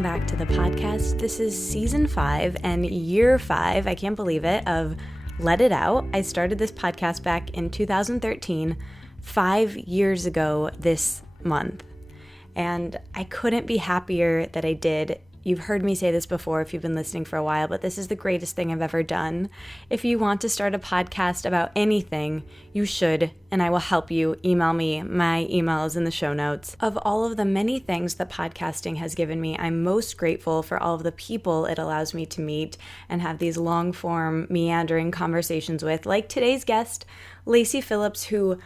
welcome back to the podcast. This is season 5 and year 5, I can't believe it, of Let It Out. I started this podcast back in 2013, 5 years ago this month. And I couldn't be happier that I did. You've heard me say this before if you've been listening for a while, but this is the greatest thing I've ever done. If you want to start a podcast about anything, you should, and I will help you. Email me. My email is in the show notes. Of all of the many things that podcasting has given me, I'm most grateful for all of the people it allows me to meet and have these long-form, meandering conversations with, like today's guest, Lacy Phillips, who...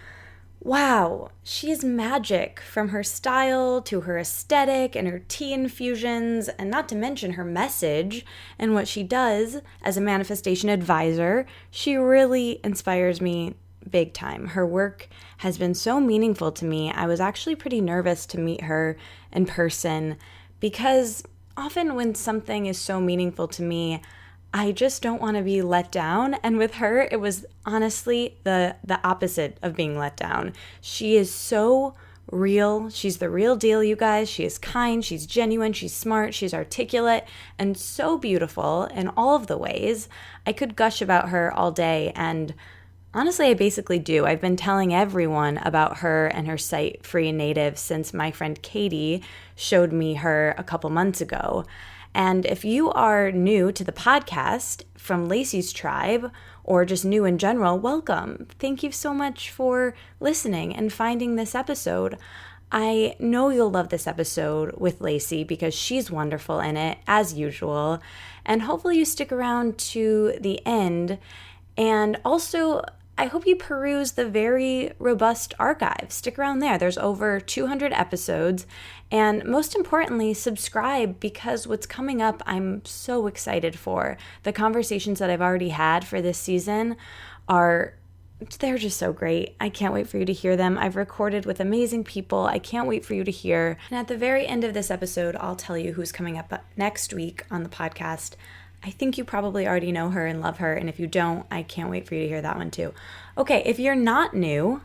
wow, she is magic, from her style to her aesthetic and her tea infusions, and not to mention her message and what she does as a manifestation advisor. She really inspires me big time. Her work has been so meaningful to me. I was actually pretty nervous to meet her in person because often when something is so meaningful to me, I just don't want to be let down. And with her, it was honestly the opposite of being let down. She is so real. She's the real deal, you guys. She is kind. She's genuine. She's smart. She's articulate and so beautiful in all of the ways. I could gush about her all day. And honestly, I basically do. I've been telling everyone about her and her site, Free and Native, since my friend Katie showed me her a couple months ago. And if you are new to the podcast from Lacy's tribe or just new in general, welcome. Thank you so much for listening and finding this episode. I know you'll love this episode with Lacy because she's wonderful in it, as usual. And hopefully you stick around to the end. And also, I hope you peruse the very robust archive. Stick around there. There's over 200 episodes. And most importantly, subscribe, because what's coming up I'm so excited for. The conversations that I've already had for this season they're just so great. I can't wait for you to hear them. I've recorded with amazing people. I can't wait for you to hear. And at the very end of this episode, I'll tell you who's coming up next week on the podcast. I think you probably already know her and love her, and if you don't, I can't wait for you to hear that one too. Okay, if you're not new,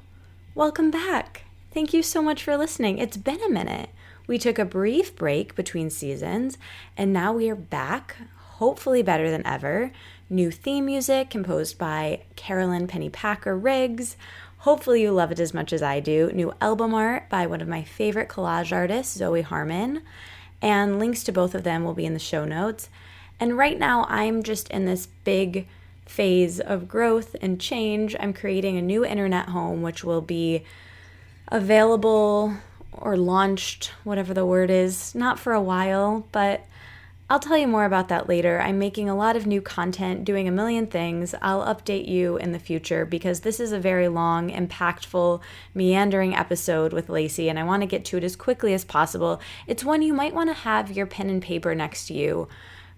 welcome back. Thank you so much for listening. It's been a minute. We took a brief break between seasons, and now we are back, hopefully better than ever. New theme music composed by Carolyn Pennypacker Riggs. Hopefully you love it as much as I do. New album art by one of my favorite collage artists, Zoe Harmon, and links to both of them will be in the show notes. And right now, I'm just in this big phase of growth and change. I'm creating a new internet home, which will be available or launched, whatever the word is, not for a while, but I'll tell you more about that later. I'm making a lot of new content, doing a million things. I'll update you in the future because this is a very long, impactful, meandering episode with Lacy, and I want to get to it as quickly as possible. It's one you might want to have your pen and paper next to you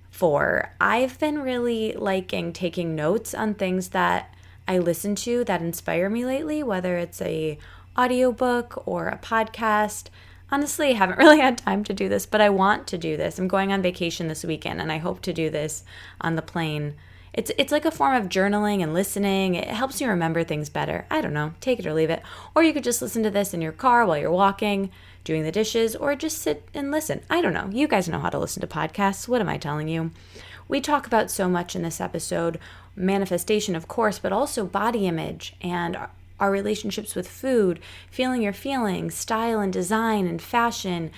for. I've been really liking taking notes on things that I listen to that inspire me lately, whether it's a audiobook or a podcast. Honestly, I haven't really had time to do this, but I want to do this. I'm going on vacation this weekend, and I hope to do this on the plane. It's like a form of journaling and listening. It helps you remember things better. I don't know. Take it or leave it. Or you could just listen to this in your car while you're walking, doing the dishes, or just sit and listen. I don't know. You guys know how to listen to podcasts. What am I telling you? We talk about so much in this episode. Manifestation, of course, but also body image and our relationships with food, feeling your feelings, style and design and fashion,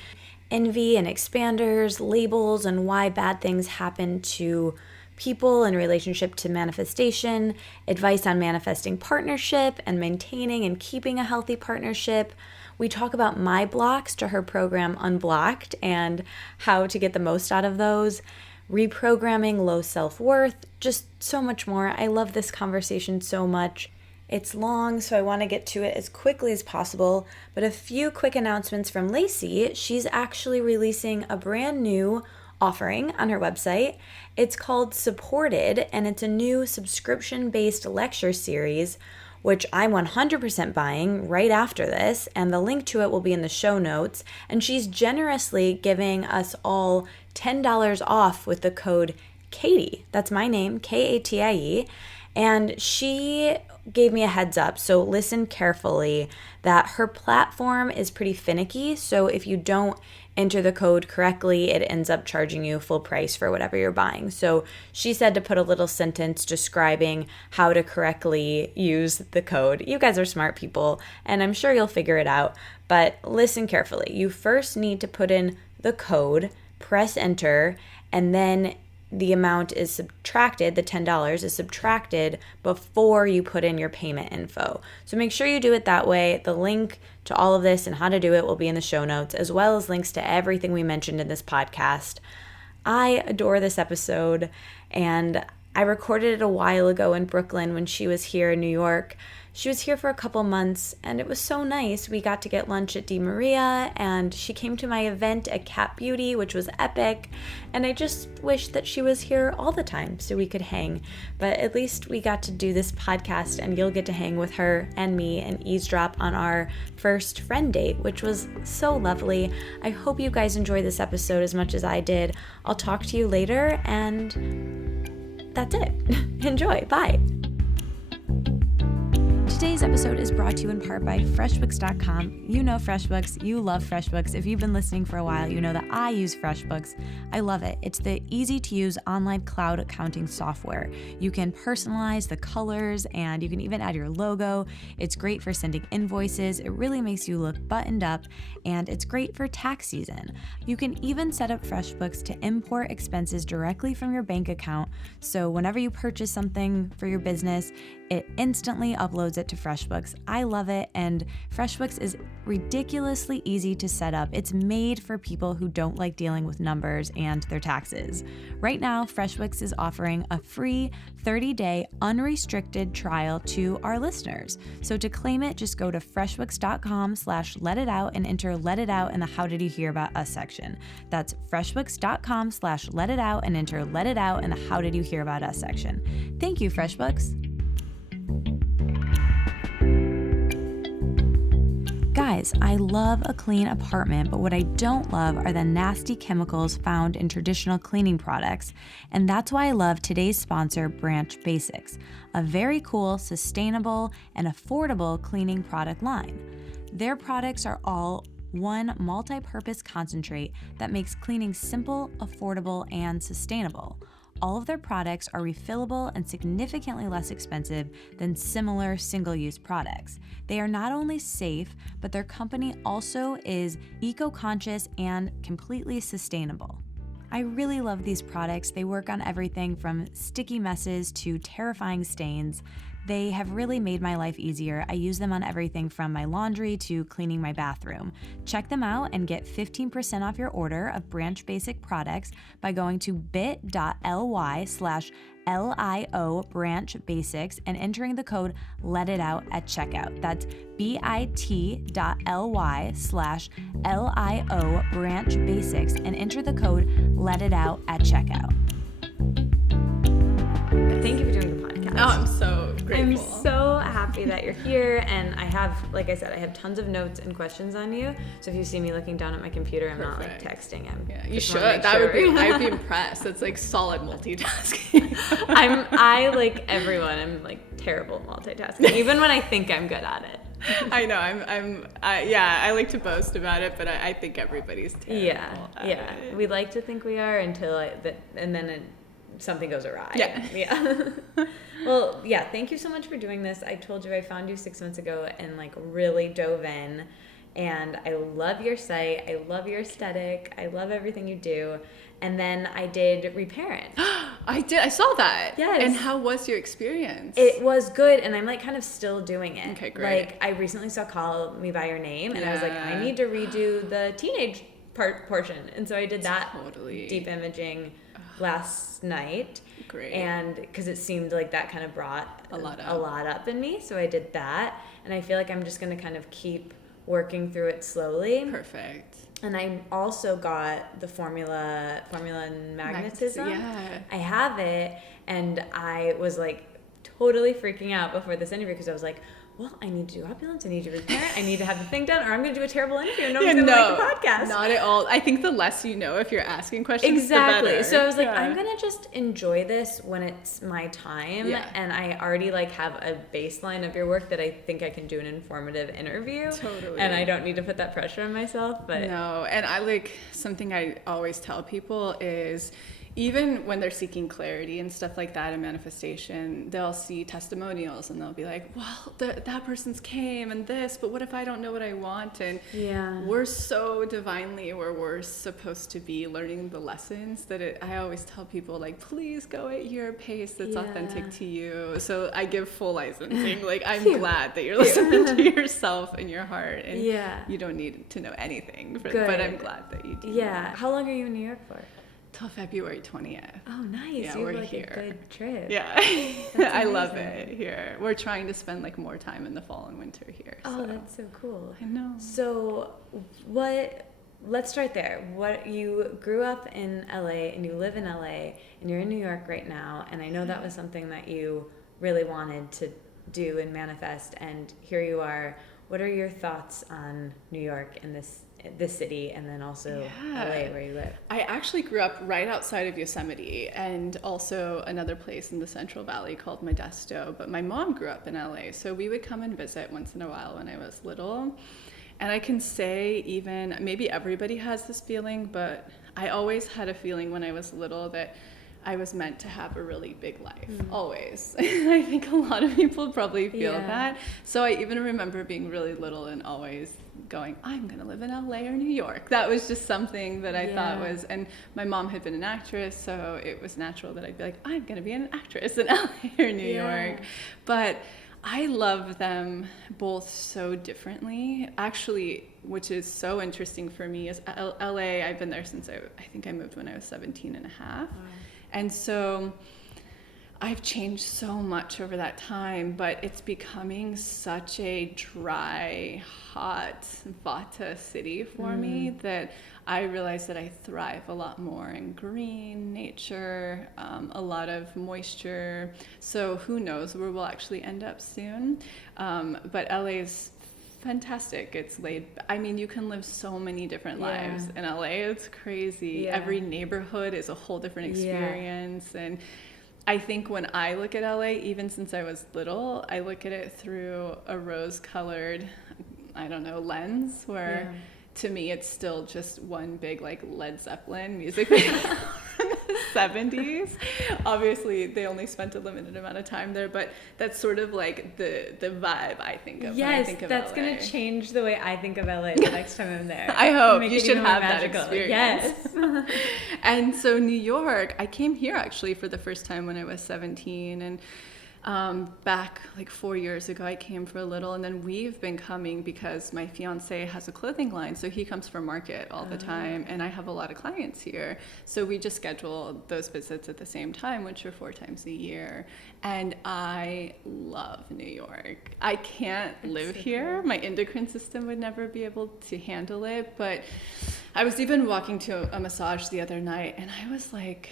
envy and expanders, labels and why bad things happen to people in relationship to manifestation, advice on manifesting partnership and maintaining and keeping a healthy partnership. We talk about my blocks to her program Unblocked and how to get the most out of those, reprogramming low self-worth, just so much more. I love this conversation so much. It's long, so I want to get to it as quickly as possible, but a few quick announcements from Lacy. She's actually releasing a brand new offering on her website. It's called Supported, and it's a new subscription-based lecture series, which I'm 100% buying right after this, and the link to it will be in the show notes. And she's generously giving us all $10 off with the code Katie. That's my name, Katie. And she gave me a heads up, so listen carefully, that her platform is pretty finicky. So if you don't enter the code correctly, it ends up charging you full price for whatever you're buying. So she said to put a little sentence describing how to correctly use the code. You guys are smart people, and I'm sure you'll figure it out. But listen carefully. You first need to put in the code, press enter, and then the amount is subtracted, the $10 is subtracted before you put in your payment info. So make sure you do it that way. The link to all of this and how to do it will be in the show notes, as well as links to everything we mentioned in this podcast. I adore this episode, and I recorded it a while ago in Brooklyn when she was here in New York. She was here for a couple months, and it was so nice. We got to get lunch at Di Maria, and she came to my event at Cat Beauty, which was epic. And I just wish that she was here all the time so we could hang. But at least we got to do this podcast, and you'll get to hang with her and me and eavesdrop on our first friend date, which was so lovely. I hope you guys enjoyed this episode as much as I did. I'll talk to you later, and that's it. Enjoy. Bye. Today's episode is brought to you in part by FreshBooks.com. You know FreshBooks. You love FreshBooks. If you've been listening for a while, you know that I use FreshBooks. I love it. It's the easy-to-use online cloud accounting software. You can personalize the colors, and you can even add your logo. It's great for sending invoices. It really makes you look buttoned up, and it's great for tax season. You can even set up FreshBooks to import expenses directly from your bank account, so whenever you purchase something for your business, it instantly uploads it to FreshBooks. I love it, and FreshBooks is ridiculously easy to set up. It's made for people who don't like dealing with numbers and their taxes. Right now, FreshBooks is offering a free 30-day unrestricted trial to our listeners. So to claim it, just go to freshbooks.com/letitout and enter "Let It Out" in the "How Did You Hear About Us" section. That's freshbooks.com/letitout and enter "Let It Out" in the "How Did You Hear About Us" section. Thank you, FreshBooks. Guys, I love a clean apartment, but what I don't love are the nasty chemicals found in traditional cleaning products, and that's why I love today's sponsor, Branch Basics, a very cool, sustainable, and affordable cleaning product line. Their products are all one multi-purpose concentrate that makes cleaning simple, affordable, and sustainable. All of their products are refillable and significantly less expensive than similar single-use products. They are not only safe, but their company also is eco-conscious and completely sustainable. I really love these products. They work on everything from sticky messes to terrifying stains. They have really made my life easier. I use them on everything from my laundry to cleaning my bathroom. Check them out and get 15% off your order of Branch Basic products by going to bit.ly/LIO Branch Basics and entering the code Let It Out at checkout. That's bit.ly/LIO Branch Basics and enter the code Let It Out at checkout. Thank you for doing the podcast. Oh, I'm so grateful. I'm so happy that you're here, and I have, like I said, I have tons of notes and questions on you. So if you see me looking down at my computer, I'm not like texting. You should. I'd be impressed. It's like solid multitasking. I like everyone. I'm like terrible at multitasking, even when I think I'm good at it. I know. I like to boast about it, but I think everybody's terrible. Yeah. We like to think we are until something goes awry. Yeah. Well, yeah, thank you so much for doing this. I told you I found you 6 months ago and like really dove in, and I love your site. I love your aesthetic. I love everything you do. And then I did Reparent. I did. I saw that. Yes. And how was your experience? It was good, and I'm like kind of still doing it. Okay, great. Like I recently saw Call Me By Your Name, and I was like, I need to redo the teenage portion. And so I did that deep imaging last night. Great. And because it seemed like that kind of brought a lot up in me, so I did that, and I feel like I'm just going to kind of keep working through it slowly. Perfect. And I also got the formula and magnetism. Yeah. I have it, and I was like totally freaking out before this interview because I was like, well, I need to do opulence, I need to reparent, I need to have the thing done, or I'm going to do a terrible interview and no one's going to like the podcast. Not at all. I think the less you know if you're asking questions, exactly. the better. So I was like, I'm going to just enjoy this when it's my time, and I already like have a baseline of your work that I think I can do an informative interview. Totally. And I don't need to put that pressure on myself. But no, and I like, something I always tell people is, even when they're seeking clarity and stuff like that in manifestation, they'll see testimonials and they'll be like, well, that person's came and this, but what if I don't know what I want? And we're so divinely where we're supposed to be learning the lessons that I always tell people, like, please go at your pace that's authentic to you. So I give full licensing. Like, I'm glad that you're listening to yourself and your heart, and you don't need to know anything, but I'm glad that you do. Yeah. How long are you in New York for? Till February 20th. Oh, nice. Yeah, you we're have like here. a good trip. Yeah. I love it here. We're trying to spend like more time in the fall and winter here. Oh, so. that's so cool. I know. So let's start there. You grew up in LA and you live in LA and you're in New York right now, and I know that was something that you really wanted to do and manifest, and here you are. What are your thoughts on New York and this city, and then also LA where you live? I actually grew up right outside of Yosemite, and also another place in the Central Valley called Modesto, but my mom grew up in LA, so we would come and visit once in a while when I was little. And I can say, even maybe everybody has this feeling, but I always had a feeling when I was little that I was meant to have a really big life, always. I think a lot of people probably feel that. So I even remember being really little and always going, I'm going to live in LA or New York. That was just something that I thought was, and my mom had been an actress, so it was natural that I'd be like, I'm going to be an actress in LA or New York. But I love them both so differently. Actually, which is so interesting for me, is LA, I've been there since I think I moved when I was 17 and a half. Wow. And so I've changed so much over that time, but it's becoming such a dry, hot vata city for me that I realize that I thrive a lot more in green, nature, a lot of moisture. So who knows where we'll actually end up soon. But LA is fantastic. It's you can live so many different lives in LA. It's crazy. Every neighborhood is a whole different experience. And I think when I look at LA, even since I was little, I look at it through a rose-colored, lens where to me it's still just one big like Led Zeppelin music video from the 70s. Obviously they only spent a limited amount of time there, but that's sort of like the vibe I think of when I think of LA. Yes, that's going to change the way I think of LA the next time I'm there. I hope you should have magical. That experience. Yes. And so New York, I came here actually for the first time when I was 17, and back like 4 years ago I came for a little, and then we've been coming because my fiance has a clothing line, so he comes for market all the time, and I have a lot of clients here, so we just schedule those visits at the same time, which are 4 times a year. And I love New York. I can't live here. My endocrine system would never be able to handle it. But I was even walking to a massage the other night, and I was like,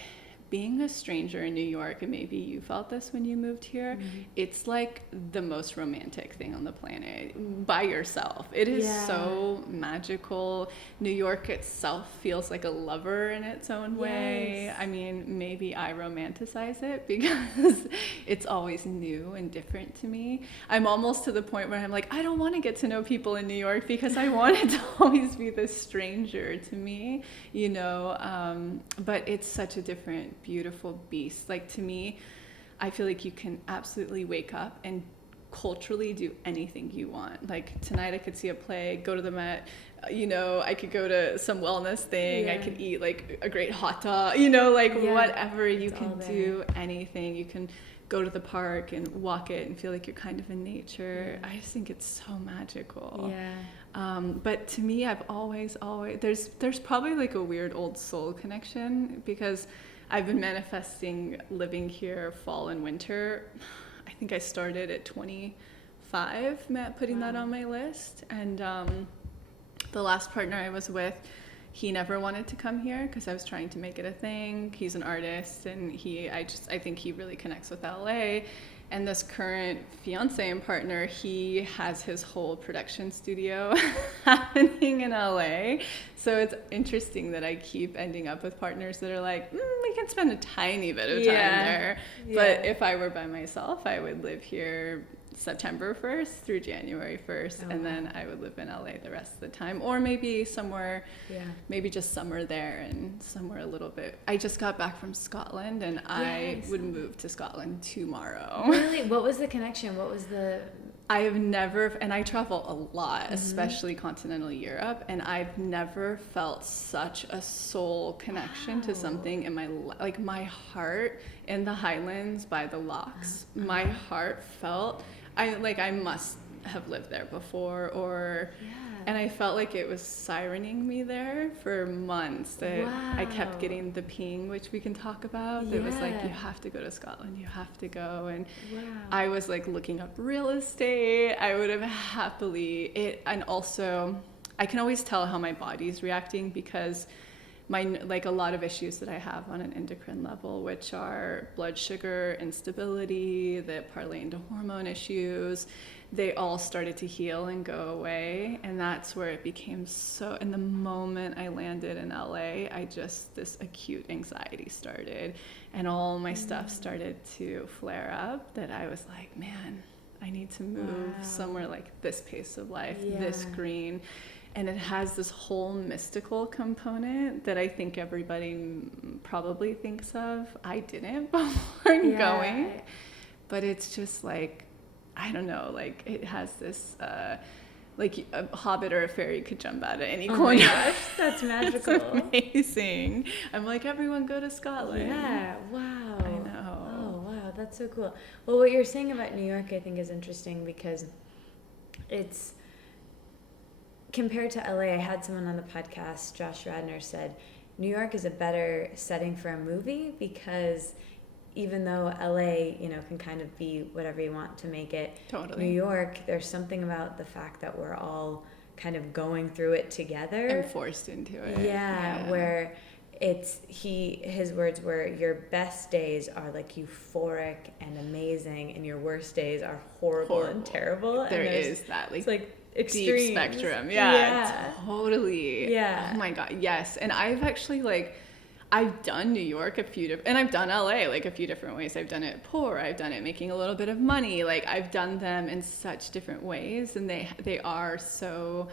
being a stranger in New York, and maybe you felt this when you moved here, it's like the most romantic thing on the planet by yourself. It is so magical. New York itself feels like a lover in its own way. I mean, maybe I romanticize it because it's always new and different to me. I'm almost to the point where I'm like, I don't want to get to know people in New York because I want it to always be this stranger to me, but it's such a different, beautiful beast. Like, to me, I feel like you can absolutely wake up and culturally do anything you want. Like, tonight I could see a play, go to the Met, I could go to some wellness thing, I could eat like a great hot dog, whatever. You can do anything. You can go to the park and walk it and feel like you're kind of in nature. I just think it's so magical. But to me, I've always there's probably like a weird old soul connection, because I've been manifesting living here fall and winter. I think I started at 25, putting that on my list. And the last partner I was with, he never wanted to come here because I was trying to make it a thing. He's an artist, and I think he really connects with LA. And this current fiance and partner, he has his whole production studio happening in LA. So it's interesting that I keep ending up with partners that are like, we can spend a tiny bit of time there. Yeah. But if I were by myself, I would live here September 1st through January 1st, and then I would live in LA the rest of the time, or maybe somewhere, maybe just summer there and somewhere a little bit. I just got back from Scotland, and I would move to Scotland tomorrow. Really? What was the connection? What was the... I have never, and I travel a lot, especially continental Europe, and I've never felt such a soul connection to something in my life. Like my heart in the Highlands by the Lochs, my heart felt, I must have lived there before, and I felt like it was sirening me there for months. That I kept getting the ping, which we can talk about. It was like, you have to go to Scotland, you have to go. And I was like looking up real estate. I would have happily, and also I can always tell how my body's reacting, because like a lot of issues that I have on an endocrine level, which are blood sugar instability, that parlay into hormone issues, they all started to heal and go away. And that's where it became so, and the moment I landed in LA, this acute anxiety started, and all my stuff started to flare up, that I was like, man, I need to move somewhere like this pace of life, this green. And it has this whole mystical component that I think everybody probably thinks of. I didn't before going, but it's just like, I don't know, like it has this, like a hobbit or a fairy could jump out at any corner. Oh my gosh, that's magical. It's amazing. I'm like, everyone go to Scotland. Yeah, wow. I know. Oh, wow, that's so cool. Well, what you're saying about New York, I think, is interesting, because it's, compared to LA, I had someone on the podcast, Josh Radner, said New York is a better setting for a movie, because even though LA, can kind of be whatever you want to make it, totally. New York, there's something about the fact that we're all kind of going through it together. And forced into it. Yeah. Where his words were, your best days are like euphoric and amazing, and your worst days are horrible. And terrible. There is that, it's like extremes. Deep spectrum. Yeah, totally. Yeah. Oh my God, yes. And I've actually I've done New York and I've done LA like a few different ways. I've done it poor, I've done it making a little bit of money. Like I've done them in such different ways, and they are so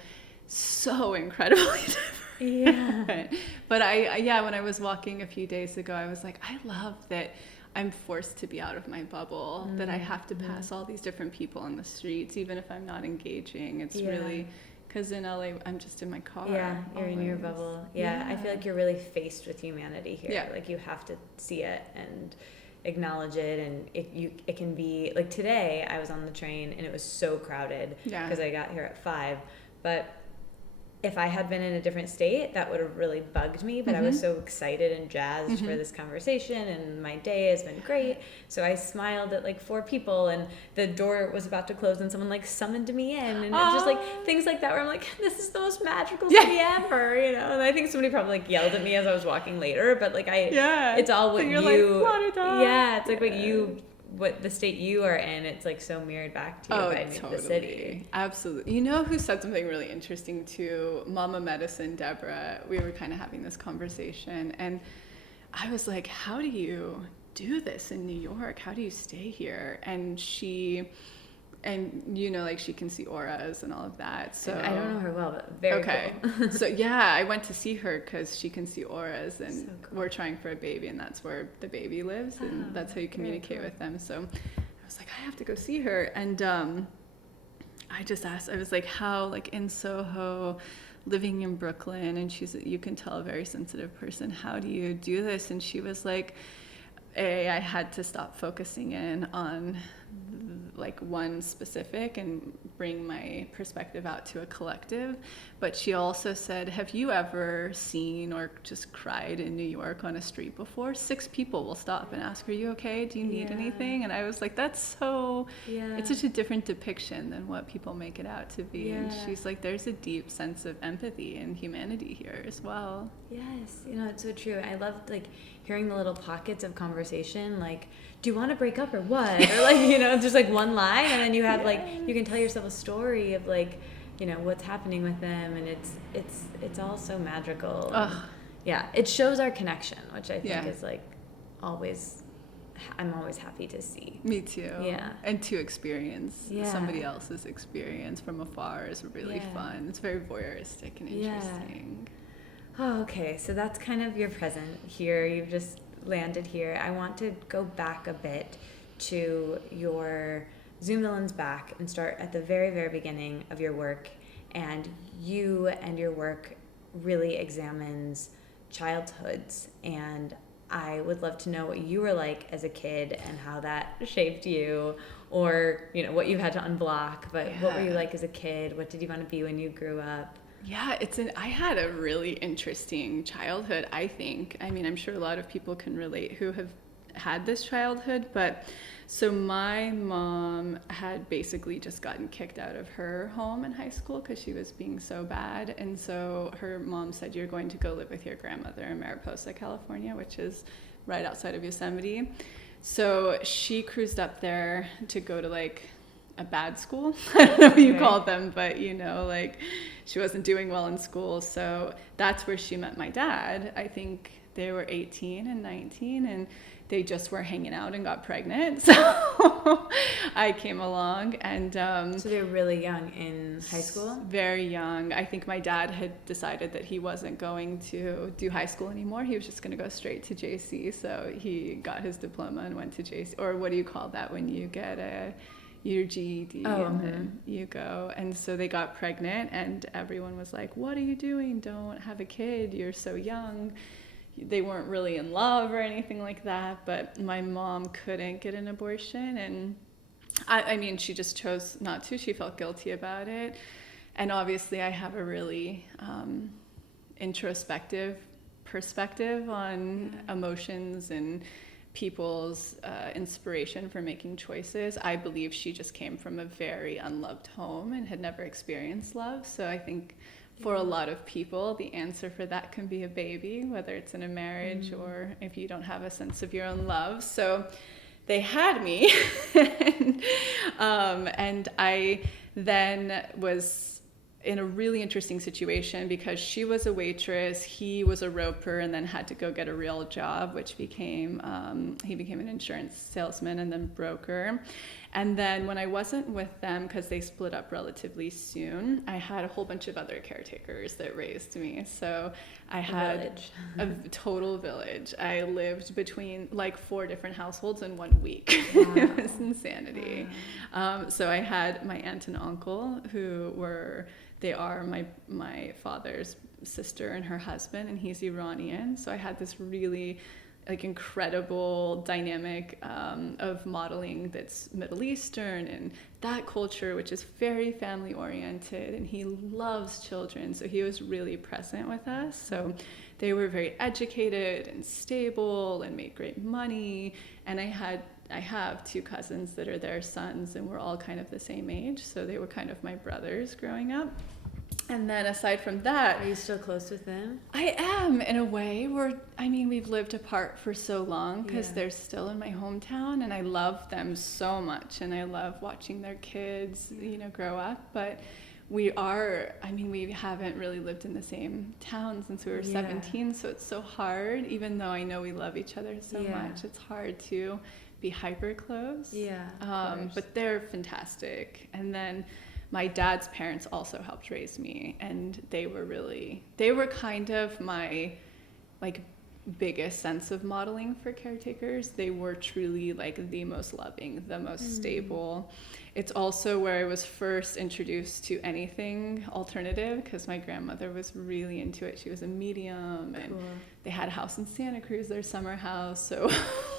incredibly different. Yeah. But when I was walking a few days ago, I was like, I love that I'm forced to be out of my bubble, that I have to pass all these different people on the streets, even if I'm not engaging. It's really, because in LA, I'm just in my car. Yeah, you're in your bubble. Yeah, I feel like you're really faced with humanity here. Yeah. Like you have to see it and acknowledge it, and it can be, like today, I was on the train and it was so crowded because I got here at 5, but if I had been in a different state, that would have really bugged me, but I was so excited and jazzed for this conversation, and my day has been great. So I smiled at like 4 people, and the door was about to close, and someone like summoned me in, and it's just like things like that where I'm like, this is the most magical city ever, And I think somebody probably like yelled at me as I was walking later, but like it's all what you, it's like what the state you are in, it's like so mirrored back to you by the city. Absolutely. You know who said something really interesting too? Mama Medicine, Deborah. We were kind of having this conversation, and I was like, how do you do this in New York? How do you stay here? And she can see auras and all of that. So I don't know her well, but very cool. So I went to see her because she can see auras, and so cool. We're trying for a baby, and that's where the baby lives, and that's how you communicate with them. So I was like, I have to go see her, and I just asked. I was like, how, like in Soho, living in Brooklyn, and you can tell a very sensitive person. How do you do this? And she was like, I had to stop focusing in on like one specific and bring my perspective out to a collective. But she also said, have you ever seen or just cried in New York on a street before? 6 people will stop and ask, are you okay? Do you need anything? And I was like, that's so, it's such a different depiction than what people make it out to be. And she's like, there's a deep sense of empathy and humanity here as well. Yes, it's so true. I loved like hearing the little pockets of conversation, like, do you want to break up or what? Or like, just like one line, and then you have like, you can tell yourself a story of like, what's happening with them, and it's all so magical. Yeah, it shows our connection, which I think is like always, I'm always happy to see. Me too. Yeah. And to experience somebody else's experience from afar is really fun. It's very voyeuristic and interesting. Oh, okay. So that's kind of your present here. You've just landed here. I want to go back a bit to zoom the lens back and start at the very, very beginning of your work. And your work really examines childhoods. And I would love to know what you were like as a kid and how that shaped you, or, what you had to unblock. But what were you like as a kid? What did you want to be when you grew up? Yeah, I had a really interesting childhood, I think. I mean, I'm sure a lot of people can relate who have had this childhood, but so my mom had basically just gotten kicked out of her home in high school because she was being so bad. And so her mom said, you're going to go live with your grandmother in Mariposa, California, which is right outside of Yosemite. So she cruised up there to go to like a bad school. I don't know what you call them, but like she wasn't doing well in school. So that's where she met my dad. I think they were 18 and 19 and they just were hanging out and got pregnant. So I came along and... so they were really young in high school? Very young. I think my dad had decided that he wasn't going to do high school anymore. He was just going to go straight to JC. So he got his diploma and went to JC. Or what do you call that when you get your GED and then you go? And so they got pregnant and everyone was like, what are you doing? Don't have a kid. You're so young. They weren't really in love or anything like that, but my mom couldn't get an abortion, and I mean, she just chose not to. She felt guilty about it, and obviously I have a really introspective perspective on emotions and people's inspiration for making choices. I believe she just came from a very unloved home and had never experienced love, so I think for a lot of people, the answer for that can be a baby, whether it's in a marriage or if you don't have a sense of your own love. So they had me. And I then was in a really interesting situation because she was a waitress, he was a roper, and then had to go get a real job, which became, he became an insurance salesman and then broker. And then when I wasn't with them, because they split up relatively soon, I had a whole bunch of other caretakers that raised me. So I had a total village. I lived between like 4 different households in 1 week. Wow. It was insanity. Wow. So I had my aunt and uncle they are my father's sister and her husband, and he's Iranian. So I had this really like incredible dynamic of modeling that's Middle Eastern and that culture, which is very family oriented, and he loves children, so he was really present with us. So they were very educated and stable and made great money, and I have 2 cousins that are their sons, and we're all kind of the same age, so they were kind of my brothers growing up. And then aside from that... Are you still close with them? I am, in a way. We've lived apart for so long because they're still in my hometown, and I love them so much, and I love watching their kids, grow up. But we haven't really lived in the same town since we were 17, so it's so hard, even though I know we love each other so much, it's hard to be hyper close. But they're fantastic. And then my dad's parents also helped raise me, and they were kind of my like biggest sense of modeling for caretakers. They were truly like the most loving, the most stable. It's also where I was first introduced to anything alternative, because my grandmother was really into it. She was a medium, and they had a house in Santa Cruz, their summer house. So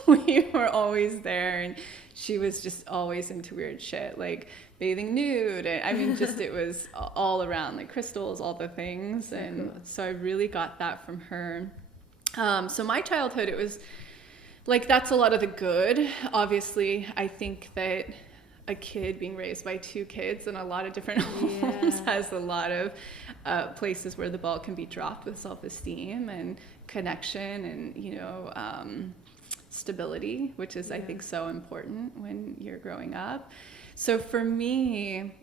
we were always there, and she was just always into weird shit, like bathing nude. And I mean, just it was all around, like crystals, all the things. And so I really got that from her. So my childhood, it was like, that's a lot of the good. Obviously, I think that a kid being raised by two kids in a lot of different homes has a lot of places where the ball can be dropped with self-esteem and connection and, you know, stability, which is, I think, so important when you're growing up. So for me,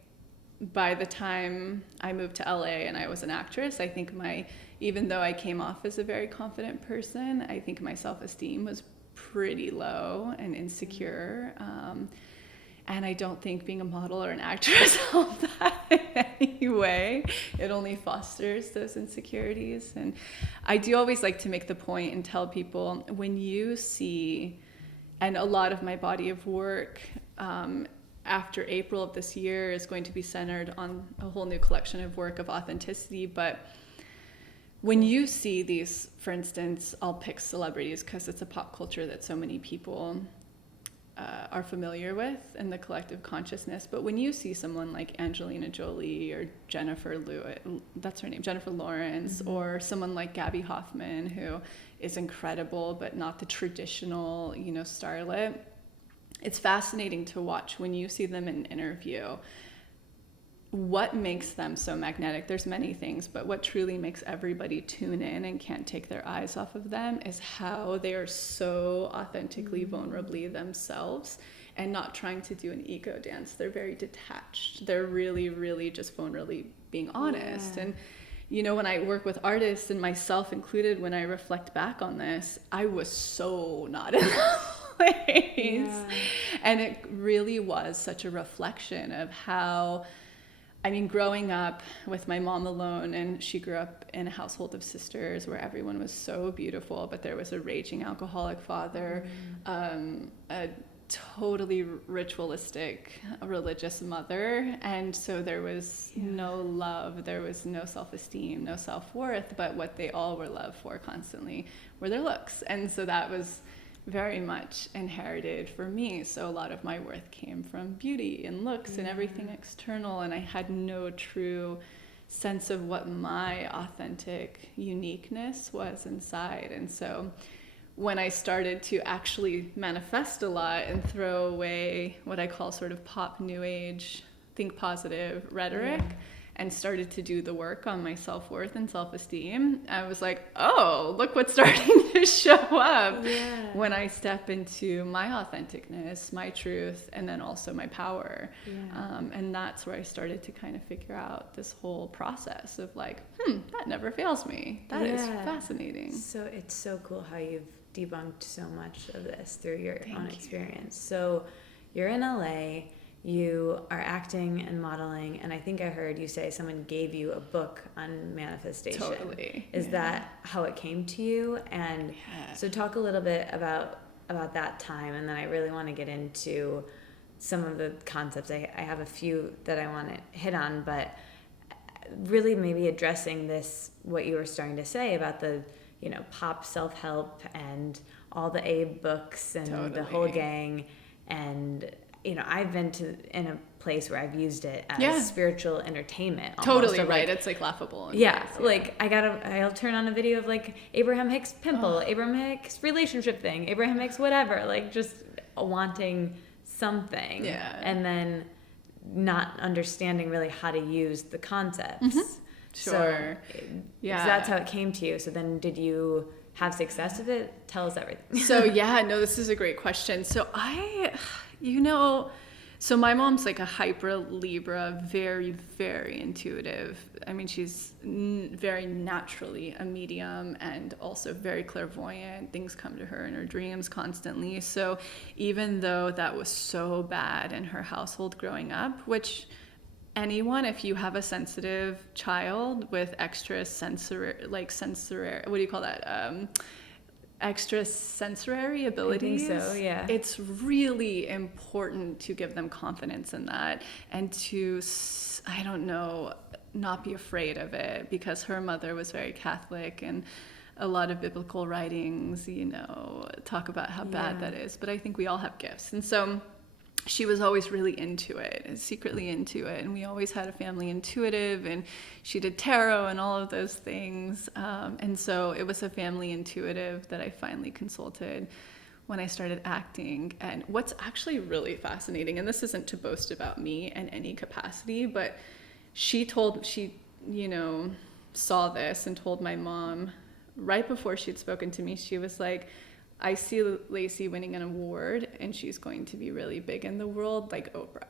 by the time I moved to LA and I was an actress, I think even though I came off as a very confident person, I think my self-esteem was pretty low and insecure. And I don't think being a model or an actress helped that in any way. It only fosters those insecurities. And I do always like to make the point and tell people, when you see, and a lot of my body of work after April of this year is going to be centered on a whole new collection of work of authenticity. But when you see these, for instance, I'll pick celebrities because it's a pop culture that so many people are familiar with in the collective consciousness. But when you see someone like Angelina Jolie or Jennifer Lawrence, or someone like Gabby Hoffman, who is incredible, but not the traditional, you know, starlet, it's fascinating to watch when you see them in an interview. What makes them so magnetic? There's many things, but what truly makes everybody tune in and can't take their eyes off of them is how they are so authentically, vulnerably themselves and not trying to do an ego dance. They're very detached. They're really, really just vulnerably being honest. And, you know, when I work with artists, and myself included, when I reflect back on this, I was so not in that place. And it really was such a reflection of how, I mean, growing up with my mom alone, and she grew up in a household of sisters where everyone was so beautiful, but there was a raging alcoholic father, a totally ritualistic religious mother, and so there was no love, there was no self-esteem, no self-worth, but what they all were loved for constantly were their looks. And so that was very much inherited for me. So a lot of my worth came from beauty and looks and everything external, and I had no true sense of what my authentic uniqueness was inside. And so when I started to actually manifest a lot and throw away what I call sort of pop new age, think positive rhetoric, and started to do the work on my self-worth and self-esteem, I was like, oh, look what's starting to show up when I step into my authenticness, my truth, and then also my power. And that's where I started to kind of figure out this whole process of like, that never fails me. That is fascinating. So it's so cool how you've debunked so much of this through your own experience. So you're in LA, you are acting and modeling, and I think I heard you say someone gave you a book on manifestation. Totally. Is that how it came to you? And so talk a little bit about that time, and then I really want to get into some of the concepts. I have a few that I want to hit on, but really maybe addressing this, what you were starting to say about the, you know, pop self-help and all the Abe books and the whole gang. And you know, I've been in a place where I've used it as spiritual entertainment. Totally right. It's like laughable. Like I'll turn on a video of like Abraham Hicks pimple, Abraham Hicks relationship thing, Abraham Hicks whatever, like just wanting something. And then not understanding really how to use the concepts. So that's how it came to you. So then did you have success with it? Tell us everything. So this is a great question. So so my mom's like a hyper Libra, very, very intuitive. I mean, she's very naturally a medium and also very clairvoyant. Things come to her in her dreams constantly. So even though that was so bad in her household growing up, which anyone, if you have a sensitive child with extra what do you call that? extrasensory abilities. I think so, yeah. It's really important to give them confidence in that, and to, I don't know, not be afraid of it, because her mother was very Catholic, and a lot of biblical writings, you know, talk about how bad that is. But I think we all have gifts. And so she was always really into it, secretly into it. And we always had a family intuitive, and she did tarot and all of those things. And so it was a family intuitive that I finally consulted when I started acting. And what's actually really fascinating, and this isn't to boast about me in any capacity, but she, you know, saw this and told my mom right before she'd spoken to me. She was like, I see Lacy winning an award, and she's going to be really big in the world, like Oprah.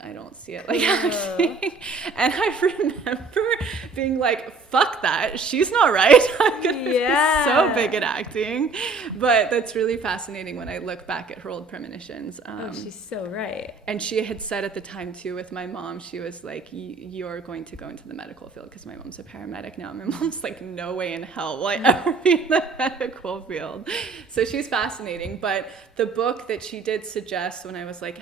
I don't see it like acting. And I remember being like, fuck that. She's not right. I'm going to be so big at acting. But that's really fascinating when I look back at her old premonitions. She's so right. And she had said at the time, too, with my mom, she was like, you're going to go into the medical field, because my mom's a paramedic now. My mom's like, no way in hell will I ever be in the medical field. So she's fascinating. But the book that she did suggest, when I was like,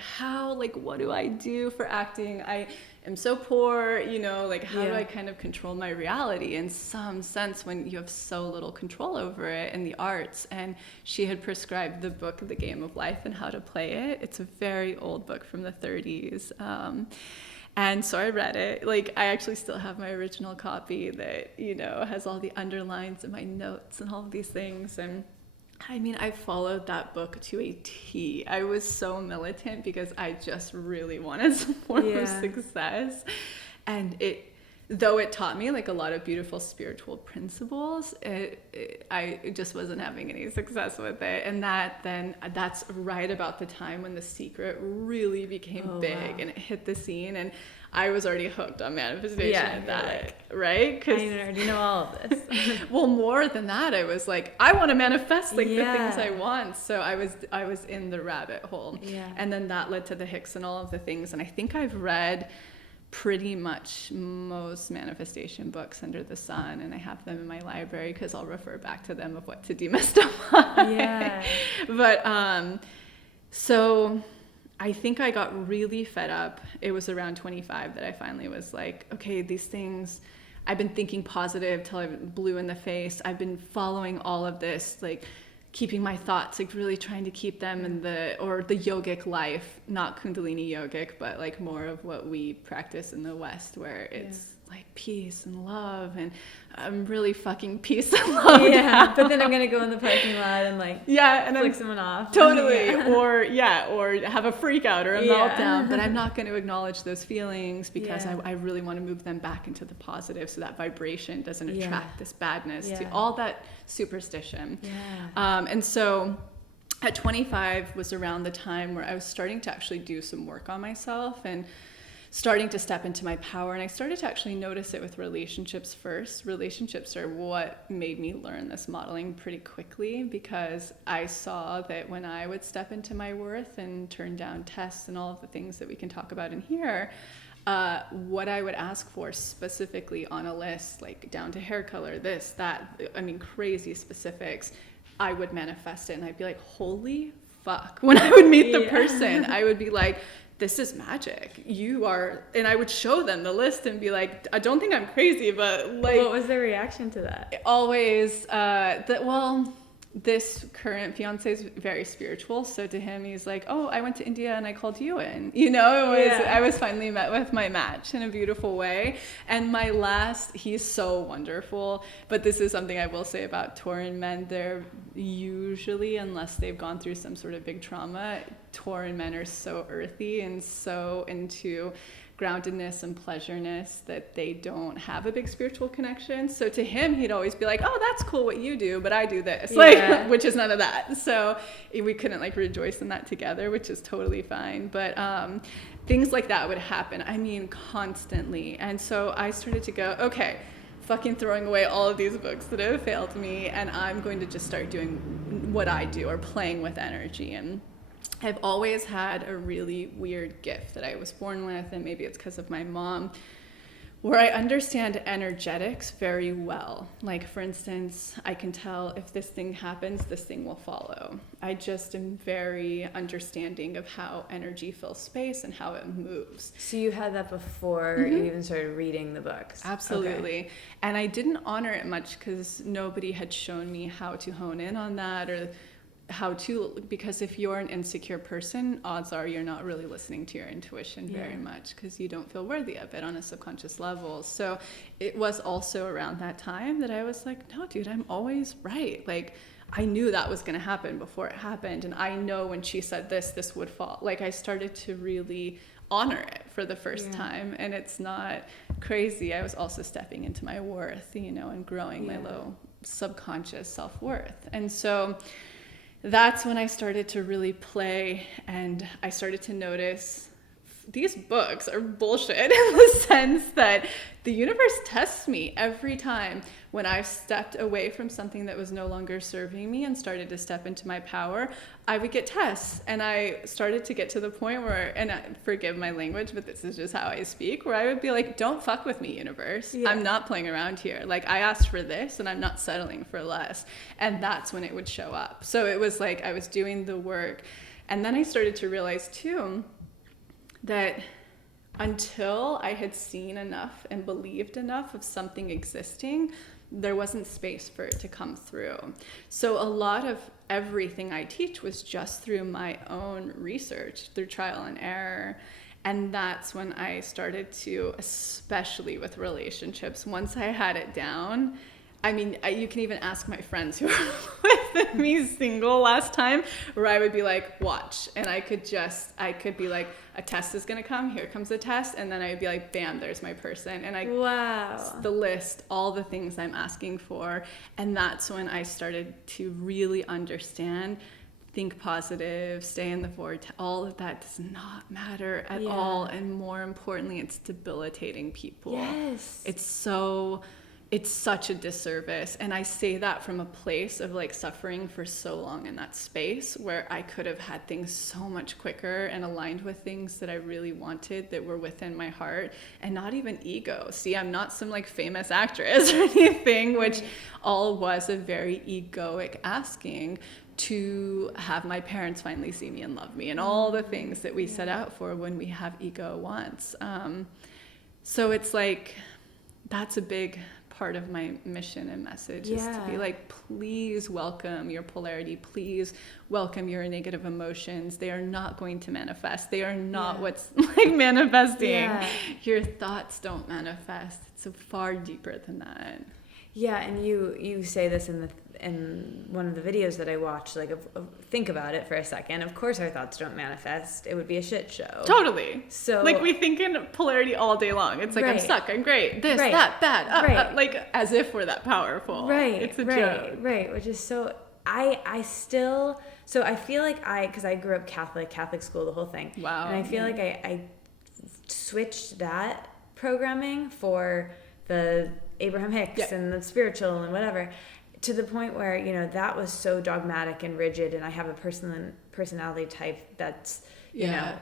what do I do for acting? I am so poor, you know, like, how do I kind of control my reality in some sense when you have so little control over it in the arts? And she had prescribed the book, The Game of Life and How to Play It. It's a very old book from the 30s. And so I read it. Like, I actually still have my original copy that, you know, has all the underlines and my notes and all of these things. And I mean, I followed that book to a T. I was so militant because I just really wanted some form of success. And though it taught me like a lot of beautiful spiritual principles, I just wasn't having any success with it. And that's right about the time when The Secret really became big and it hit the scene. And I was already hooked on manifestation at that, right? I already know all of this. Well, more than that, I was like, I want to manifest the things I want. So I was in the rabbit hole. Yeah. And then that led to the Hicks and all of the things. And I think I've read pretty much most manifestation books under the sun, and I have them in my library because I'll refer back to them of what to demystify. Yeah. But so I think I got really fed up. It was around 25 that I finally was like, okay, these things, I've been thinking positive till I'm blue in the face. I've been following all of this, like keeping my thoughts, like really trying to keep them in the yogic life, not Kundalini yogic, but like more of what we practice in the West, where it's like peace and love, and I'm really fucking peace and love. Yeah, but then I'm gonna go in the parking lot and like flick someone off. Totally, or have a freak out or a meltdown. But I'm not going to acknowledge those feelings because I really want to move them back into the positive, so that vibration doesn't attract this badness to all that superstition. Yeah. And so at 25 was around the time where I was starting to actually do some work on myself and starting to step into my power. And I started to actually notice it with relationships first. Relationships are what made me learn this modeling pretty quickly, because I saw that when I would step into my worth and turn down tests and all of the things that we can talk about in here, what I would ask for specifically on a list, like down to hair color, this, that, I mean, crazy specifics, I would manifest it. And I'd be like, holy fuck. When I would meet the person, I would be like, this is magic. You are, and I would show them the list and be like, I don't think I'm crazy, but like. What was their reaction to that? Always, this current fiance is very spiritual. So to him, he's like, oh, I went to India and I called you in. You know, I was finally met with my match in a beautiful way. And he's so wonderful. But this is something I will say about Tauran men. They're usually, unless they've gone through some sort of big trauma, Tauran men are so earthy and so into groundedness and pleasureness that they don't have a big spiritual connection. So to him, he'd always be like, oh, that's cool what you do, but I do this, which is none of that. So we couldn't like rejoice in that together, which is totally fine. But things like that would happen, I mean, constantly. And so I started to go, okay, fucking throwing away all of these books that have failed me, and I'm going to just start doing what I do, or playing with energy. And I've always had a really weird gift that I was born with, and maybe it's because of my mom, where I understand energetics very well. Like, for instance, I can tell if this thing happens, this thing will follow. I just am very understanding of how energy fills space and how it moves. So you had that before you even started reading the books? Absolutely. Okay. And I didn't honor it much because nobody had shown me how to hone in on that, or how to, because if you're an insecure person, odds are you're not really listening to your intuition very much, because you don't feel worthy of it on a subconscious level. So it was also around that time that I was like, no, dude, I'm always right. Like, I knew that was going to happen before it happened. And I know when she said this would fall. Like, I started to really honor it for the first time. And it's not crazy. I was also stepping into my worth, you know, and growing my low subconscious self-worth. And so that's when I started to really play, and I started to notice these books are bullshit in the sense that the universe tests me every time when I stepped away from something that was no longer serving me and started to step into my power. I would get tests, and I started to get to the point where, and forgive my language, but this is just how I speak, where I would be like, don't fuck with me, universe. I'm not playing around here. Like, I asked for this and I'm not settling for less. And that's when it would show up. So it was like I was doing the work. And then I started to realize too that until I had seen enough and believed enough of something existing, there wasn't space for it to come through. So a lot of everything I teach was just through my own research, through trial and error. And that's when I started to, especially with relationships, once I had it down, I mean, you can even ask my friends who were with me single last time, where I would be like, watch. And I could be like, a test is going to come. Here comes the test. And then I would be like, bam, there's my person. And the list, all the things I'm asking for. And that's when I started to really understand, think positive, stay in the vortex. All of that does not matter at all. And more importantly, it's debilitating people. Yes. It's such a disservice. And I say that from a place of like suffering for so long in that space, where I could have had things so much quicker and aligned with things that I really wanted, that were within my heart, and not even ego. See, I'm not some like famous actress or anything, which all was a very egoic asking to have my parents finally see me and love me, and all the things that we set out for when we have ego once. So it's like, that's a big part of my mission and message, is to be like, please welcome your polarity, please welcome your negative emotions. They are not going to manifest. They are not what's like manifesting. Your thoughts don't manifest. It's so far deeper than that. Yeah, and you say this in one of the videos that I watched, like, think about it for a second. Of course our thoughts don't manifest. It would be a shit show. Totally. So, like, we think in polarity all day long. It's like, I'm stuck, I'm great, this, that, bad, like, as if we're that powerful. Right. It's a joke. Right, which is so, I feel like because I grew up Catholic school, the whole thing. Wow. And I feel like I switched that programming for the Abraham Hicks and the spiritual and whatever, to the point where, you know, that was so dogmatic and rigid, and I have a personality type that's, you know,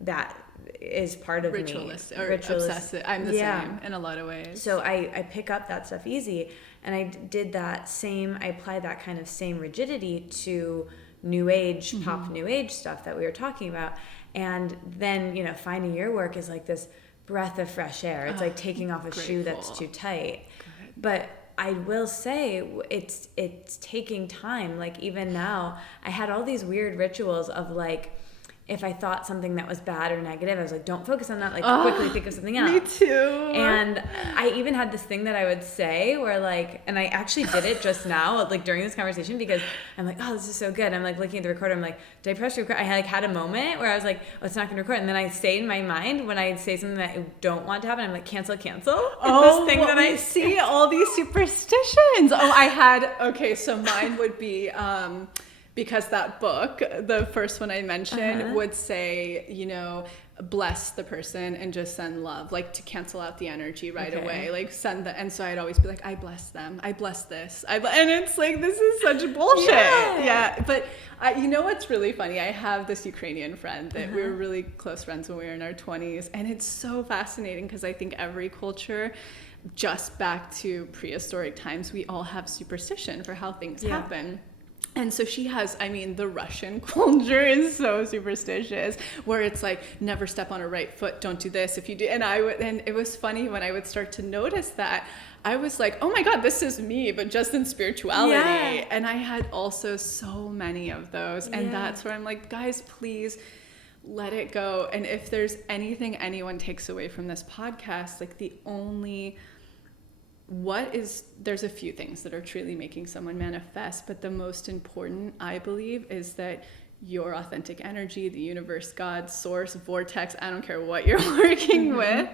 that is part of ritualist me. Or obsessive. I'm the same in a lot of ways. So I pick up that stuff easy, and I did that same, I applied that kind of same rigidity to new age, pop new age stuff that we were talking about. And then, you know, finding your work is like this breath of fresh air. It's like taking off a shoe that's too tight. Good. But I will say it's taking time. Like, even now, I had all these weird rituals of, like, if I thought something that was bad or negative, I was like, don't focus on that, like, quickly think of something else. Me too. And I even had this thing that I would say where, like, and I actually did it just now, like, during this conversation, because I'm like, oh, this is so good. I'm like looking at the recorder. I'm like, did I press record? I had a moment where I was like, oh, it's not going to record. And then I say in my mind, when I say something that I don't want to happen, I'm like, cancel. Oh, this thing that I see, all these superstitions. So mine would be, because that book, the first one I mentioned, would say, you know, bless the person and just send love, like to cancel out the energy right away, like send the, and so I'd always be like, I bless them, I bless this, and it's like, this is such bullshit. But you know what's really funny, I have this Ukrainian friend that we were really close friends when we were in our 20s, and it's so fascinating because I think every culture, just back to prehistoric times, we all have superstition for how things happen. And so she has, I mean, the Russian culture is so superstitious, where it's like, never step on a right foot, don't do this if you do. And it was funny when I would start to notice that, I was like, oh my God, this is me, but just in spirituality. Yeah. And I had also so many of those. And that's where I'm like, guys, please let it go. And if there's anything anyone takes away from this podcast, like there's a few things that are truly making someone manifest, but the most important, I believe, is that your authentic energy, the universe, God, source, vortex, I don't care what you're working with,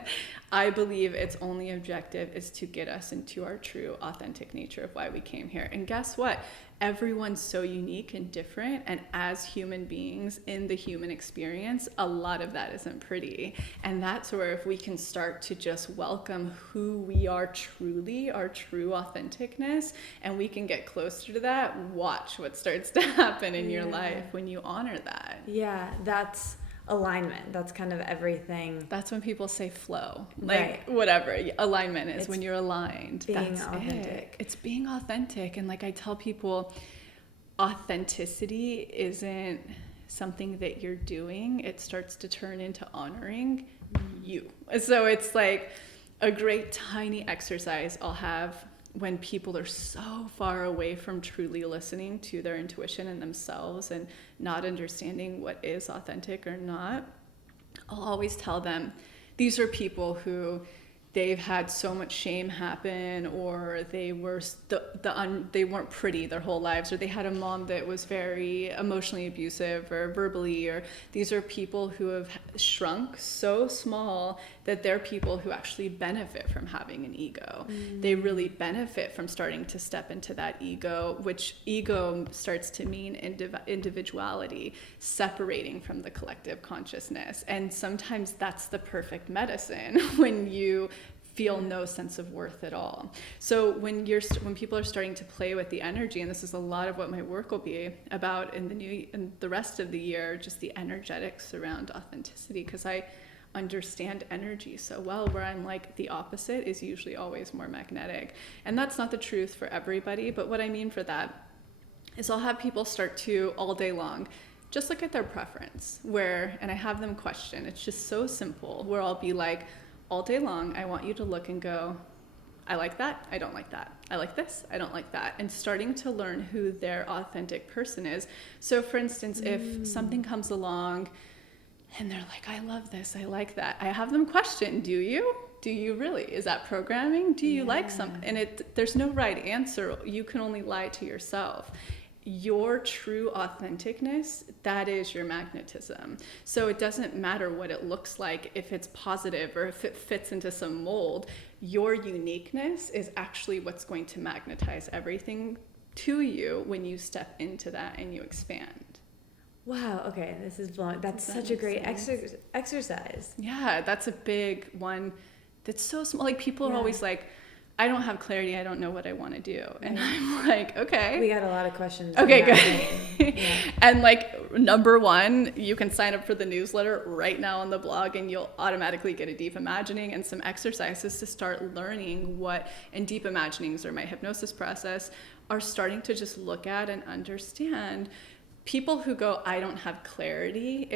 I believe its only objective is to get us into our true authentic nature of why we came here. And guess what? Everyone's so unique and different, and as human beings in the human experience, a lot of that isn't pretty. And that's where, if we can start to just welcome who we are truly, our true authenticness, and we can get closer to that, watch what starts to happen in your life when you honor that. Yeah, that's alignment. That's kind of everything. That's when people say flow, like whatever. Alignment is when you're aligned. Being authentic. It's being authentic. And like I tell people, authenticity isn't something that you're doing. It starts to turn into honoring you. So it's like a great tiny exercise I'll have when people are so far away from truly listening to their intuition and themselves and not understanding what is authentic or not. I'll always tell them, these are people who they've had so much shame happen, or they weren't pretty their whole lives, or they had a mom that was very emotionally abusive or verbally, or these are people who have shrunk so small that they're people who actually benefit from having an ego. They really benefit from starting to step into that ego, which ego starts to mean individuality, separating from the collective consciousness. And sometimes that's the perfect medicine when you feel no sense of worth at all. So when people are starting to play with the energy, and this is a lot of what my work will be about in the rest of the year, just the energetics around authenticity, because I understand energy so well, where I'm like, the opposite is usually always more magnetic. And that's not the truth for everybody, but what I mean for that is I'll have people start to, all day long, just look at their preference, and I have them question. It's just so simple, where I'll be like, all day long, I want you to look and go, I like that, I don't like that. I like this, I don't like that. And starting to learn who their authentic person is. So for instance, if something comes along and they're like, I love this, I like that, I have them question, do you? Do you really? Is that programming? Do you like something? And there's no right answer. You can only lie to yourself. Your true authenticness, that is your magnetism. So it doesn't matter what it looks like, if it's positive or if it fits into some mold. Your uniqueness is actually what's going to magnetize everything to you when you step into that and you expand. Wow, okay, this is blowing. That's such a great exercise. Yeah, that's a big one that's so small. Like, people are always like, I don't have clarity, I don't know what I want to do. And I'm like, okay. We got a lot of questions. Okay, good. And like, number one, you can sign up for the newsletter right now on the blog, and you'll automatically get a deep imagining and some exercises to start learning and deep imaginings, or my hypnosis process, are starting to just look at and understand. People who go, I don't have clarity,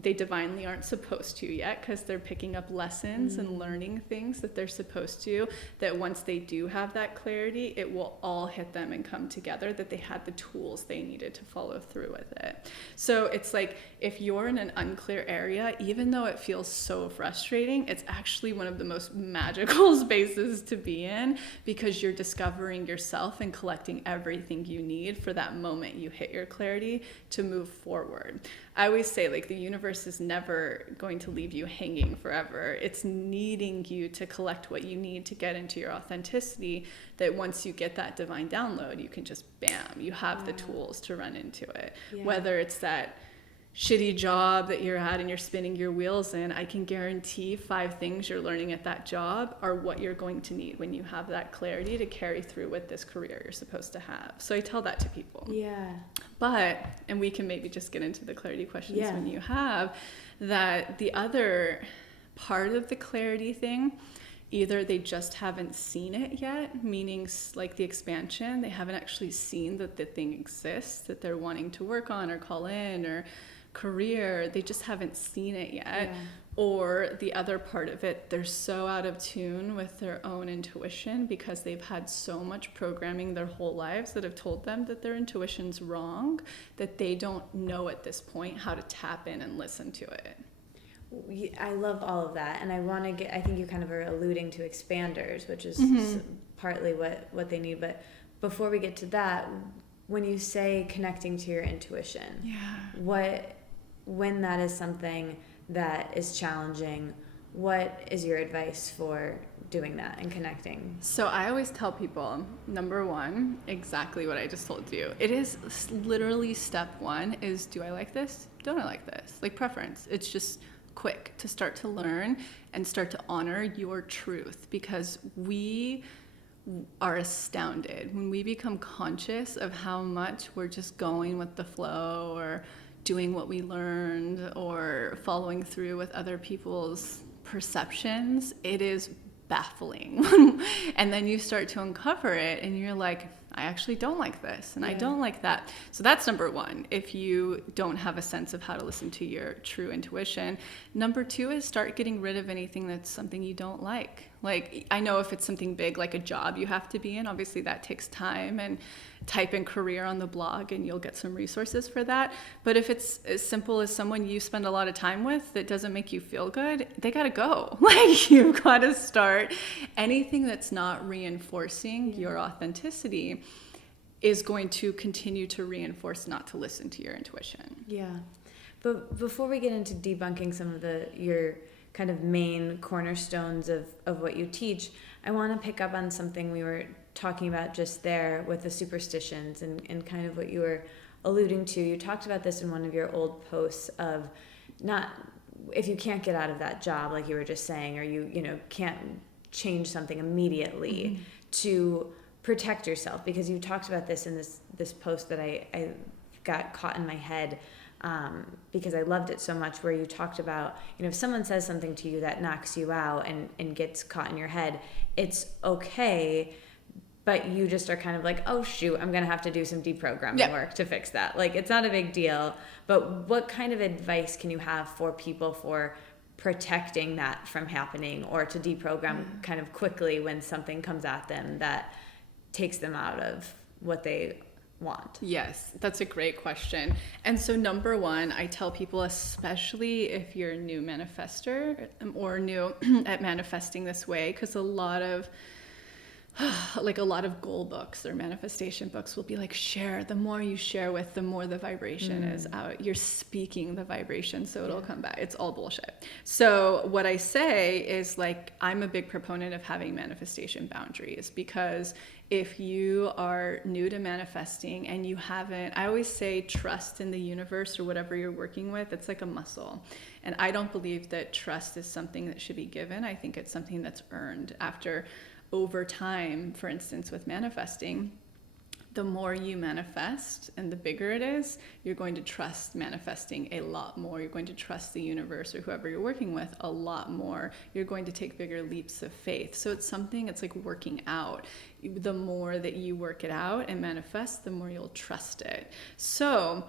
they divinely aren't supposed to yet, because they're picking up lessons and learning things that they're supposed to, that once they do have that clarity, it will all hit them and come together, that they had the tools they needed to follow through with it. So it's like, if you're in an unclear area, even though it feels so frustrating, it's actually one of the most magical spaces to be in, because you're discovering yourself and collecting everything you need for that moment you hit your clarity to move forward. I always say, like, the universe is never going to leave you hanging forever. It's needing you to collect what you need to get into your authenticity, that once you get that divine download, you can just, bam, you have the tools to run into it. Yeah. Whether it's that shitty job that you're at and you're spinning your wheels in, I can guarantee 5 things you're learning at that job are what you're going to need when you have that clarity to carry through with this career you're supposed to have. So I tell that to people. Yeah. But, and we can maybe just get into the clarity questions when you have, that the other part of the clarity thing, either they just haven't seen it yet, meaning like the expansion, they haven't actually seen that the thing exists that they're wanting to work on or call in, or career, they just haven't seen it yet. Yeah. Or the other part of it, they're so out of tune with their own intuition because they've had so much programming their whole lives that have told them that their intuition's wrong, that they don't know at this point how to tap in and listen to it. I love all of that, and I think you kind of are alluding to expanders, which is partly what they need. But before we get to that, when you say connecting to your intuition, when that is something that is challenging, what is your advice for doing that and connecting? So I always tell people, number one, exactly what I just told you. It is literally step one is, do I like this? Don't I like this? Like preference. It's just quick to start to learn and start to honor your truth, because we are astounded when we become conscious of how much we're just going with the flow, or doing what we learned, or following through with other people's perceptions. It is baffling. And then you start to uncover it and you're like, I actually don't like this and I don't like that. So that's number one, if you don't have a sense of how to listen to your true intuition. Number two is start getting rid of anything that's something you don't like. Like, I know if it's something big like a job you have to be in, obviously that takes time, and type in career on the blog and you'll get some resources for that. But if it's as simple as someone you spend a lot of time with that doesn't make you feel good, they gotta go. Like, you've got to start. Anything that's not reinforcing your authenticity is going to continue to reinforce not to listen to your intuition. Yeah. But before we get into debunking some of your kind of main cornerstones of what you teach, I want to pick up on something we were talking about just there with the superstitions and kind of what you were alluding to. You talked about this in one of your old posts of not, if you can't get out of that job, like you were just saying, or you can't change something immediately, to protect yourself, because you talked about this in this post that I got caught in my head, because I loved it so much, where you talked about, if someone says something to you that knocks you out and gets caught in your head, it's okay, but you just are kind of like, oh shoot, I'm going to have to do some deprogramming work to fix that. Like, it's not a big deal. But what kind of advice can you have for people for protecting that from happening, or to deprogram kind of quickly when something comes at them that takes them out of what they want? Yes, that's a great question. And so number one, I tell people, especially if you're a new manifester or new at manifesting this way, because a lot of goal books or manifestation books will be like, share. The more you share with, the more the vibration is out. You're speaking the vibration, so it'll come back. It's all bullshit. So what I say is, like, I'm a big proponent of having manifestation boundaries, because if you are new to manifesting and you haven't, I always say trust in the universe or whatever you're working with. It's like a muscle. And I don't believe that trust is something that should be given. I think it's something that's earned over time. For instance, with manifesting, the more you manifest and the bigger it is, you're going to trust manifesting a lot more. You're going to trust the universe or whoever you're working with a lot more. You're going to take bigger leaps of faith. So it's like working out. The more that you work it out and manifest, the more you'll trust it. So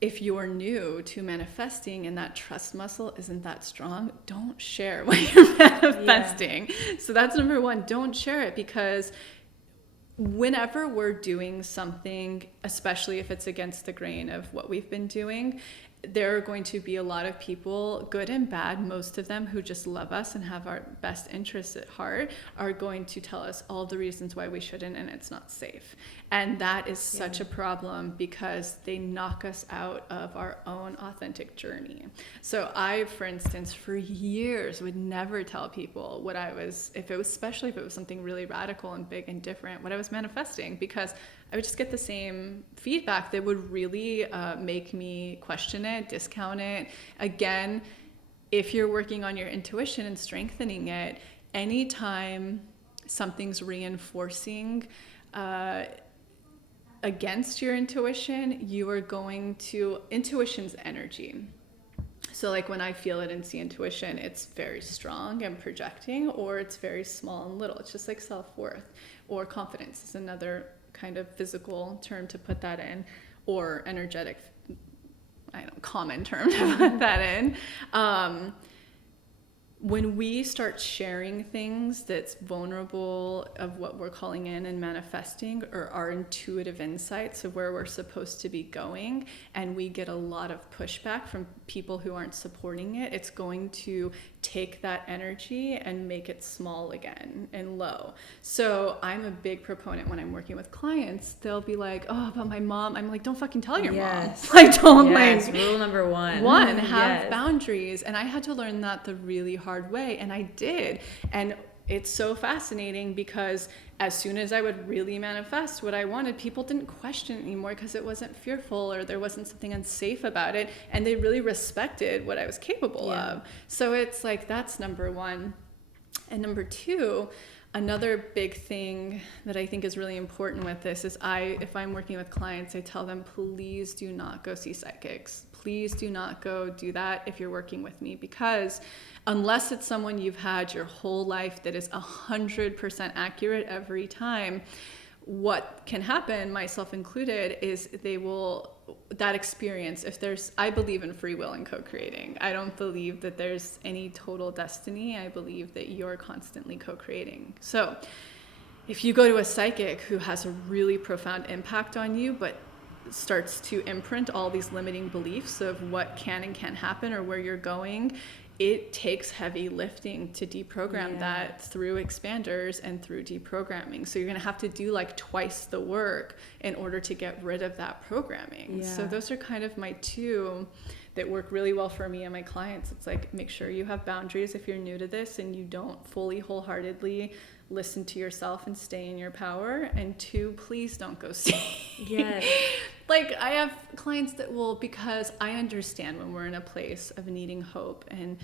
if you're new to manifesting and that trust muscle isn't that strong, don't share what you're manifesting. So that's number one. Don't share it, because whenever we're doing something, especially if it's against the grain of what we've been doing, there are going to be a lot of people, good and bad, most of them who just love us and have our best interests at heart, are going to tell us all the reasons why we shouldn't and it's not safe. And that is such a problem because they knock us out of our own authentic journey. So I, for instance, for years would never tell people what I was, especially if it was something really radical and big and different, what I was manifesting, because I would just get the same feedback that would really make me question it, discount it. Again, if you're working on your intuition and strengthening it, anytime something's reinforcing against your intuition, you are going to, intuition's energy. So like when I feel it and see intuition, it's very strong and projecting, or it's very small and little. It's just like self-worth, or confidence is another kind of physical term to put that in, or energetic, common term to put that in. When we start sharing things that's vulnerable of what we're calling in and manifesting, or our intuitive insights of where we're supposed to be going, and we get a lot of pushback from people who aren't supporting it, it's going to take that energy and make it small again and low. So I'm a big proponent when I'm working with clients, they'll be like, oh, but my mom, I'm like, don't fucking tell your mom. Like, don't rule number one. Have boundaries. And I had to learn that the really hard way, and I did. And it's so fascinating because as soon as I would really manifest what I wanted, people didn't question it anymore because it wasn't fearful or there wasn't something unsafe about it. And they really respected what I was capable of. So it's like, that's number one. And number two, another big thing that I think is really important with this is if I'm working with clients, I tell them, please do not go see psychics. Please do not go do that if you're working with me, because unless it's someone you've had your whole life that is 100% accurate every time, what can happen, myself included, is that experience, I believe in free will and co-creating. I don't believe that there's any total destiny. I believe that you're constantly co-creating. So if you go to a psychic who has a really profound impact on you, but starts to imprint all these limiting beliefs of what can and can't happen or where you're going, it takes heavy lifting to deprogram that through expanders and through deprogramming. So you're going to have to do like twice the work in order to get rid of that programming. So those are kind of my two that work really well for me and my clients. It's like, make sure you have boundaries if you're new to this and you don't fully wholeheartedly listen to yourself and stay in your power. And two, please don't go see. Like I have clients that will, because I understand when we're in a place of needing hope and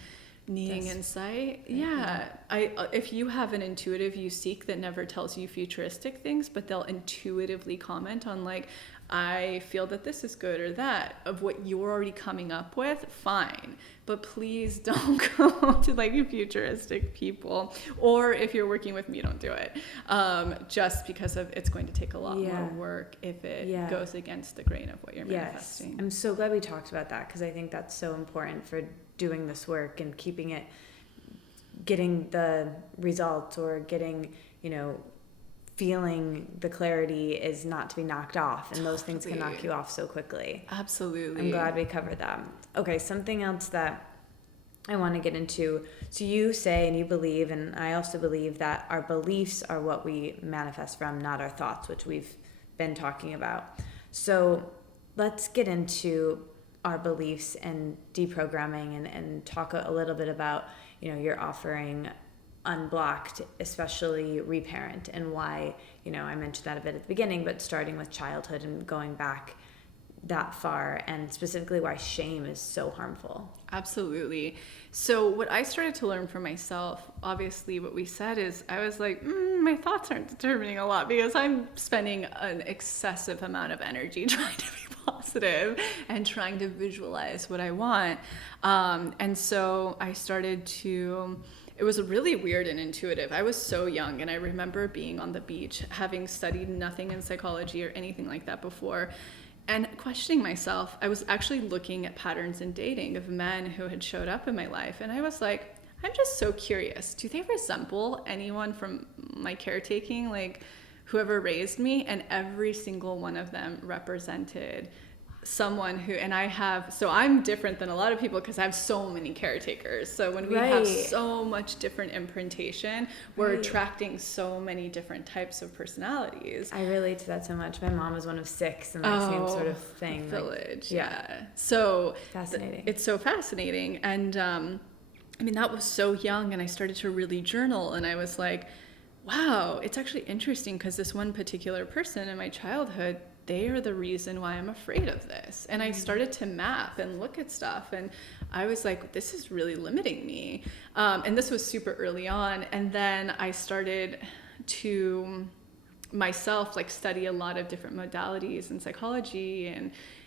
needing insight. If you have an intuitive you seek that never tells you futuristic things, but they'll intuitively comment on like, I feel that this is good or that, of what you're already coming up with, fine. But please don't go to like futuristic people, or if you're working with me, don't do it. Just because it's going to take a lot more work if it goes against the grain of what you're manifesting. I'm so glad we talked about that, because I think that's so important for doing this work and getting the results, or getting, feeling the clarity is not to be knocked off, and those things can knock you off so quickly. Absolutely. I'm glad we covered that. Okay, something else that I want to get into. So you say, and you believe, and I also believe, that our beliefs are what we manifest from, not our thoughts, which we've been talking about. So let's get into our beliefs and deprogramming, and talk a little bit about, your offering Unblocked, especially Reparent, and why, I mentioned that a bit at the beginning, but starting with childhood and going back that far, and specifically why shame is so harmful. Absolutely. So what I started to learn for myself, obviously what we said is, I was like, my thoughts aren't determining a lot, because I'm spending an excessive amount of energy trying to be positive and trying to visualize what I want. And so I started to... It was really weird and intuitive. I was so young, and I remember being on the beach, having studied nothing in psychology or anything like that before, and questioning myself. I was actually looking at patterns in dating of men who had showed up in my life, and I was like, I'm just so curious. Do they resemble anyone from my caretaking, like whoever raised me? And every single one of them represented someone who, and so I'm different than a lot of people because I have so many caretakers. So when we have so much different imprintation, we're attracting so many different types of personalities. I relate to that so much. My mom was one of 6 and that same sort of thing. Village, yeah. So fascinating. It's so fascinating. And I mean, that was so young, and I started to really journal, and I was like, wow, it's actually interesting because this one particular person in my childhood, they are the reason why I'm afraid of this. And I started to map and look at stuff, and I was like, this is really limiting me. And this was super early on. And then I started to myself like study a lot of different modalities in psychology,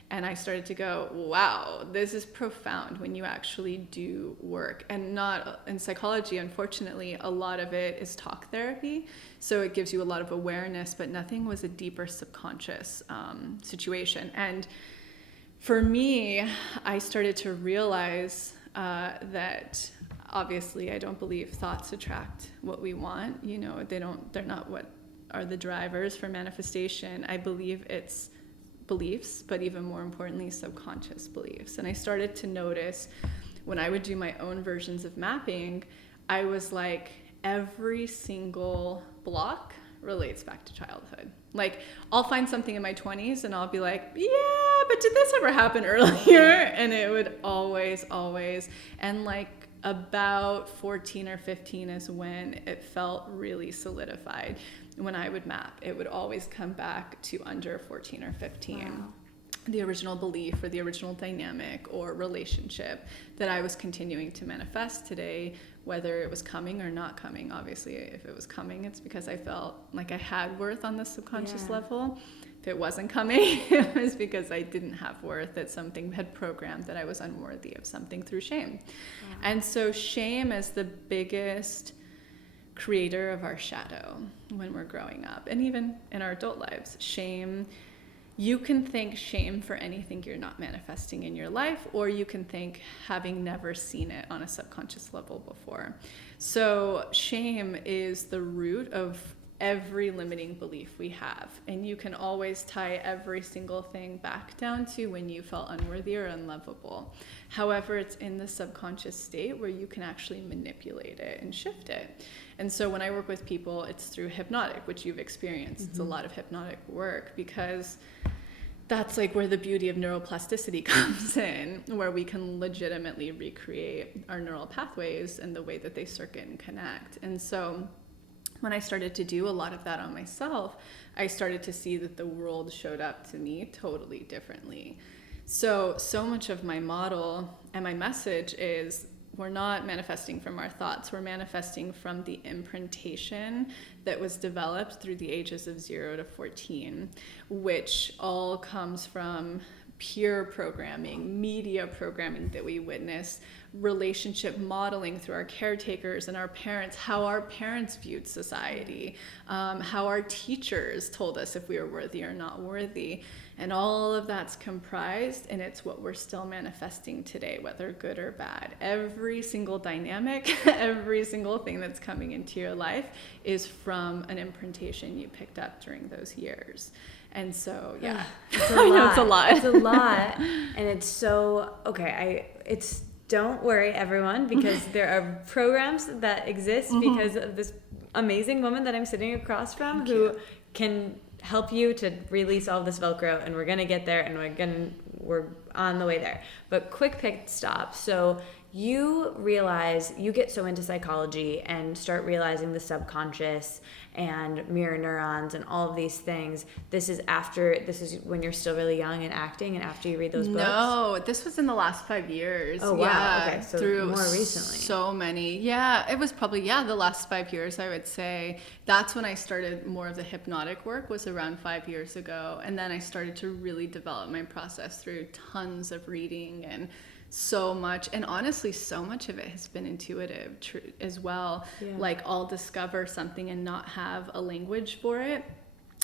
and I started to go, wow, this is profound when you actually do work. And not in psychology, unfortunately, a lot of it is talk therapy. So it gives you a lot of awareness, but nothing was a deeper subconscious situation. And for me, I started to realize that obviously I don't believe thoughts attract what we want. You know, they're not what are the drivers for manifestation. I believe it's beliefs, but even more importantly, subconscious beliefs. And I started to notice when I would do my own versions of mapping, I was like, every single block relates back to childhood. Like, I'll find something in my 20s and I'll be like, yeah, but did this ever happen earlier? And it would always, and like about 14 or 15 is when it felt really solidified. When I would map, it would always come back to under 14 or 15. Wow. The original belief or the original dynamic or relationship that I was continuing to manifest today, whether it was coming or not coming. Obviously, if it was coming, it's because I felt like I had worth on the subconscious level. If it wasn't coming, it was because I didn't have worth, that something had programmed that I was unworthy of something through shame. Wow. And so shame is the biggest creator of our shadow when we're growing up, and even in our adult lives. Shame, you can thank shame for anything you're not manifesting in your life, or you can thank having never seen it on a subconscious level before. So shame is the root of every limiting belief we have, and you can always tie every single thing back down to when you felt unworthy or unlovable. However, it's in the subconscious state where you can actually manipulate it and shift it. And so when I work with people, it's through hypnotic, which you've experienced. Mm-hmm. It's a lot of hypnotic work, because that's like where the beauty of neuroplasticity comes in, where we can legitimately recreate our neural pathways and the way that they circuit and connect. And so when I started to do a lot of that on myself, I started to see that the world showed up to me totally differently. So much of my model and my message is, we're not manifesting from our thoughts. We're manifesting from the imprintation that was developed through the ages of 0 to 14, which all comes from pure programming, media programming that we witness, relationship modeling through our caretakers and our parents, how our parents viewed society, how our teachers told us if we were worthy or not worthy. And all of that's comprised, and it's what we're still manifesting today, whether good or bad. Every single dynamic, every single thing that's coming into your life is from an imprintation you picked up during those years. And so, yeah, it's a lot. It's a lot. It's a lot. And it's so, don't worry, everyone, because there are programs that exist because of this amazing woman that I'm sitting across from who can help you to release all this Velcro, and we're going to get there, and we're on the way there. But quick pit stop. So you realize, you get so into psychology and start realizing the subconscious and mirror neurons and all of these things. This is when you're still really young and acting, and after you read those books? No, this was in the last 5 years. Oh, wow. Yeah, okay, so through more recently. So many. Yeah, it was probably, the last 5 years, I would say. That's when I started more of the hypnotic work, was around 5 years ago. And then I started to really develop my process through tons of reading and so much, and honestly so much of it has been intuitive as well. Like, I'll discover something and not have a language for it,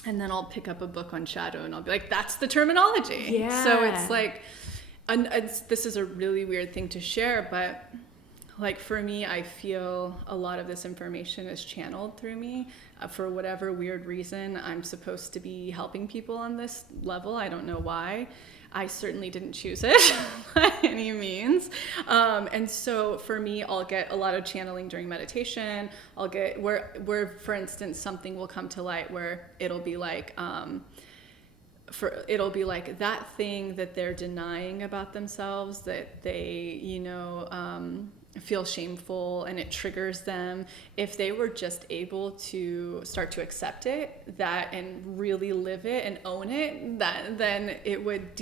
and then I'll pick up a book on shadow and I'll be like, that's the terminology. So it's like, this is a really weird thing to share, but like, for me, I feel a lot of this information is channeled through me. For whatever weird reason, I'm supposed to be helping people on this level. I don't know why. I certainly didn't choose it by any means. And so for me, I'll get a lot of channeling during meditation. I'll get where, for instance, something will come to light where it'll be like, it'll be like that thing that they're denying about themselves, that they, feel shameful and it triggers them. If they were just able to start to accept it, that, and really live it and own it, then it would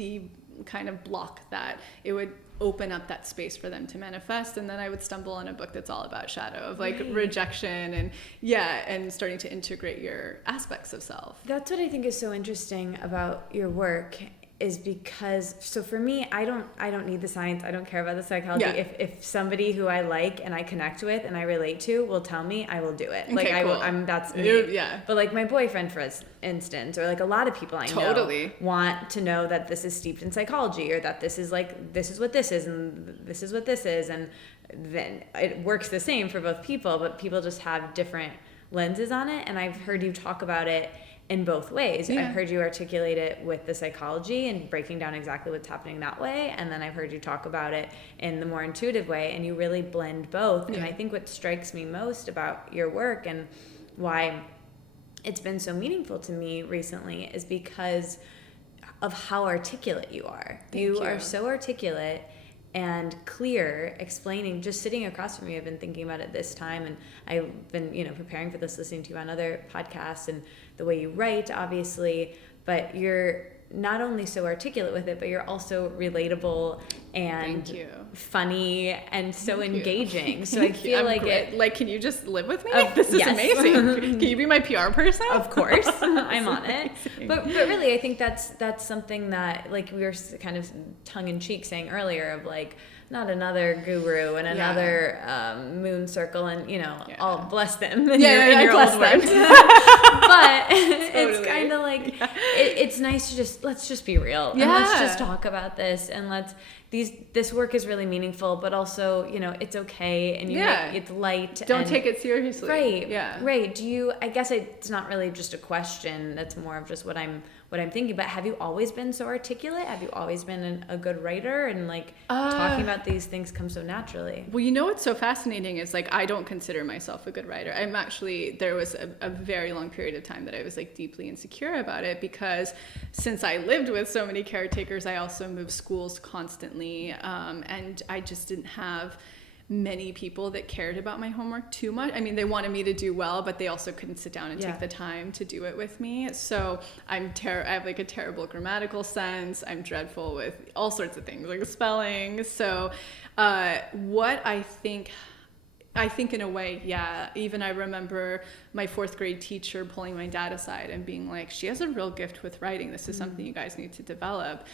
kind of block that. It would open up that space for them to manifest. And then I would stumble on a book that's all about shadow, of like rejection and starting to integrate your aspects of self. That's what I think is so interesting about your work, is because, so for me, I don't need the science. I don't care about the psychology. Yeah. If somebody who I like and I connect with and I relate to will tell me, I will do it. Okay, like I cool. will, that's me. Yeah. But like my boyfriend, for instance, or like a lot of people I know want to know that this is steeped in psychology, or that this is what this is, and this is what this is. And then it works the same for both people, but people just have different lenses on it. And I've heard you talk about it in both ways. Yeah. I've heard you articulate it with the psychology and breaking down exactly what's happening that way, and then I've heard you talk about it in the more intuitive way, and you really blend both. Yeah. And I think what strikes me most about your work and why it's been so meaningful to me recently is because of how articulate you are. You are so articulate and clear, explaining, just sitting across from you. I've been thinking about it this time, and I've been, preparing for this, listening to you on other podcasts, and the way you write, obviously, but you're not only so articulate with it, but you're also relatable and funny and so engaging. So I feel like it. Like, can you just live with me? This is amazing. Can you be my PR person? Of course, I'm on it. But really, I think that's something that, like, we were kind of tongue in cheek saying earlier, of like, not another guru and another moon circle, and all bless them. In your bless them. But it's kind of like it's nice to let's just be real. And let's just talk about this, and this work is really meaningful, but also it's okay, and it's light. Don't take it seriously. Right. Yeah. Right. I guess it's not really just a question. That's more of just what I'm thinking. But have you always been so articulate? Have you always been a good writer, and talking about these things come so naturally? Well, what's so fascinating is I don't consider myself a good writer. There was a very long period of time that I was deeply insecure about it, because since I lived with so many caretakers, I also moved schools constantly, and I just didn't have many people that cared about my homework too much. I mean, they wanted me to do well, but they also couldn't sit down and take the time to do it with me. So I have a terrible grammatical sense. I'm dreadful with all sorts of things, like spelling. So what I think in a way, even I remember my 4th grade teacher pulling my dad aside and being like, she has a real gift with writing. This is something you guys need to develop,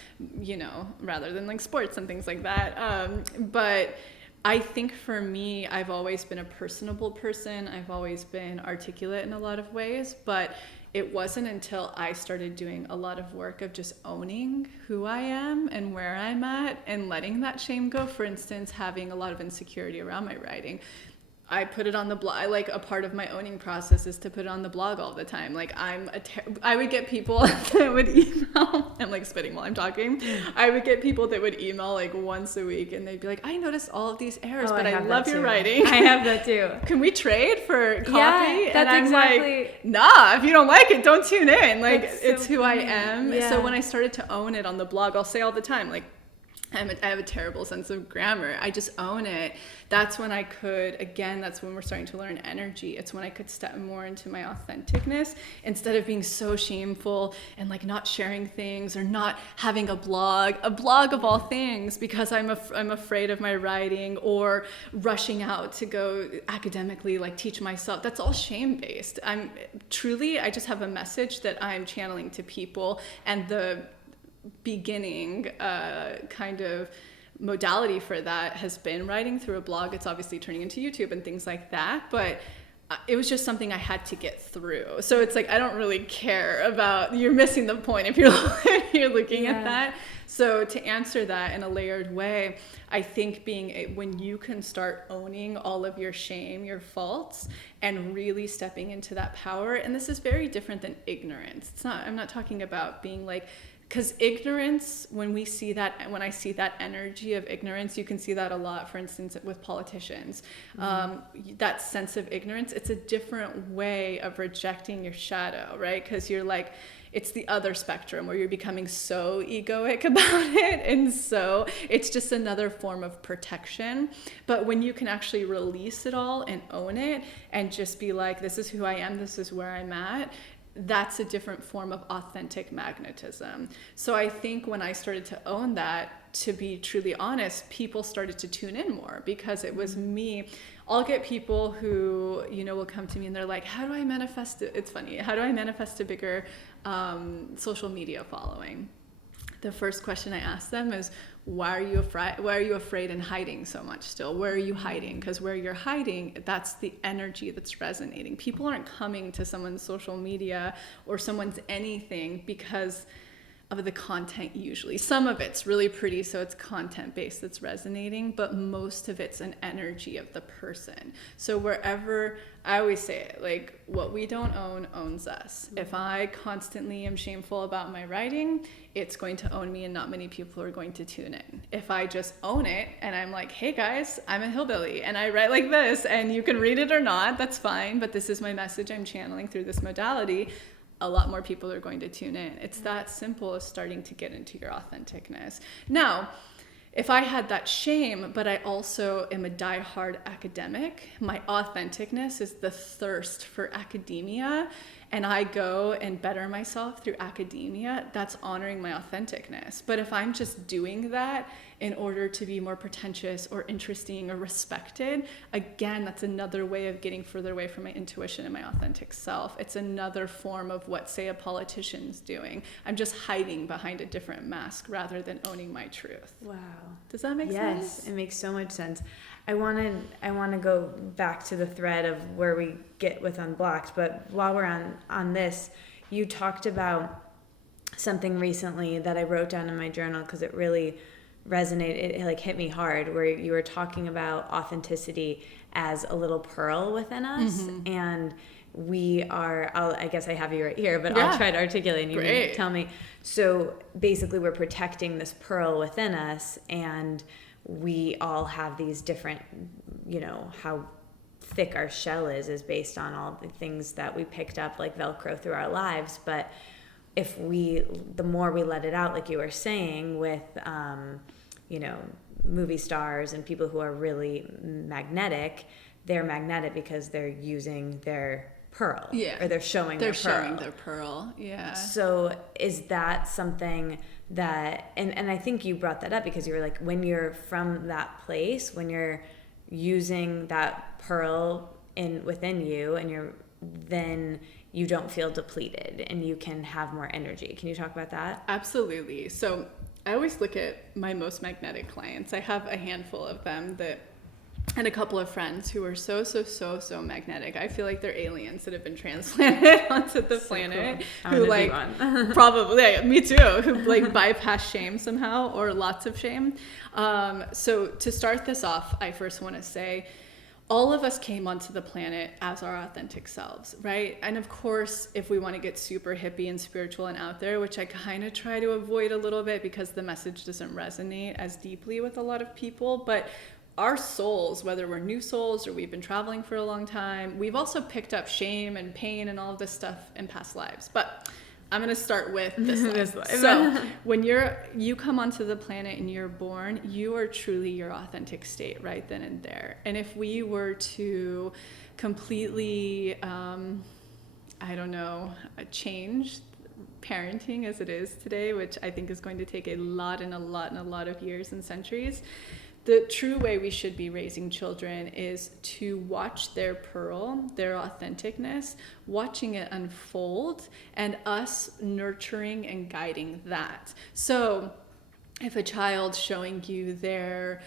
rather than sports and things like that. But I think for me, I've always been a personable person. I've always been articulate in a lot of ways, but it wasn't until I started doing a lot of work of just owning who I am and where I'm at and letting that shame go. For instance, having a lot of insecurity around my writing. I put it on the blog. A part of my owning process is to put it on the blog all the time. I would get people that would email. I'm spitting while I'm talking. I would get people that would email once a week, and they'd be like, I noticed all of these errors, but I love your writing. I have that too. Can we trade for coffee? Yeah, that's exactly. Nah, if you don't like it, don't tune in. It's so who funny. I am. Yeah. So when I started to own it on the blog, I'll say all the time, I have a terrible sense of grammar. I just own it. That's when that's when we're starting to learn energy. It's when I could step more into my authenticness instead of being so shameful and not sharing things, or not having a blog of all things, because I'm afraid of my writing, or rushing out to go academically teach myself. That's all shame based. I just have a message that I'm channeling to people, and the beginning kind of modality for that has been writing through a blog. It's obviously turning into YouTube and things like that, but it was just something I had to get through. So it's I don't really care about, you're missing the point if you're looking at that. So to answer that in a layered way, I think when you can start owning all of your shame, your faults, and really stepping into that power, and this is very different than ignorance. I'm not talking about being Because ignorance, when I see that energy of ignorance, you can see that a lot, for instance, with politicians. That sense of ignorance, it's a different way of rejecting your shadow, right? Because you're like, it's the other spectrum where you're becoming so egoic about it. And so it's just another form of protection. But when you can actually release it all and own it and just be like, this is who I am, this is where I'm at, that's a different form of authentic magnetism. So I think when I started to own that, to be truly honest, people started to tune in more because it was me. I'll get people who, will come to me and they're like, how do I manifest it? It's funny. How do I manifest a bigger social media following? The first question I ask them is, why are you afraid and hiding so much still? Where are you hiding? Because where you're hiding, that's the energy that's resonating. People aren't coming to someone's social media or someone's anything because of the content usually. Some of it's really pretty, so it's content based that's resonating, but most of it's an energy of the person. So wherever, I always say it, like, what we don't own owns us. If I constantly am shameful about my writing, it's going to own me and not many people are going to tune in. If I just own it and I'm like, hey guys, I'm a hillbilly and I write like this and you can read it or not, that's fine, but this is my message I'm channeling through this modality, a lot more people are going to tune in. It's that simple as starting to get into your authenticness. Now, if I had that shame, but I also am a diehard academic, my authenticness is the thirst for academia, and I go and better myself through academia, that's honoring my authenticness. But if I'm just doing that in order to be more pretentious or interesting or respected, again, that's another way of getting further away from my intuition and my authentic self. It's another form of what, say, a politician's doing. I'm just hiding behind a different mask rather than owning my truth. Wow. Does that make sense? Yes, it makes so much sense. I want to go back to the thread of where we get with Unblocked, but while we're on this, you talked about something recently that I wrote down in my journal because it really resonated. It like hit me hard, where you were talking about authenticity as a little pearl within us, and we are, I guess I have you right here, but yeah. I'll try to articulate and you can tell me. So basically we're protecting this pearl within us, and we all have these different, how thick our shell is based on all the things that we picked up like Velcro through our lives. But the more we let it out, like you were saying, with, movie stars and people who are really magnetic, they're magnetic because they're using their pearl. Yeah. Or they're showing their pearl. They're showing their pearl, yeah. So is that something that, and I think you brought that up because you were like, when you're from that place, when you're using that pearl within you, and then you don't feel depleted and you can have more energy. Can you talk about that? Absolutely. So I always look at my most magnetic clients. I have a handful of them and a couple of friends who are so magnetic. I feel like they're aliens that have been transplanted onto the planet. Cool. Who like probably, yeah, me too, who like bypass shame somehow, or lots of shame. So to start this off, I first want to say, all of us came onto the planet as our authentic selves, right? And of course, if we want to get super hippie and spiritual and out there, which I kind of try to avoid a little bit because the message doesn't resonate as deeply with a lot of people, but our souls, whether we're new souls or we've been traveling for a long time, we've also picked up shame and pain and all of this stuff in past lives. But I'm going to start with this life. So when you come onto the planet and you're born, you are truly your authentic state right then and there. And if we were to completely, change parenting as it is today, which I think is going to take a lot of years and centuries, the true way we should be raising children is to watch their pearl, their authenticness, watching it unfold, and us nurturing and guiding that. So if a child's showing you their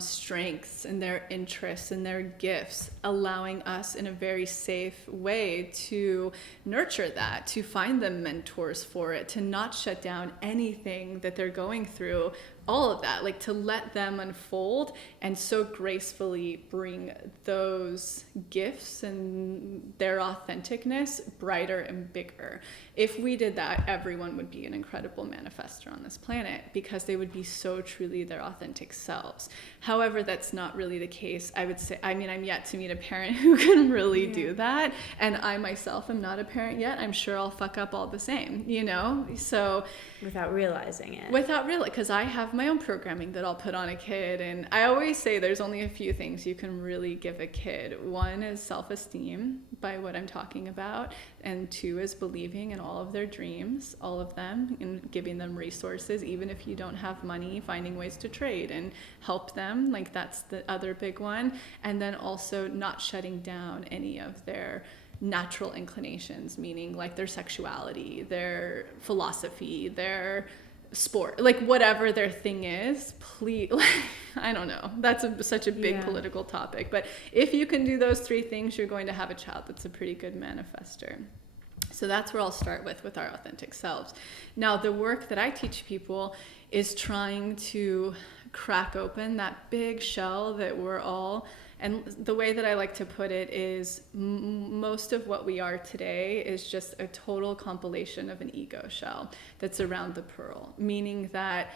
strengths and their interests and their gifts, allowing us in a very safe way to nurture that, to find them mentors for it, to not shut down anything that they're going through all of that, like to let them unfold and so gracefully bring those gifts and their authenticness brighter and bigger. If we did that, everyone would be an incredible manifestor on this planet because they would be so truly their authentic selves. However, that's not really the case. I would say, I mean, I'm yet to meet a parent who can really do that. And I myself am not a parent yet. I'm sure I'll fuck up all the same, you know? So without realizing it. Because I have my own programming that I'll put on a kid. And I always say there's only a few things you can really give a kid. One is self-esteem, by what I'm talking about. And two is believing in all of their dreams, all of them, and giving them resources, even if you don't have money, finding ways to trade and help them. Like that's the other big one. And then also not shutting down any of their natural inclinations, meaning like their sexuality, their philosophy, their sport, like whatever their thing is, please, like, I don't know. That's such a big political topic. But if you can do those three things, you're going to have a child that's a pretty good manifester. So that's where I'll start with our authentic selves. Now, the work that I teach people is trying to crack open that big shell that we're all. And the way that I like to put it is most of what we are today is just a total compilation of an ego shell that's around the pearl, meaning that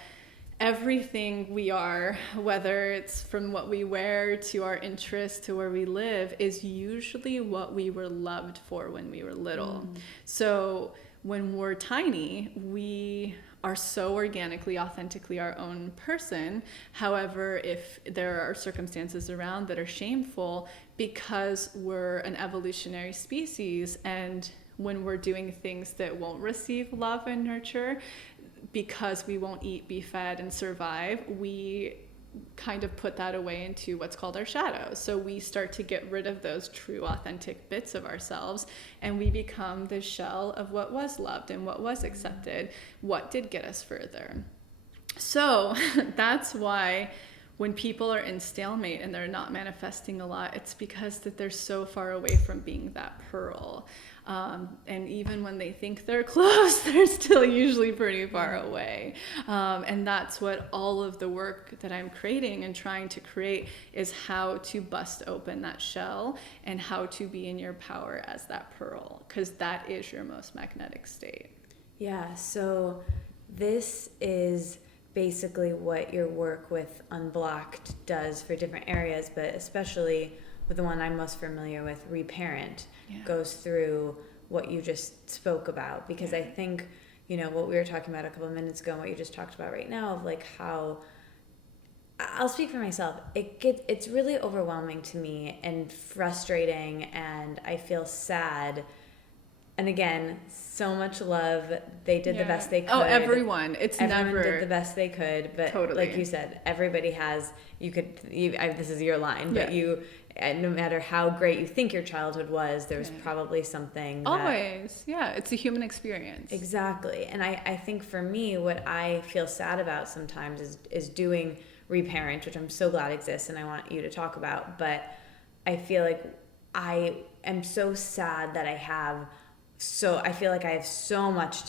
everything we are, whether it's from what we wear to our interests to where we live, is usually what we were loved for when we were little. So when we're tiny, we are so organically, authentically our own person. However, if there are circumstances around that are shameful, because we're an evolutionary species, and when we're doing things that won't receive love and nurture, because we won't eat, be fed, and survive, we kind of put that away into what's called our shadows. So we start to get rid of those true authentic bits of ourselves, and we become the shell of what was loved and what was accepted, what did get us further. So that's why when people are in stalemate and they're not manifesting a lot, it's because that they're so far away from being that pearl. And even when they think they're close, they're still usually pretty far away. And that's what all of the work that I'm creating and trying to create is how to bust open that shell and how to be in your power as that pearl, because that is your most magnetic state. Yeah, so this is basically what your work with Unblocked does for different areas, but especially with the one I'm most familiar with, Reparent, goes through what you just spoke about. Because I think, you know, what we were talking about a couple of minutes ago and what you just talked about right now, of like how, I'll speak for myself, it's really overwhelming to me and frustrating, and I feel sad. And again, so much love. They did the best they could. Oh, everyone. Everyone did the best they could. But like you said, everybody has, this is your line, but no matter how great you think your childhood was, there was probably something. Always. It's a human experience. Exactly. And I think for me, what I feel sad about sometimes is doing Reparent, which I'm so glad exists and I want you to talk about. But I feel like I am so sad that I feel like I have so much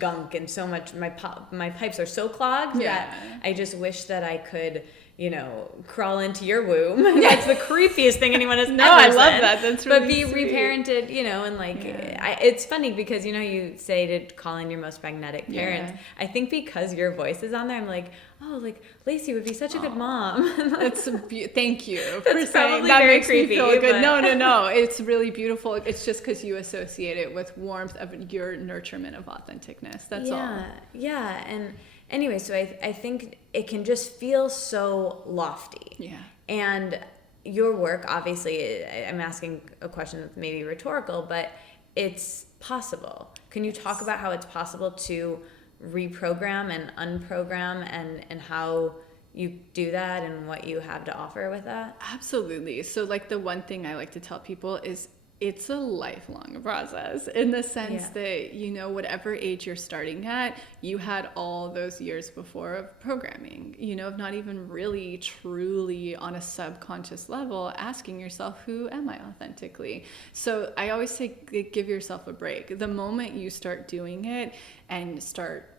gunk and so much, my pipes are so clogged that I just wish that I could, you know, crawl into your womb. That's the creepiest thing anyone has ever said. I love that. That's really But be sweet. Reparented, you know, and like, it's funny because, you know, you say to call in your most magnetic parent. I think because your voice is on there, I'm like, oh, like Lacy would be such a good mom. Thank you for That's saying that. Makes me feel good. No. It's really beautiful. It's just because you associate it with warmth of your nurturement of authenticness. That's all. Yeah. And anyway, so I think it can just feel so lofty. Yeah. And your work, obviously, I'm asking a question that's maybe rhetorical, but it's possible. Can you talk about how it's possible to reprogram and unprogram and how you do that and what you have to offer with that? Absolutely. So like the one thing I like to tell people is it's a lifelong process in the sense that, you know, whatever age you're starting at, you had all those years before of programming, you know, of not even really truly on a subconscious level asking yourself, who am I authentically? So I always say, give yourself a break. The moment you start doing it and start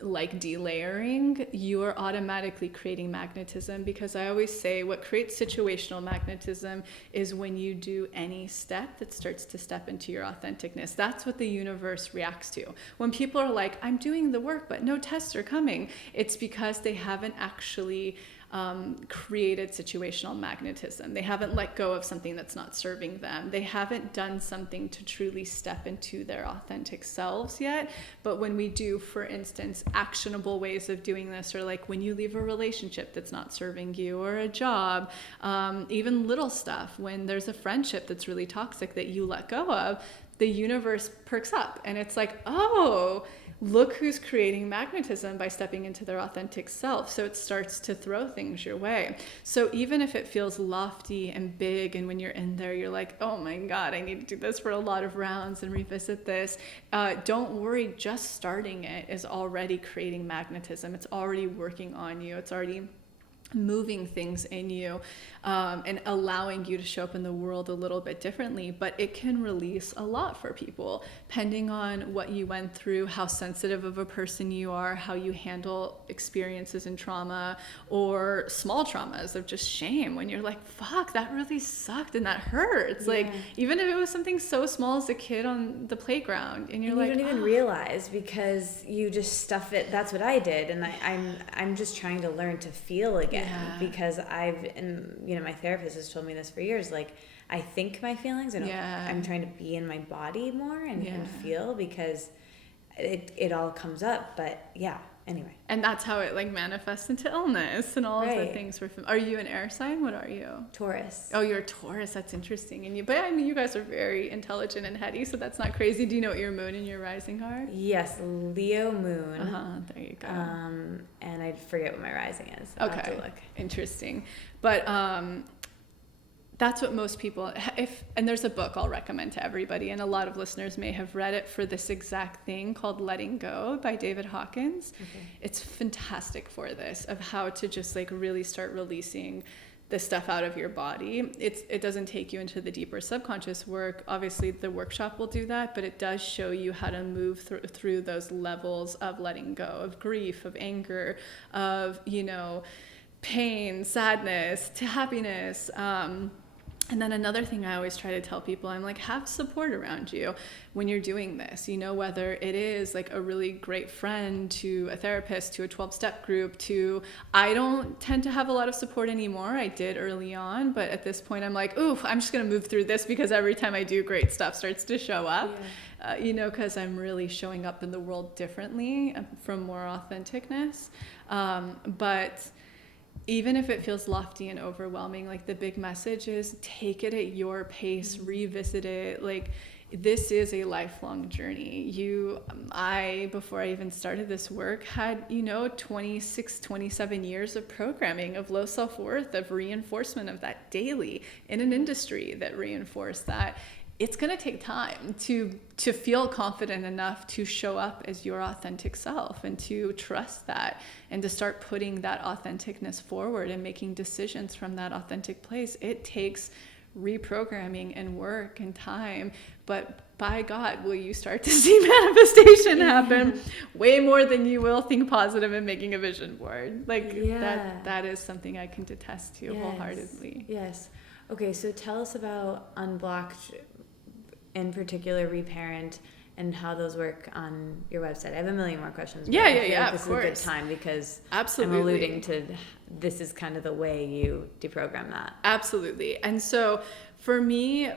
like delayering, you are automatically creating magnetism, because I always say what creates situational magnetism is when you do any step that starts to step into your authenticness. That's what the universe reacts to. When people are like, I'm doing the work, but no tests are coming, it's because they haven't actually created situational magnetism. They haven't let go of something that's not serving them. They haven't done something to truly step into their authentic selves yet. But when we do, for instance, actionable ways of doing this, or like when you leave a relationship that's not serving you, or a job, even little stuff, when there's a friendship that's really toxic that you let go of, the universe perks up and it's like, oh, look who's creating magnetism by stepping into their authentic self. So it starts to throw things your way. So even if it feels lofty and big, and when you're in there, you're like, oh my God, I need to do this for a lot of rounds and revisit this. Don't worry, just starting it is already creating magnetism. It's already working on you. It's already moving things in you, and allowing you to show up in the world a little bit differently. But it can release a lot for people, depending on what you went through, how sensitive of a person you are, how you handle experiences in trauma, or small traumas of just shame, when you're like, fuck, that really sucked and that hurts. Yeah. Like, even if it was something so small as a kid on the playground, and you're like, you don't even realize, because you just stuff it. That's what I did, and I'm just trying to learn to feel again. Yeah. Because my therapist has told me this for years, like, I think my feelings, and I'm trying to be in my body more and feel, because it all comes up. But anyway. And that's how it like manifests into illness and all of the things are you an air sign? What are you? Taurus. Oh, you're a Taurus. That's interesting. But I mean, you guys are very intelligent and heady, so that's not crazy. Do you know what your moon and your rising are? Yes, Leo moon. There you go. And I forget what my rising is. I'll have to look. Interesting. But that's what most people, and there's a book I'll recommend to everybody, and a lot of listeners may have read it for this exact thing, called Letting Go by David Hawkins. Okay. It's fantastic for this, of how to just like really start releasing the stuff out of your body. It doesn't take you into the deeper subconscious work. Obviously the workshop will do that, but it does show you how to move through those levels of letting go, of grief, of anger, of, pain, sadness, to happiness. And then another thing I always try to tell people, I'm like, have support around you when you're doing this, whether it is like a really great friend, to a therapist, to a 12-step group, I don't tend to have a lot of support anymore. I did early on, but at this point I'm like, ooh, I'm just going to move through this, because every time I do, great stuff starts to show up, because I'm really showing up in the world differently, from more authenticness. But even if it feels lofty and overwhelming, like, the big message is take it at your pace, revisit it. Like, this is a lifelong journey. I, before I even started this work, had, 26, 27 years of programming, of low self-worth, of reinforcement of that daily in an industry that reinforced that. It's going to take time to feel confident enough to show up as your authentic self, and to trust that, and to start putting that authenticness forward and making decisions from that authentic place. It takes reprogramming and work and time, but by God, will you start to see manifestation happen way more than you will think positive and making a vision board. Like, that is something I can attest to wholeheartedly. Yes. Okay, so tell us about Unblocked, in particular Reparent, and how those work on your website. I have a million more questions. Yeah, like this is a good time, because absolutely, I'm alluding to this is kind of the way you deprogram that. Absolutely. And so for me,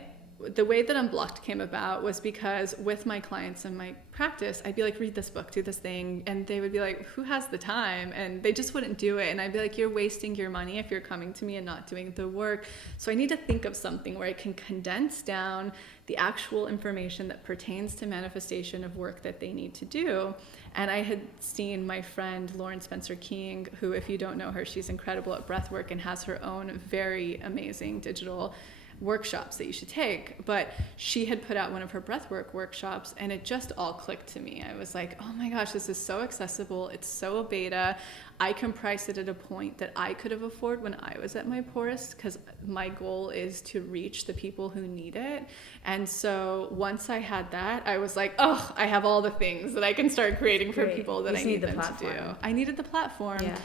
the way that Unblocked came about was because with my clients in my practice, I'd be like, read this book, do this thing. And they would be like, who has the time? And they just wouldn't do it. And I'd be like, you're wasting your money if you're coming to me and not doing the work. So I need to think of something where I can condense down the actual information that pertains to manifestation of work that they need to do. And I had seen my friend Lauren Spencer King, who, if you don't know her, she's incredible at breathwork and has her own very amazing digital workshops that you should take. But she had put out one of her breathwork workshops, and it just all clicked to me. I was like, oh my gosh, this is so accessible. It's so beta. I can price it at a point that I could have afforded when I was at my poorest, because my goal is to reach the people who need it. And so once I had that, I was like, oh, I have all the things that I can start creating for people that I need them to do. I needed the platform. Yeah.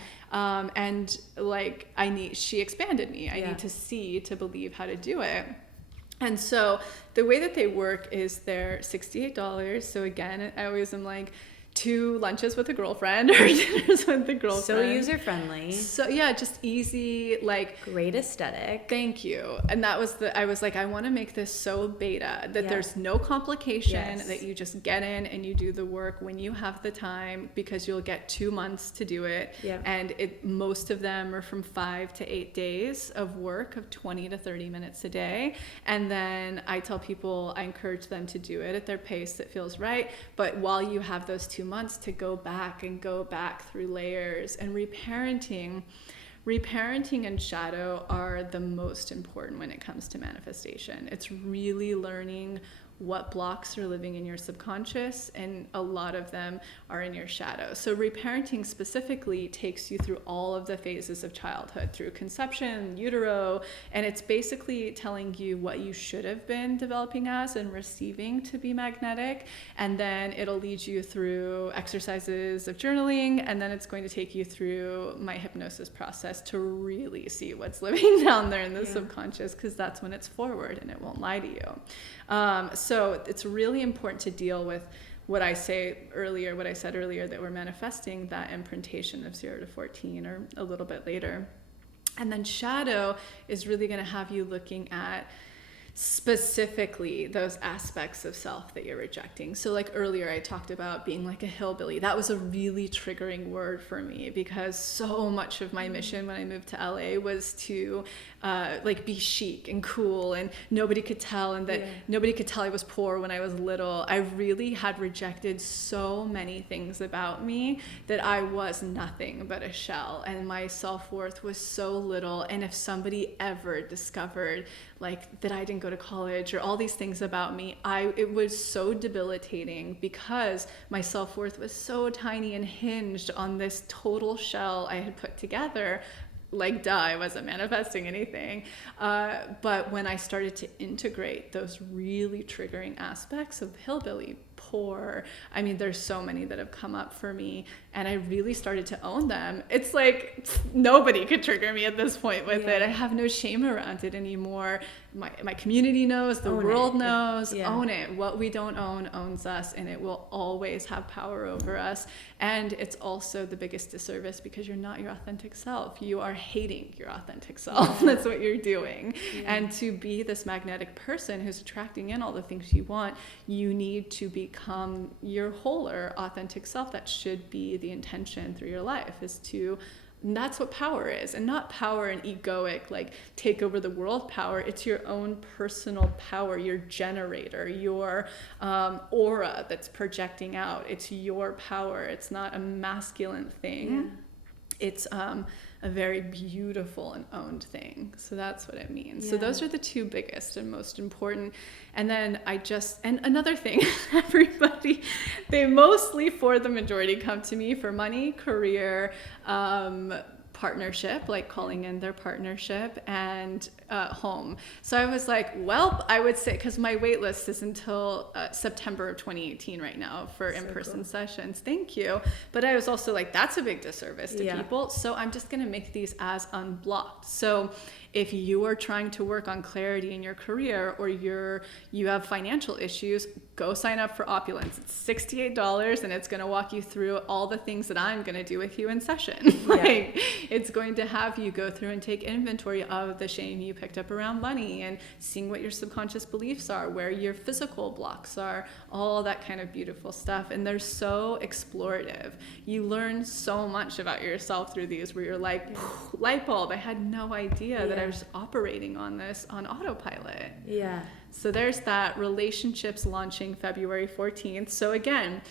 And like she expanded me. I need to see to believe how to do it. And so the way that they work is they're $68. So again, I always am like, 2 lunches with a girlfriend or dinners with a girlfriend. So user-friendly. So yeah, just easy, like... Great aesthetic. Thank you. And that was I was like, I want to make this so beta that there's no complication, that you just get in and you do the work when you have the time, because you'll get 2 months to do it. Yep. And most of them are from 5 to 8 days of work of 20 to 30 minutes a day. And then I tell people, I encourage them to do it at their pace that feels right. But while you have those 2 months to go back through layers, and reparenting and shadow are the most important when it comes to manifestation. It's really learning what blocks are living in your subconscious, and a lot of them are in your shadow. So reparenting specifically takes you through all of the phases of childhood, through conception, utero, and it's basically telling you what you should have been developing as and receiving to be magnetic. And then it'll lead you through exercises of journaling, and then it's going to take you through my hypnosis process to really see what's living down there in the subconscious, because that's when it's forward and it won't lie to you. So it's really important to deal with what I said earlier, that we're manifesting that imprintation of 0 to 14 or a little bit later. And then shadow is really going to have you looking at specifically those aspects of self that you're rejecting. So like earlier I talked about being like a hillbilly. That was a really triggering word for me, because so much of my mission when I moved to LA was to like be chic and cool, and nobody could tell, and that nobody could tell I was poor when I was little. I really had rejected so many things about me that I was nothing but a shell, and my self-worth was so little. And if somebody ever discovered like that I didn't go to college or all these things about me, it was so debilitating, because my self-worth was so tiny and hinged on this total shell I had put together. Like, duh, I wasn't manifesting anything. But when I started to integrate those really triggering aspects of hillbilly, poor, I mean, there's so many that have come up for me, and I really started to own them. It's like nobody could trigger me at this point with it. I have no shame around it anymore. My community knows, the world knows. Own it. What we don't own owns us, and it will always have power over us. And it's also the biggest disservice, because you're not your authentic self. You are hating your authentic self. That's what you're doing. And to be this magnetic person who's attracting in all the things you want, you need to become your wholer, authentic self. That should be the intention through your life, and that's what power is. And not power and egoic, like take over the world power. It's your own personal power, your generator, your aura that's projecting out. It's your power. It's not a masculine thing. It's a very beautiful and owned thing. So that's what it means. So those are the 2 biggest and most important. And then and another thing, everybody, they mostly, for the majority, come to me for money, career, partnership, like calling in their partnership, and home. So I was like, well, I would say, because my wait list is until September of 2018 right now for in-person sessions. Thank you. But I was also like, that's a big disservice to people. So I'm just going to make these as unblocked. So if you are trying to work on clarity in your career, or you have financial issues, go sign up for Opulence. It's $68, and it's going to walk you through all the things that I'm going to do with you in session. Like, it's going to have you go through and take inventory of the shame you picked up around money, and seeing what your subconscious beliefs are, where your physical blocks are, all that kind of beautiful stuff. And they're so explorative. You learn so much about yourself through these, where you're like, light bulb, I had no idea that I was operating on this on autopilot. So there's that. Relationships launching February 14th. So again,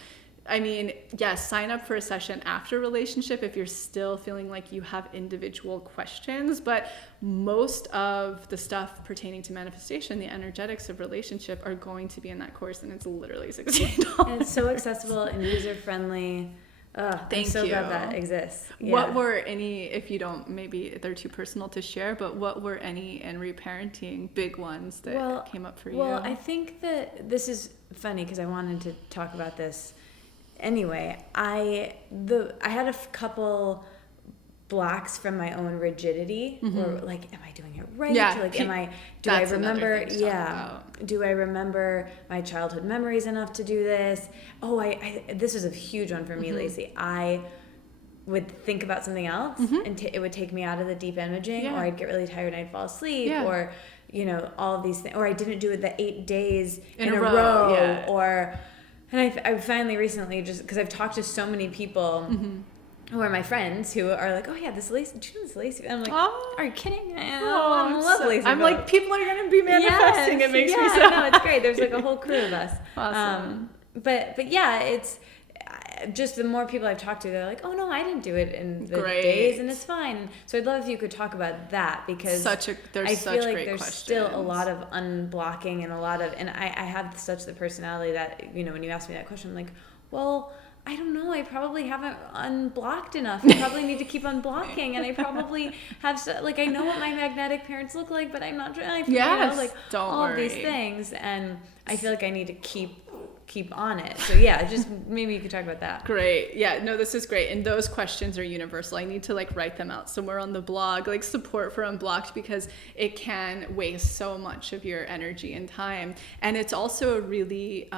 I mean, yes, sign up for a session after relationship if you're still feeling like you have individual questions. But most of the stuff pertaining to manifestation, the energetics of relationship, are going to be in that course, and it's literally $16. And it's so accessible and user-friendly. I'm so glad that exists. Yeah. What were any, if you don't, maybe they're too personal to share, but what were any in reparenting big ones that came up for you? Well, I think that this is funny because I wanted to talk about this anyway. I had a couple blocks from my own rigidity, or like, am I doing it right? Yeah, Like, do I remember? Yeah. Do I remember my childhood memories enough to do this? Oh, this was a huge one for me, Lacy. I would think about something else, and it would take me out of the deep imaging, or I'd get really tired and I'd fall asleep, or all of these things, or I didn't do it the 8 days in a row, or. And I finally recently, just because I've talked to so many people who are my friends who are like, oh yeah, this Lacy, do you know this Lacy? And I'm like, are you kidding? I love Lacy. I'm like, people are going to be manifesting. It makes me so happy. No, it's great. There's like a whole crew of us. Awesome. But yeah, it's just the more people I've talked to, they're like, oh no, I didn't do it in the days, and it's fine. So I'd love if you could talk about that, because I feel like there's still a lot of unblocking and a lot of, and I have such the personality that, when you ask me that question, I'm like, well, I don't know. I probably haven't unblocked enough. I probably need to keep unblocking, and I probably have I know what my magnetic parents look like, but I'm not trying. Don't all worry. of these things, and I feel like I need to keep on it. So yeah, just maybe you could talk about that. Great. Yeah, no, this is great. And those questions are universal. I need to write them out somewhere on the blog, support for Unblocked, because it can waste so much of your energy and time. And it's also a really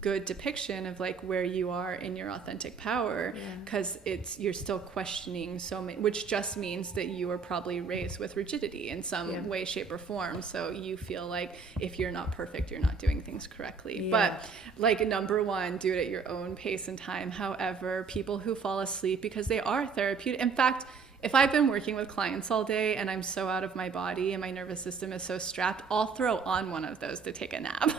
good depiction of where you are in your authentic power, because you're still questioning so many, which just means that you were probably raised with rigidity in some way, shape, or form. So you feel like if you're not perfect, you're not doing things correctly. But number one, do it at your own pace and time. However, people who fall asleep because they are therapeutic. In fact, if I've been working with clients all day and I'm so out of my body and my nervous system is so strapped, I'll throw on one of those to take a nap,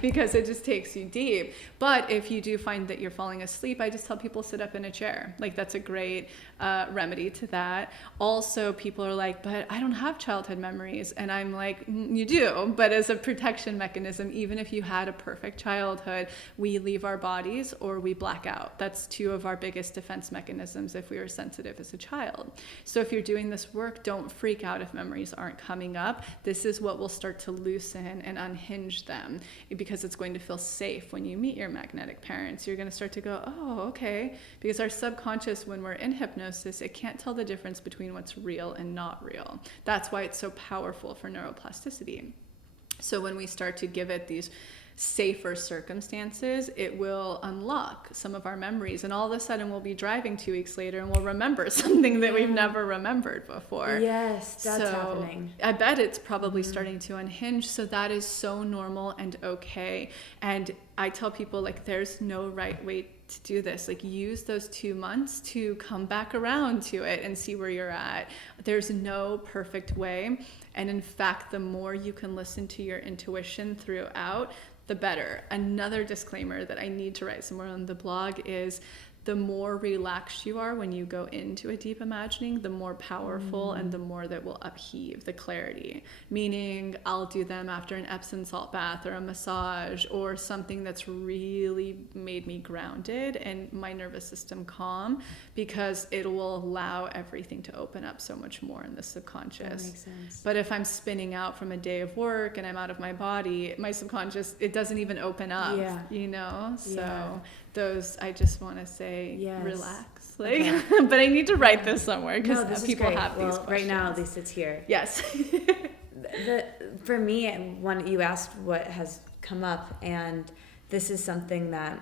because it just takes you deep. But if you do find that you're falling asleep, I just tell people sit up in a chair. That's a great remedy to that. Also, people are like, but I don't have childhood memories. And I'm like, you do, but as a protection mechanism, even if you had a perfect childhood, we leave our bodies or we black out. That's two of our biggest defense mechanisms if we were sensitive as a child. So if you're doing this work, don't freak out if memories aren't coming up. This is what will start to loosen and unhinge them, because it's going to feel safe when you meet your magnetic parents. You're going to start to go, oh, okay. Because our subconscious, when we're in hypnosis, it can't tell the difference between what's real and not real. That's why it's so powerful for neuroplasticity. So when we start to give it these safer circumstances, it will unlock some of our memories, and all of a sudden we'll be driving 2 weeks later and we'll remember something that we've never remembered before. Yes, that's happening. I bet it's probably starting to unhinge. So that is so normal and okay. And I tell people there's no right way to do this. Use those 2 months to come back around to it and see where you're at. There's no perfect way. And in fact, the more you can listen to your intuition throughout, the better. Another disclaimer that I need to write somewhere on the blog is the more relaxed you are when you go into a deep imagining, the more powerful and the more that will upheave the clarity. Meaning, I'll do them after an Epsom salt bath or a massage or something that's really made me grounded and my nervous system calm, because it will allow everything to open up so much more in the subconscious. That makes sense. But if I'm spinning out from a day of work and I'm out of my body, my subconscious, it doesn't even open up, So those, I just want to say, relax. But I need to write this somewhere because people have these questions. Right now, at least it's here. Yes. For me, when you asked what has come up, and this is something that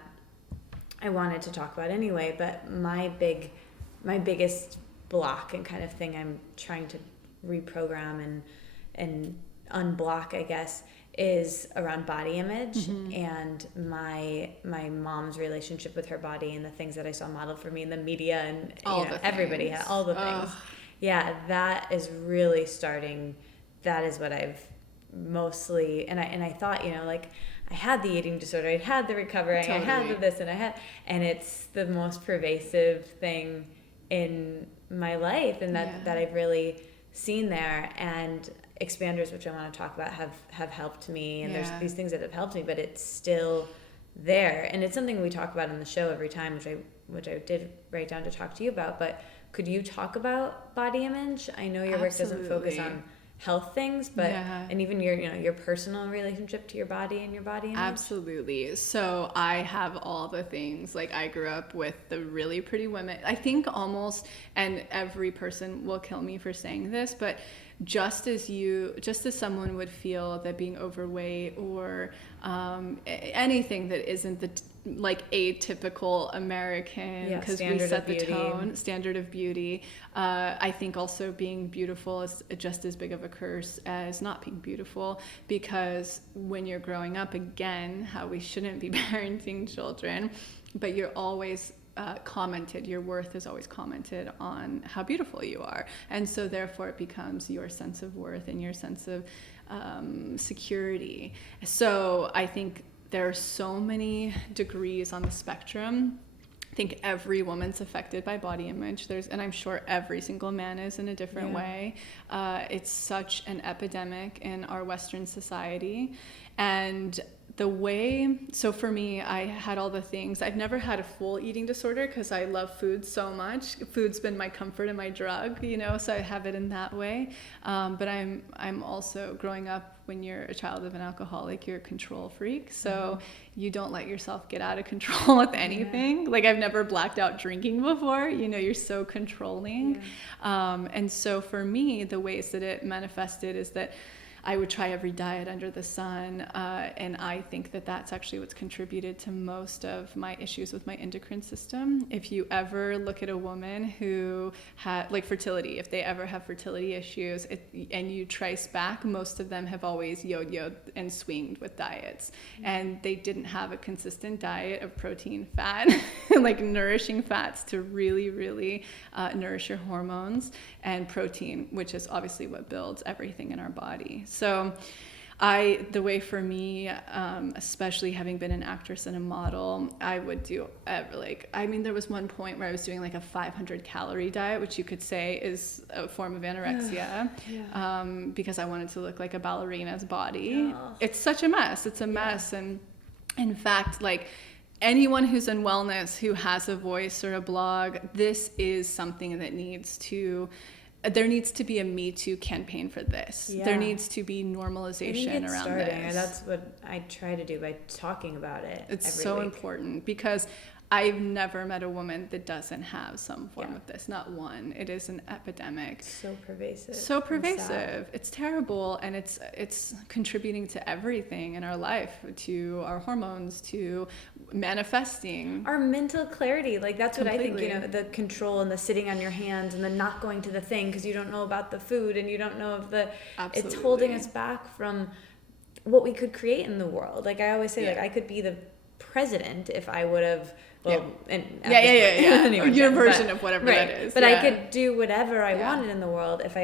I wanted to talk about anyway, but my biggest block and kind of thing I'm trying to reprogram and unblock, I guess, is around body image and my mom's relationship with her body and the things that I saw modeled for me in the media and everybody had all the things. Yeah, that is really starting. That is what I've mostly, and I thought, like I had the eating disorder, I had the recovering, Totally. I had the this, and it's the most pervasive thing in my life, and that I've really seen there. And expanders, which I want to talk about, have helped me, and there's these things that have helped me, but it's still there, and it's something we talk about in the show every time, which I did write down to talk to you about. But could you talk about body image? I know your work doesn't focus on health things, but and even your personal relationship to your body and your body image. Absolutely. So I have all the things. Like, I grew up with the really pretty women. I think almost, and every person will kill me for saying this, but just as someone would feel that being overweight or anything that isn't the like atypical American, because we set the tone, standard of beauty. I think also being beautiful is just as big of a curse as not being beautiful, because when you're growing up, again, how we shouldn't be parenting children, but you're always your worth is always commented on how beautiful you are. And so therefore it becomes your sense of worth and your sense of security. So I think there are so many degrees on the spectrum. I think every woman's affected by body image. And I'm sure every single man is in a different way. It's such an epidemic in our Western society. And so for me, I had all the things. I've never had a full eating disorder because I love food so much. Food's been my comfort and my drug, so I have it in that way. But I'm also, growing up, when you're a child of an alcoholic, you're a control freak. So you don't let yourself get out of control with anything. Yeah. Like, I've never blacked out drinking before. You're so controlling. Yeah. And so for me, the ways that it manifested is that I would try every diet under the sun, and I think that that's actually what's contributed to most of my issues with my endocrine system. If you ever look at a woman who had, like, fertility, if they ever have fertility issues, and you trace back, most of them have always yo-yoed and swinged with diets, and they didn't have a consistent diet of protein, fat, like nourishing fats to really, really nourish your hormones, and protein, which is obviously what builds everything in our body. So the way for me, especially having been an actress and a model, I would do there was one point where I was doing like a 500 calorie diet, which you could say is a form of anorexia, because I wanted to look like a ballerina's body. It's such a mess. It's a mess. And in fact, like, anyone who's in wellness who has a voice or a blog, this is something that there needs to be a Me Too campaign for this. Yeah. There needs to be normalization around this. That's what I try to do by talking about it. It's so important, because I've never met a woman that doesn't have some form of this. Not one. It is an epidemic. So pervasive. So pervasive. It's terrible, and it's contributing to everything in our life, to our hormones, to manifesting. Our mental clarity. Like, that's what Completely. I think, the control and the sitting on your hands and the not going to the thing because you don't know about the food and you don't know of the... Absolutely. It's holding us back from what we could create in the world. Like, I always say, like, I could be the president if I would have... Your version of whatever that is. But I could do whatever I wanted in the world if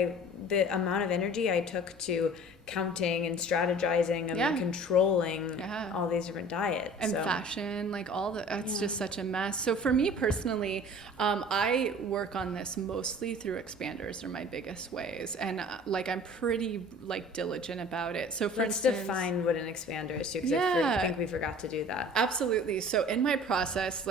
the amount of energy I took to counting and strategizing and controlling all these different diets and fashion, like it's just such a mess. So for me personally, I work on this mostly through expanders. Are my biggest ways, and I'm pretty diligent about it. So let's define what an expander is too, because I think we forgot to do that. Absolutely. So in my process,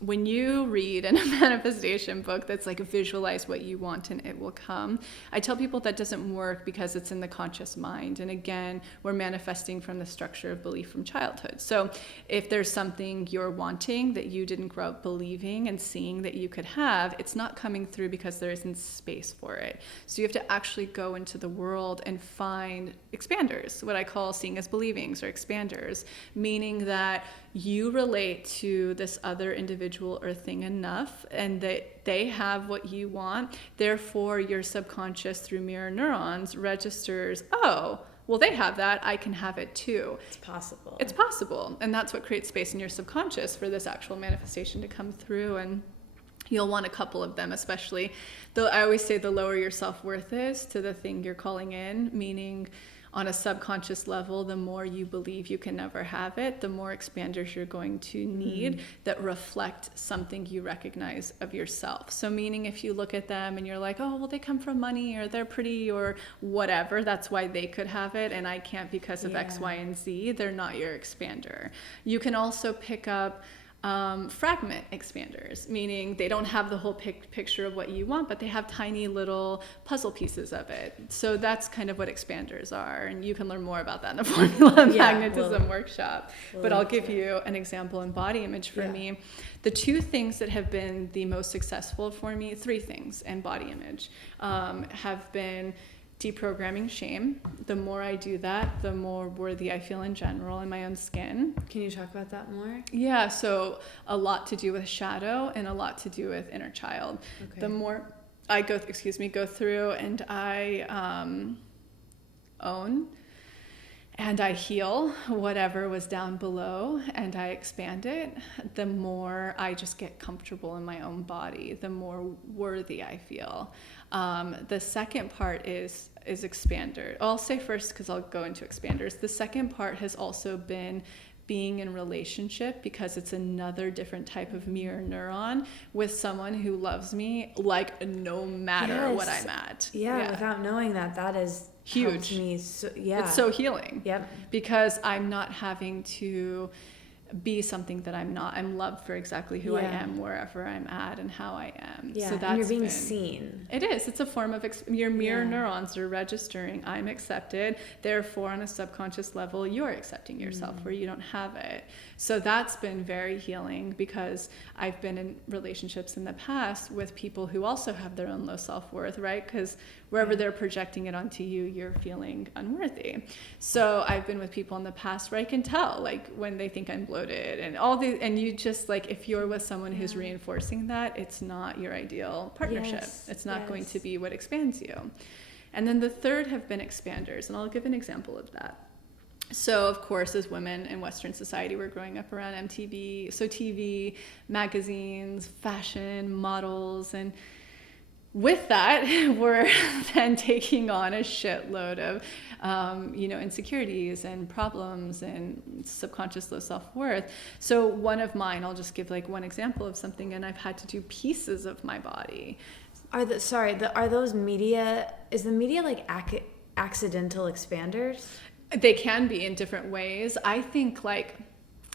when you read in a manifestation book that's visualize what you want and it will come, I tell people that doesn't work because it's in the conscious mind. And again, we're manifesting from the structure of belief from childhood. So if there's something you're wanting that you didn't grow up believing and seeing that you could have, it's not coming through because there isn't space for it. So you have to actually go into the world and find expanders, what I call seeing as believings or expanders, meaning that you relate to this other individual or thing enough and that they have what you want. Therefore, your subconscious through mirror neurons registers, oh, well, they have that, I can have it too. It's possible. It's possible. And that's what creates space in your subconscious for this actual manifestation to come through. And you'll want a couple of them, especially. Though I always say the lower your self-worth is to the thing you're calling in, meaning on a subconscious level, the more you believe you can never have it, the more expanders you're going to need that reflect something you recognize of yourself. So meaning if you look at them and you're like, oh, well, they come from money, or they're pretty, or whatever, that's why they could have it and I can't because of X, Y, and Z, they're not your expander. You can also pick up fragment expanders, meaning they don't have the whole picture of what you want, but they have tiny little puzzle pieces of it. So that's kind of what expanders are, and you can learn more about that in the Formula Magnetism workshop. But I'll give you an example in body image for me. The two things that have been the most successful for me, three things in body image, have been deprogramming shame. The more I do that, the more worthy I feel in general in my own skin. Can you talk about that more? Yeah, so a lot to do with shadow and a lot to do with inner child. Okay. The more I go through and I own and I heal whatever was down below and I expand it, the more I just get comfortable in my own body, the more worthy I feel. The second part is expander. I'll say first because I'll go into expanders. The second part has also been being in relationship, because it's another different type of mirror neuron with someone who loves me like no matter what I'm at. Yeah, without knowing that is huge. Me it's so healing. Yep. Because I'm not having to be something that I'm not. I'm loved for exactly who I am, wherever I'm at and how I am. Yeah, so that's and you're being seen. It is. It's a form of your mirror neurons are registering. I'm accepted. Therefore, on a subconscious level, you're accepting yourself where you don't have it. So that's been very healing, because I've been in relationships in the past with people who also have their own low self-worth, right? Because wherever they're projecting it onto you, you're feeling unworthy. So I've been with people in the past where I can tell, like, when they think I'm bloated and all the, and you just, like, if you're with someone who's reinforcing that, it's not your ideal partnership. It's not going to be what expands you. And then the third have been expanders, and I'll give an example of that. So, of course, as women in Western society, we're growing up around MTV, so TV, magazines, fashion, models, and with that, we're then taking on a shitload of, insecurities and problems and subconscious low self-worth. So one of mine, I'll just give like one example of something, and I've had to do pieces of my body. Are those media, is the media like accidental expanders? They can be in different ways. I think like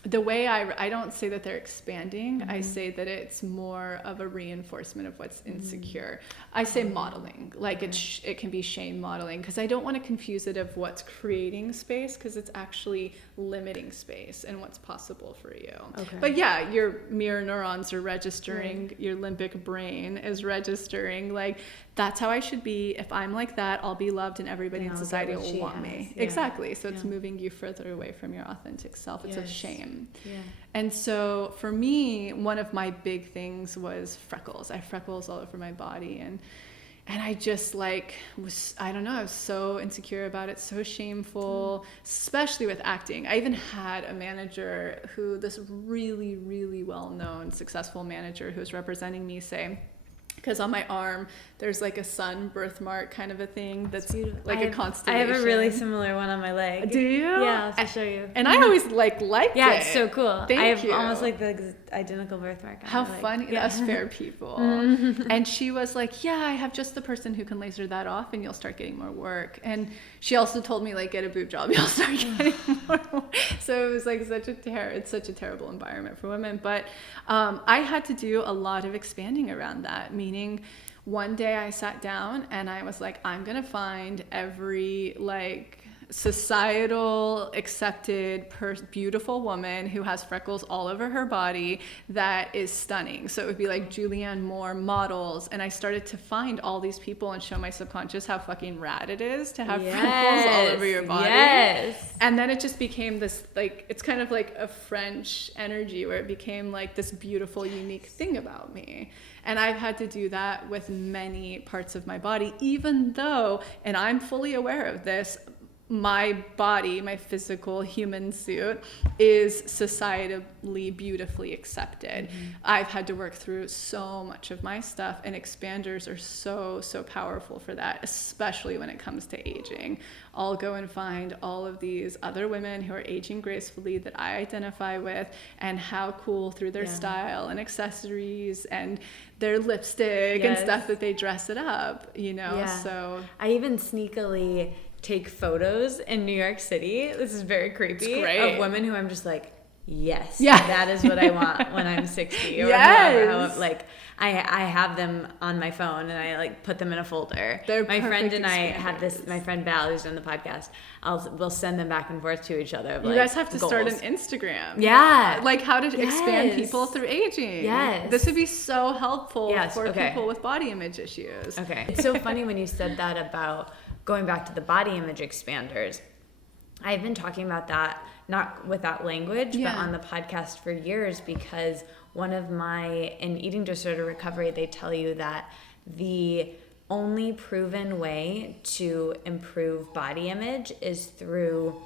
the way I don't say that they're expanding. I say that it's more of a reinforcement of what's insecure. I say modeling, like it can be shame modeling, because I don't want to confuse it of what's creating space, because it's actually limiting space and what's possible for you. Okay. But yeah, your mirror neurons are registering, your limbic brain is registering, like, that's how I should be. If I'm like that, I'll be loved and everybody in society will want me. Yeah. Exactly. So it's moving you further away from your authentic self. It's a shame. Yeah. And so for me, one of my big things was freckles. I have freckles all over my body, and I just like I was so insecure about it, so shameful, especially with acting. I even had a manager this really, really well-known, successful manager who was representing me say, because on my arm there's like a sun birthmark kind of a thing that's like a constellation. I have a really similar one on my leg. Do you? Yeah, I'll show you. And I always liked it. Yeah, it's so cool. Thank you. I have you. Almost like the identical birthmark on How my leg. funny. Yeah. That's fair, people. And she was like, yeah, I have just the person who can laser that off and you'll start getting more work. And she also told me, like, get a boob job, you'll start getting more work. So it was like it's such a terrible environment for women. But I had to do a lot of expanding around that, meaning one day I sat down and I was like, I'm going to find every like societal accepted beautiful woman who has freckles all over her body that is stunning. So it would be like Julianne Moore models, and I started to find all these people and show my subconscious how fucking rad it is to have freckles all over your body. And then it just became this, like, it's kind of like a French energy where it became like this beautiful unique thing about me. And I've had to do that with many parts of my body, even though, and I'm fully aware of this, my body, my physical human suit, is societally beautifully accepted. I've had to work through so much of my stuff, and expanders are so powerful for that, especially when it comes to aging. I'll go and find all of these other women who are aging gracefully that I identify with, and how cool through their style and accessories and their lipstick and stuff that they dress it up, you know? So I even sneakily take photos in New York City. This is very creepy, of women who I'm just like, yes, that is what I want when I'm 60 or whatever. Like I have them on my phone, and I like put them in a folder. My friend and I have this, my friend Val, who's on the podcast, we'll send them back and forth to each other. You guys have to start an Instagram. Like how to expand people through aging. This would be so helpful for people with body image issues. It's so funny when you said that about going back to the body image expanders. I've been talking about that, not with that language, but on the podcast for years, because in eating disorder recovery, they tell you that the only proven way to improve body image is through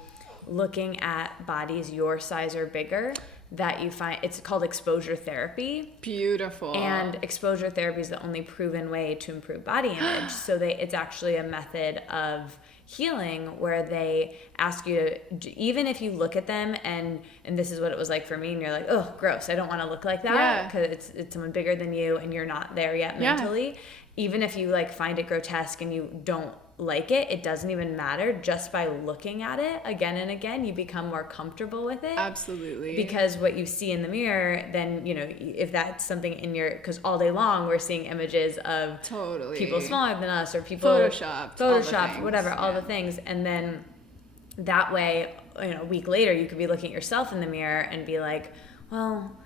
looking at bodies your size or bigger that you find. It's called exposure therapy. Beautiful. And exposure therapy is the only proven way to improve body image. So it's actually a method of healing where they ask you to, even if you look at them and this is what it was like for me, and you're like, oh, gross, I don't want to look like that, because it's someone bigger than you and you're not there yet mentally. Even if you like find it grotesque and you don't like it, it doesn't even matter. Just by looking at it again and again, you become more comfortable with it. Absolutely. Because what you see in the mirror, then, you know, if that's something in your, because all day long we're seeing images of people smaller than us, or people Photoshop, whatever, all the things. And then that way, you know, a week later, you could be looking at yourself in the mirror and be like, well,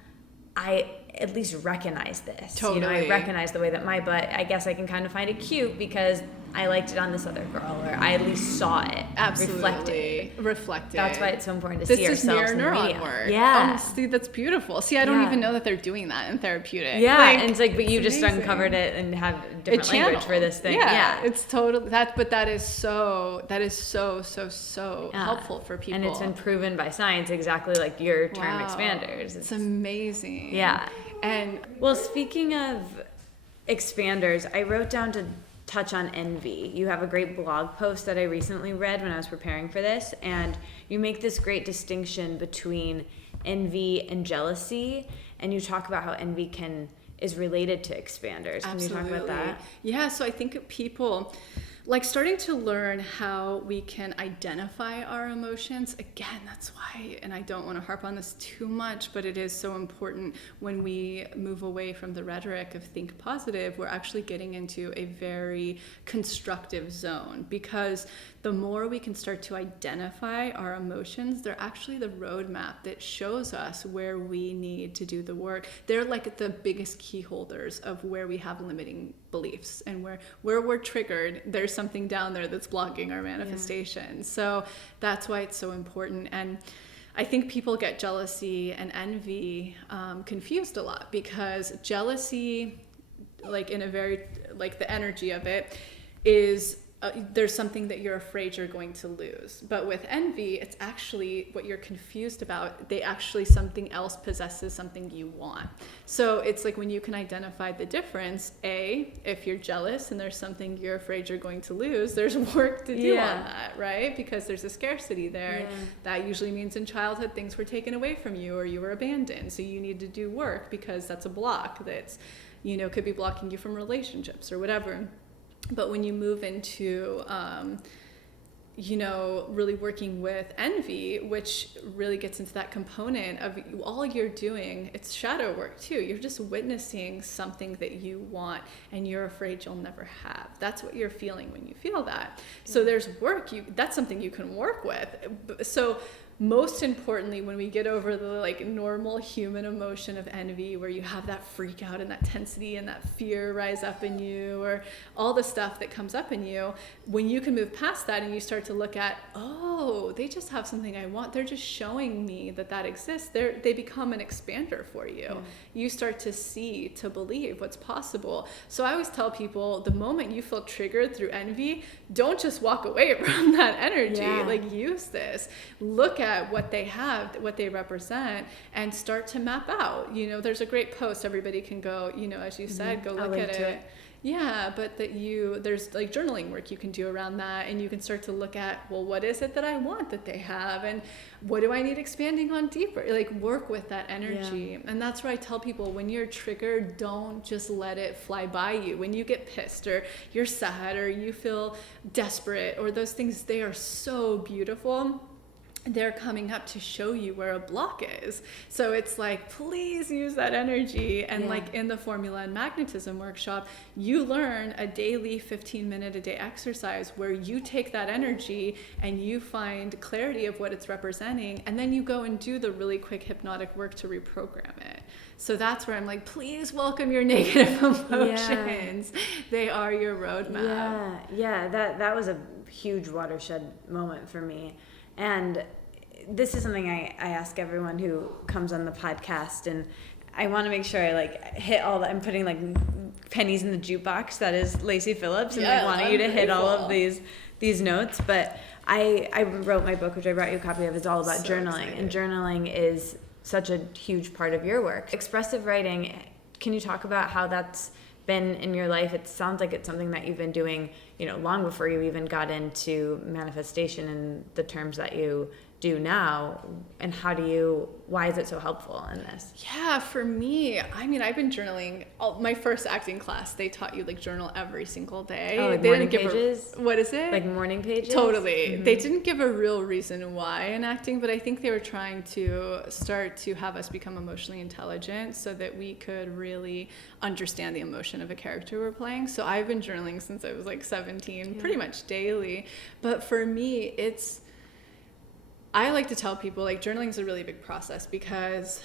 I at least recognize this. You know, I recognize the way that my butt, I guess I can kind of find it cute because I liked it on this other girl, or I at least saw it reflected. That's why it's so important to see ourselves in the media. Work. See, that's beautiful. See, I don't even know that they're doing that in therapeutic. And it's like, but you just uncovered it and have different language for this thing. It's totally that, but that is so helpful for people. And it's been proven by science, exactly like your term expanders. It's amazing. And well, speaking of expanders, I wrote down to touch on envy. You have a great blog post that I recently read when I was preparing for this, and you make this great distinction between envy and jealousy, and you talk about how envy is related to expanders. Can you talk about that? Yeah, so I think people like starting to learn how we can identify our emotions. Again, that's why, and I don't want to harp on this too much, but it is so important when we move away from the rhetoric of think positive, we're actually getting into a very constructive zone, because the more we can start to identify our emotions, they're actually the roadmap that shows us where we need to do the work. They're like the biggest key holders of where we have limiting beliefs, and where we're triggered, there's something down there that's blocking our manifestation. So that's why it's so important. And I think people get jealousy and envy confused a lot, because jealousy, like in a very, like the energy of it is there's something that you're afraid you're going to lose. But with envy, it's actually what you're confused about. Something else possesses something you want. So it's like when you can identify the difference, if you're jealous and there's something you're afraid you're going to lose, there's work to do on that, right? Because there's a scarcity there. That usually means in childhood things were taken away from you, or you were abandoned. So you need to do work, because that's a block that's, you know, could be blocking you from relationships or whatever. But when you move into, you know, really working with envy, which really gets into that component of all you're doing, it's shadow work too. You're just witnessing something that you want and you're afraid you'll never have. That's what you're feeling when you feel that. So there's work, that's something you can work with. So most importantly, when we get over the like normal human emotion of envy, where you have that freak out and that tensity and that fear rise up in you, or all the stuff that comes up in you, when you can move past that and you start to look at, oh, they just have something I want. They're just showing me that that exists. They become an expander for you. Yeah. You start to see, to believe what's possible. So I always tell people, the moment you feel triggered through envy, don't just walk away from that energy. Yeah. Like, use this. Look at what they have, what they represent, and start to map out. You know, there's a great post everybody can go, you know, as you said, go look at it. Yeah, but there's like journaling work you can do around that, and you can start to look at, well, what is it that I want that they have, and what do I need expanding on deeper? Like, work with that energy. Yeah. And that's where I tell people, when you're triggered, don't just let it fly by you. When you get pissed, or you're sad, or you feel desperate, or those things, they are so beautiful. They're coming up to show you where a block is. So it's like, please use that energy. And like in the Formula and Magnetism workshop, you learn a daily 15-minute a day exercise where you take that energy and you find clarity of what it's representing. And then you go and do the really quick hypnotic work to reprogram it. So that's where I'm like, please welcome your negative emotions. Yeah. They are your roadmap. Yeah, that was a huge watershed moment for me. And this is something I ask everyone who comes on the podcast, and I want to make sure I like hit all that. I'm putting like pennies in the jukebox that is Lacy Phillips, and I want you to hit all of these notes. But I wrote my book, which I brought you a copy of, is all about journaling. Excited. And journaling is such a huge part of your work. Expressive writing, can you talk about how that's been in your life? It sounds like it's something that you've been doing, you know, long before you even got into manifestation in the terms that you do now. And why is it so helpful in this? Yeah, for me, I mean, I've been journaling. My first acting class, they taught you like journal every single day. Oh, like they morning didn't pages? What is it? Like morning pages? Totally. Mm-hmm. They didn't give a real reason why in acting, but I think they were trying to start to have us become emotionally intelligent so that we could really understand the emotion of a character we're playing. So I've been journaling since I was like 17, pretty much daily. But for me, I like to tell people, like, journaling is a really big process because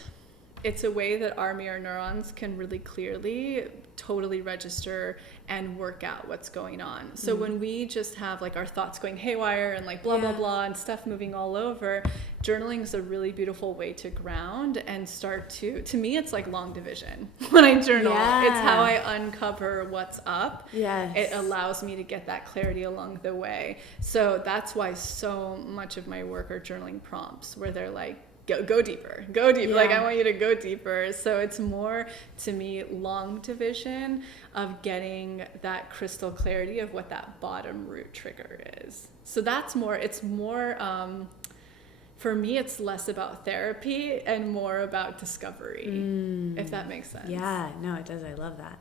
it's a way that our mirror neurons can really clearly totally register and work out what's going on. So when we just have like our thoughts going haywire and like blah, blah, blah and stuff moving all over, journaling is a really beautiful way to ground and start to me, it's like long division. When I journal, it's how I uncover what's up. Yes. It allows me to get that clarity along the way. So that's why so much of my work are journaling prompts where they're like, go deeper. Yeah. Like, I want you to go deeper. So it's more, to me, long division of getting that crystal clarity of what that bottom root trigger is. So that's more, for me, it's less about therapy and more about discovery, if that makes sense. Yeah, no, it does. I love that.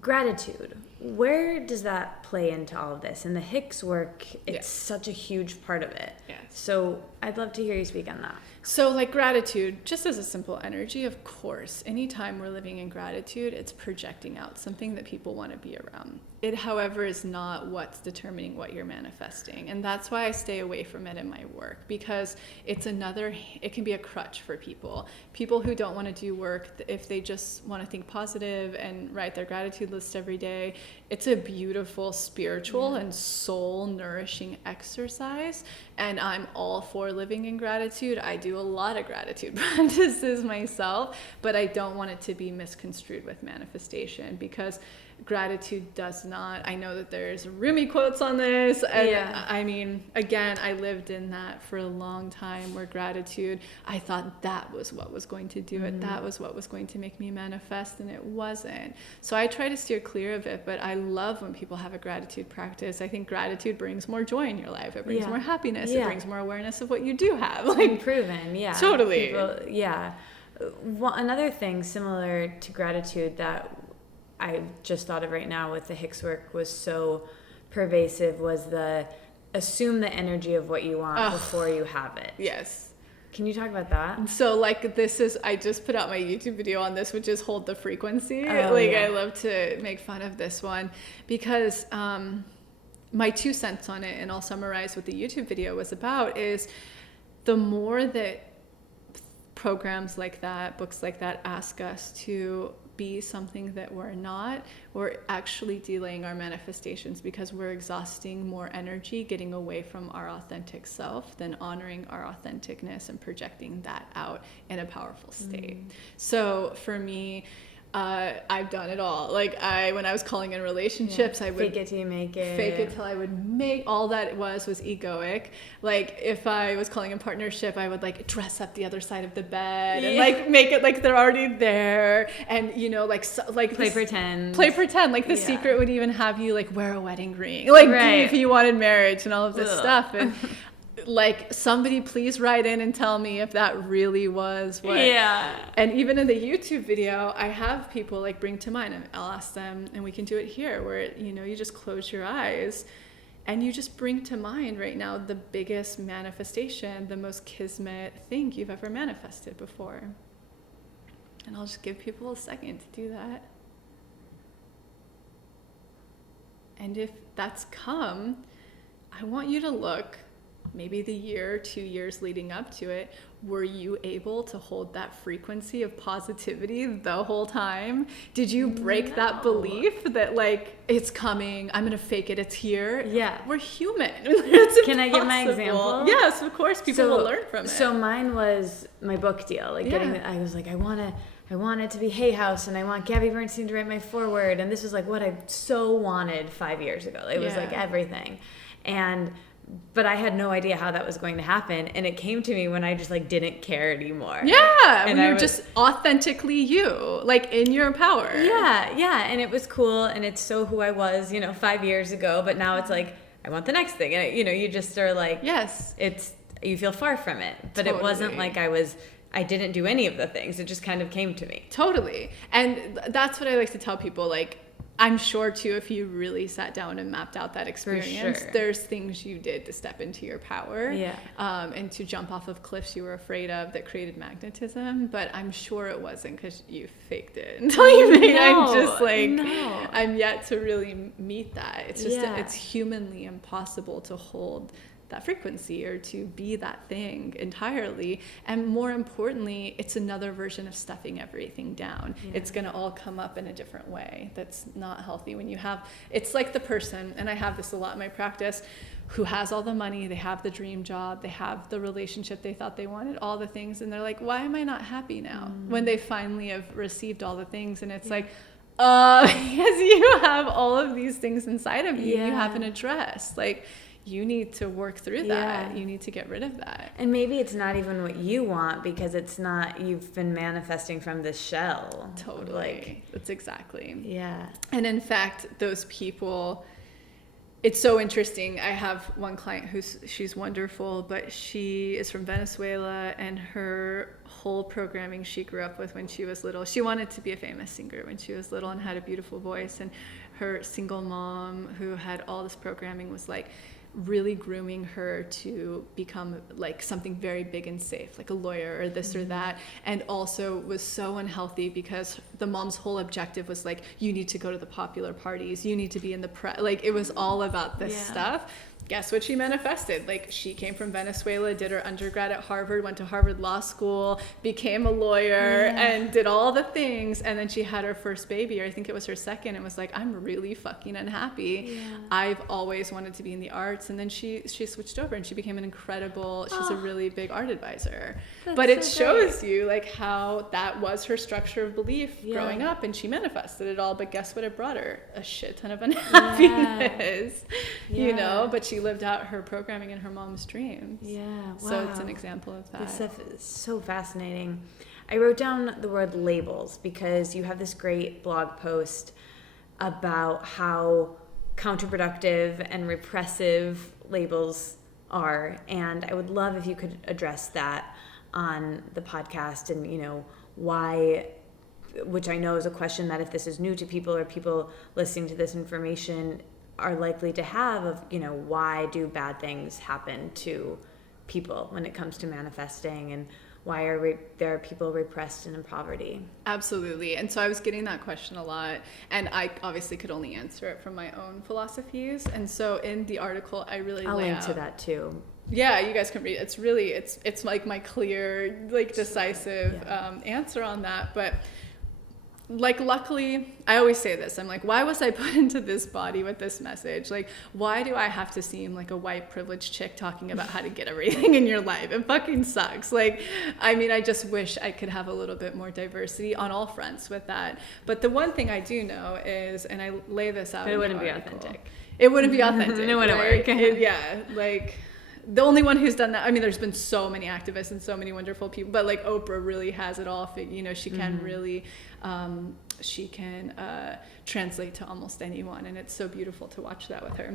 Gratitude. Where does that play into all of this? In the Hicks work, it's such a huge part of it. Yes. So I'd love to hear you speak on that. So like gratitude, just as a simple energy, of course, anytime we're living in gratitude, it's projecting out something that people want to be around. It, however, is not what's determining what you're manifesting. And that's why I stay away from it in my work, because it can be a crutch for people. People who don't want to do work, if they just want to think positive and write their gratitude list every day, it's a beautiful spiritual and soul nourishing exercise. And I'm all for living in gratitude. I do a lot of gratitude practices myself, but I don't want it to be misconstrued with manifestation, because gratitude does not. I know that there's Rumi quotes on this, and I mean, again, I lived in that for a long time, where gratitude, I thought that was what was going to do it, that was what was going to make me manifest, and it wasn't. So I try to steer clear of it, but I love when people have a gratitude practice. I think gratitude brings more joy in your life. It brings more happiness. It brings more awareness of what you do have. Like, proven, totally. People, well, another thing similar to gratitude that I just thought of right now with the Hicks work was so pervasive was the assume the energy of what you want before you have it. Yes. Can you talk about that? So like I just put out my YouTube video on this, which is Hold the Frequency. I love to make fun of this one because my 2 cents on it, and I'll summarize what the YouTube video was about, is the more that programs like that, books like that ask us to be something that we're not, we're actually delaying our manifestations because we're exhausting more energy getting away from our authentic self than honoring our authenticness and projecting that out in a powerful state. So for me, I've done it all. Like when I was calling in relationships, I would fake it till you make it. Fake it till I would make. All that it was egoic. Like if I was calling in partnership, I would like dress up the other side of the bed and like make it like they're already there, and play pretend. Like The Secret would even have you like wear a wedding ring, like if you wanted marriage and all of this stuff. And like, somebody please write in and tell me if that really was what. Yeah. And even in the YouTube video, I have people like bring to mind, and I'll ask them, and we can do it here, where you just close your eyes and you just bring to mind right now the biggest manifestation, the most kismet thing you've ever manifested before. And I'll just give people a second to do that. And if that's come, I want you to look, maybe the year, 2 years leading up to it, were you able to hold that frequency of positivity the whole time? Did you break that belief that like, it's coming, I'm gonna fake it, it's here? Yeah. We're human. Can I give my example? Yes, of course, people will learn from it. So mine was my book deal. Like I was like, I want it to be Hay House, and I want Gabby Bernstein to write my foreword, and this was like what I so wanted 5 years ago. It was like everything. But I had no idea how that was going to happen, and it came to me when I just like didn't care anymore. Yeah, and you're just authentically you, like in your power. Yeah, and it was cool, and it's so who I was, 5 years ago. But now it's like I want the next thing, and you just are like, you feel far from it. But It wasn't like I didn't do any of the things. It just kind of came to me. Totally, and that's what I like to tell people, like. I'm sure, too, if you really sat down and mapped out that experience, there's things you did to step into your power and to jump off of cliffs you were afraid of that created magnetism. But I'm sure it wasn't because you faked it until you made it. I'm just like, I'm yet to really meet that. It's just, it's humanly impossible to hold that frequency or to be that thing entirely. And more importantly, it's another version of stuffing everything down. It's going to all come up in a different way that's not healthy. When you have, it's like the person, and I have this a lot in my practice, who has all the money, they have the dream job, they have the relationship they thought they wanted, all the things, and they're like, why am I not happy now? When they finally have received all the things, and it's like, because you have all of these things inside of you you haven't addressed. Like, you need to work through that. You need to get rid of that. And maybe it's not even what you want, because it's not, you've been manifesting from this shell. Totally. That's exactly. Yeah. And in fact, those people, it's so interesting. I have one client she's wonderful, but she is from Venezuela, and her whole programming she grew up with when she was little. She wanted to be a famous singer when she was little and had a beautiful voice. And her single mom, who had all this programming, was like, really grooming her to become like something very big and safe, like a lawyer or this or that, and also was so unhealthy because the mom's whole objective was like, you need to go to the popular parties, you need to be in the press, like it was all about this stuff. Guess what she manifested? Like, she came from Venezuela, did her undergrad at Harvard, went to Harvard Law School, became a lawyer, and did all the things. And then she had her first baby, or I think it was her second, and was like, I'm really fucking unhappy. I've always wanted to be in the arts. And then she switched over, and she became an incredible, she's a really big art advisor. But it shows you like how that was her structure of belief growing up, and she manifested it all. But guess what it brought her? A shit ton of unhappiness, but she lived out her programming and her mom's dreams. So it's an example of that. This stuff is so fascinating. I wrote down the word labels because you have this great blog post about how counterproductive and repressive labels are, and I would love if you could address that on the podcast, and why, which I know is a question that if this is new to people or people listening to this information are likely to have, of why do bad things happen to people when it comes to manifesting, and why are there are people repressed and in poverty? Absolutely. And so I was getting that question a lot, and I obviously could only answer it from my own philosophies. And so in the article, I really I'll link to that too. Yeah, you guys can read. It's really, it's like my clear, like decisive answer on that. But like, luckily, I always say this, I'm like, why was I put into this body with this message? Like, why do I have to seem like a white privileged chick talking about how to get everything in your life? It fucking sucks. Like, I mean, I just wish I could have a little bit more diversity on all fronts with that. But the one thing I do know is, and I lay this out, but it wouldn't be authentic. It wouldn't be authentic. It wouldn't right? work. Yeah, like, the only one who's done that, I mean, there's been so many activists and so many wonderful people, but like Oprah really has it all. You know, she can really, she can translate to almost anyone, and it's so beautiful to watch that with her.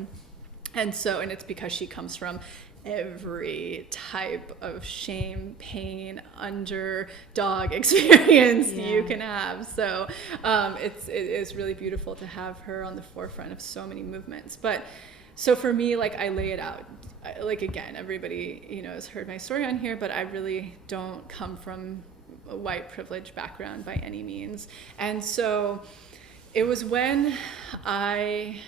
And it's because she comes from every type of shame, pain, underdog experience you can have. So it is really beautiful to have her on the forefront of so many movements. But so for me, like, I lay it out. Like, again, everybody, you know, has heard my story on here, but I really don't come from a white privilege background by any means. And so it was when I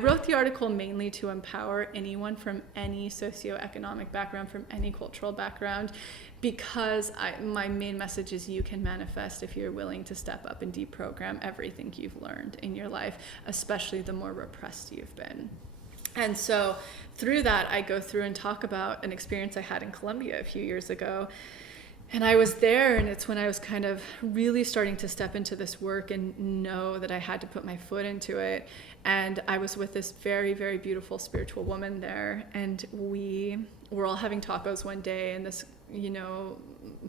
wrote the article mainly to empower anyone from any socioeconomic background, from any cultural background, because my main message is you can manifest if you're willing to step up and deprogram everything you've learned in your life, especially the more repressed you've been. And so through that, I go through and talk about an experience I had in Colombia a few years ago. And I was there, and it's when I was kind of really starting to step into this work and know that I had to put my foot into it. And I was with this very, very beautiful spiritual woman there. And we were all having tacos one day in this, you know,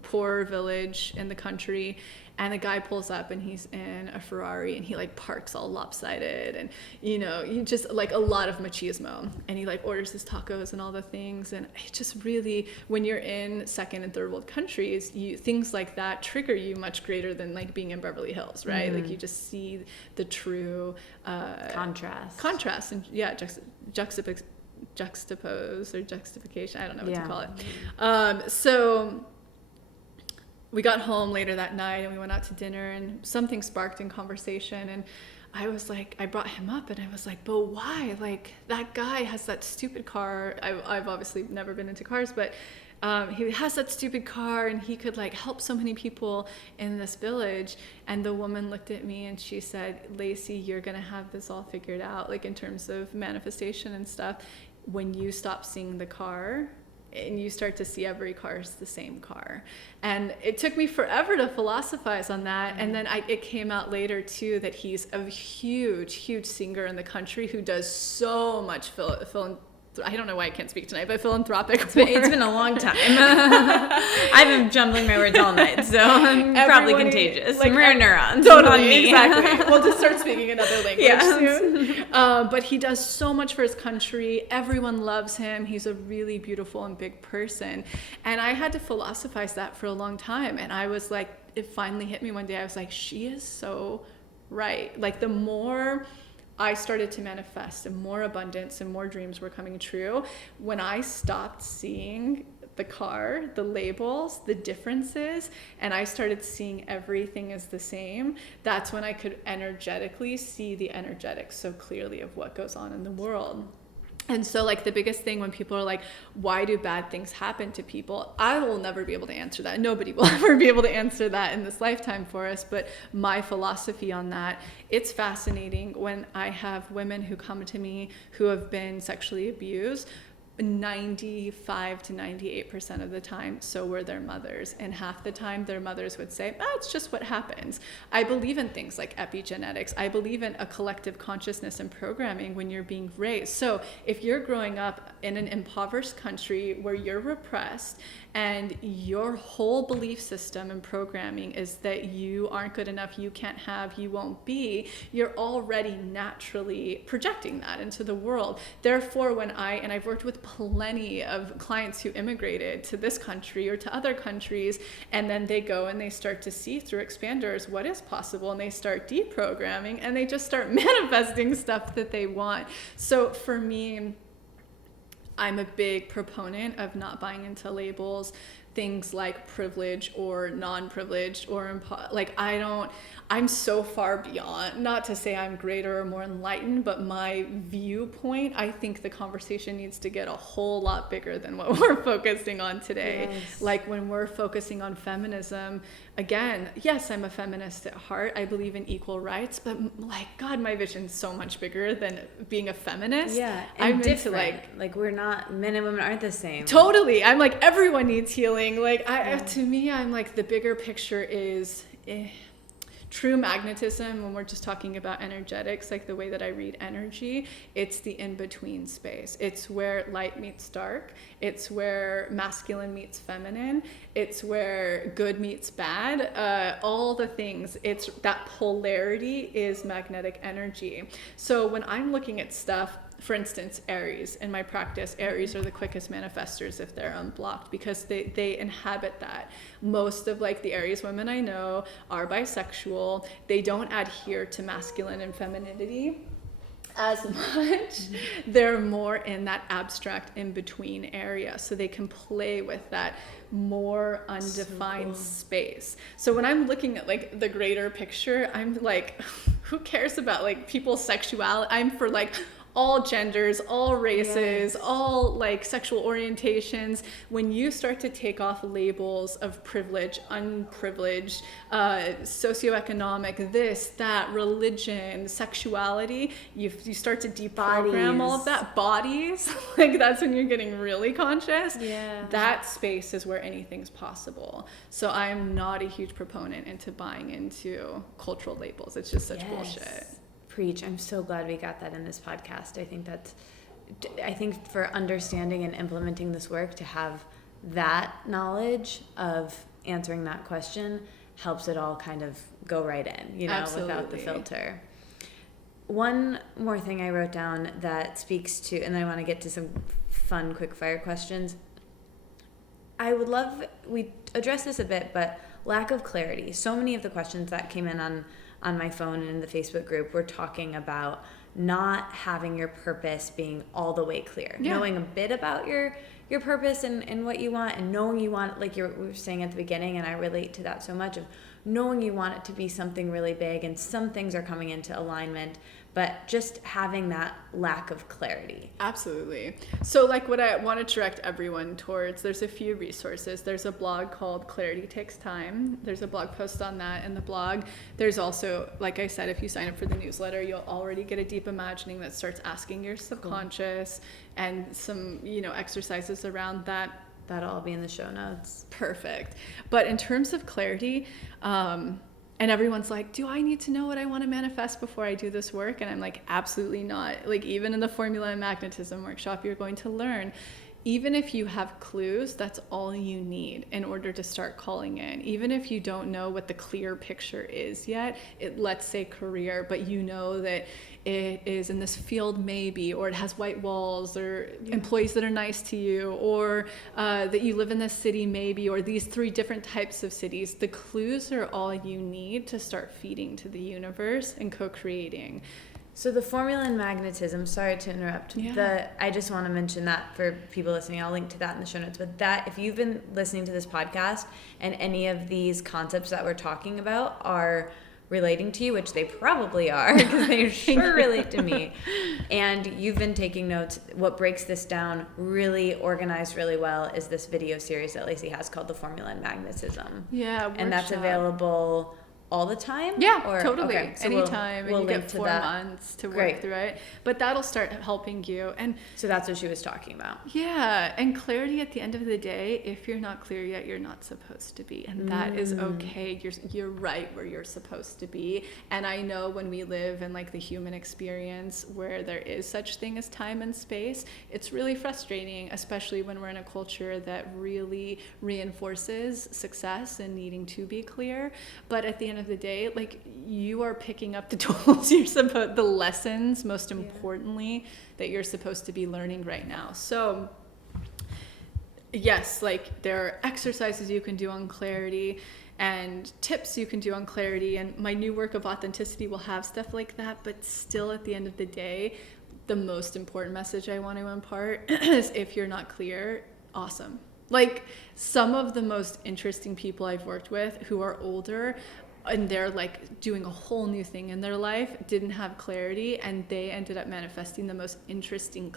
poor village in the country. And a guy pulls up, and he's in a Ferrari, and he like parks all lopsided, and you know, you just like a lot of machismo, and he like orders his tacos and all the things. And it just really, when you're in second and third world countries, things like that trigger you much greater than like being in Beverly Hills, right? Like, you just see the true contrast and juxtapose or juxtaposition, I don't know what to call it. So we got home later that night, and we went out to dinner, and something sparked in conversation. And I was like, I brought him up, and I was like, but why? Like, that guy has that stupid car. I've obviously never been into cars, but he has that stupid car, and he could like help so many people in this village. And the woman looked at me, and she said, Lacy, you're gonna have this all figured out, like in terms of manifestation and stuff, when you stop seeing the car and you start to see every car is the same car. And it took me forever to philosophize on that. And then it came out later too that he's a huge singer in the country who does so much I don't know why I can't speak tonight, but philanthropic work. It's been a long time. I've been jumbling my words all night, so I'm probably contagious. Like, mirror neurons. Totally, exactly. We'll just start speaking another language soon. But he does so much for his country. Everyone loves him. He's a really beautiful and big person. And I had to philosophize that for a long time. And I was like, it finally hit me one day. I was like, she is so right. Like, the more I started to manifest and more abundance and more dreams were coming true when I stopped seeing the car, the labels, the differences, and I started seeing everything as the same. That's when I could energetically see the energetics so clearly of what goes on in the world. And so, like, the biggest thing when people are like, why do bad things happen to people? I will never be able to answer that. Nobody will ever be able to answer that in this lifetime for us. But my philosophy on that, it's fascinating when I have women who come to me who have been sexually abused. 95 to 98% of the time, so were their mothers. And half the time, their mothers would say, it's just what happens. I believe in things like epigenetics. I believe in a collective consciousness and programming when you're being raised. So if you're growing up in an impoverished country where you're repressed and your whole belief system and programming is that you aren't good enough, you can't have, you won't be, you're already naturally projecting that into the world. Therefore, when I've worked with plenty of clients who immigrated to this country or to other countries, and then they go and they start to see through expanders what is possible, and they start deprogramming, and they just start manifesting stuff that they want. So for me, I'm a big proponent of not buying into labels. things like privilege or non-privileged or I'm so far beyond, not to say I'm greater or more enlightened, but my viewpoint, I think the conversation needs to get a whole lot bigger than what we're focusing on today. Yes. Like when we're focusing on feminism, again, yes, I'm a feminist at heart. I believe in equal rights, but like, God, my vision's so much bigger than being a feminist. Yeah, and I'm different. Like we're not, men and women aren't the same. Totally. I'm like, everyone needs healing. Like, to me, I'm like, the bigger picture is true magnetism. When we're just talking about energetics, like the way that I read energy, it's the in-between space. It's where light meets dark. It's where masculine meets feminine. It's where good meets bad. All the things. It's that polarity is magnetic energy. So when I'm looking at stuff, for instance, Aries, in my practice, Aries are the quickest manifestors if they're unblocked, because they inhabit that. Most of like the Aries women I know are bisexual. They don't adhere to masculine and femininity as much. They're more in that abstract in-between area, so they can play with that more undefined space. So when I'm looking at like the greater picture, I'm like, who cares about like people's sexuality? I'm for like all genders, all races, all like sexual orientations. When you start to take off labels of privilege, unprivileged, socioeconomic, this, that, religion, sexuality, you start to deprogram all of that. Bodies, like that's when you're getting really conscious. Yeah. That space is where anything's possible. So I'm not a huge proponent into buying into cultural labels. It's just such bullshit. Preach. I'm so glad we got that in this podcast. I think for understanding and implementing this work, to have that knowledge of answering that question helps it all kind of go right in, you know, without the filter. One more thing I wrote down that speaks to, and then I want to get to some fun quick fire questions. I would love, we addressed this a bit, but lack of clarity. So many of the questions that came in on my phone and in the Facebook group, we're talking about not having your purpose being all the way clear. Knowing a bit about your purpose and what you want, and knowing you want, like we were saying at the beginning, and I relate to that so much, of knowing you want it to be something really big, and some things are coming into alignment, but just having that lack of clarity. Absolutely. So like what I want to direct everyone towards, there's a few resources. There's a blog called Clarity Takes Time. There's a blog post on that in the blog. There's also, like I said, if you sign up for the newsletter, you'll already get a deep imagining that starts asking your subconscious and some, exercises around that. That'll all be in the show notes. Perfect. But in terms of clarity, and everyone's like, do I need to know what I want to manifest before I do this work? And I'm like, absolutely not. Like, even in the Formula and Magnetism workshop, you're going to learn. Even if you have clues, that's all you need in order to start calling in. Even if you don't know what the clear picture is yet, let's say career, but you know that it is in this field maybe, or it has white walls, or employees that are nice to you, or that you live in this city maybe, or these 3 different types of cities. The clues are all you need to start feeding to the universe and co-creating. So the Formula and Magnetism, sorry to interrupt, I just want to mention that for people listening. I'll link to that in the show notes. But that, if you've been listening to this podcast and any of these concepts that we're talking about are relating to you, which they probably are, because they sure relate to me, and you've been taking notes, what breaks this down really organized really well is this video series that Lacy has called The Formula and Magnetism. Yeah, and that's available all the time? Yeah, totally. Okay, so anytime. we'll and you get 4 that. months to work through it. But that'll start helping you. And so that's what she was talking about. Yeah. And clarity at the end of the day, if you're not clear yet, you're not supposed to be. And that is okay. You're right where you're supposed to be. And I know when we live in like the human experience where there is such thing as time and space, it's really frustrating, especially when we're in a culture that really reinforces success and needing to be clear. But at the end of the day, like, you are picking up the tools the lessons, most importantly, that you're supposed to be learning right now. So yes, like, there are exercises you can do on clarity and tips you can do on clarity, and my new work of authenticity will have stuff like that. But still, at the end of the day, the most important message I want to impart is, if you're not clear, awesome. Like some of the most interesting people I've worked with who are older and they're like doing a whole new thing in their life, didn't have clarity, and they ended up manifesting the most interesting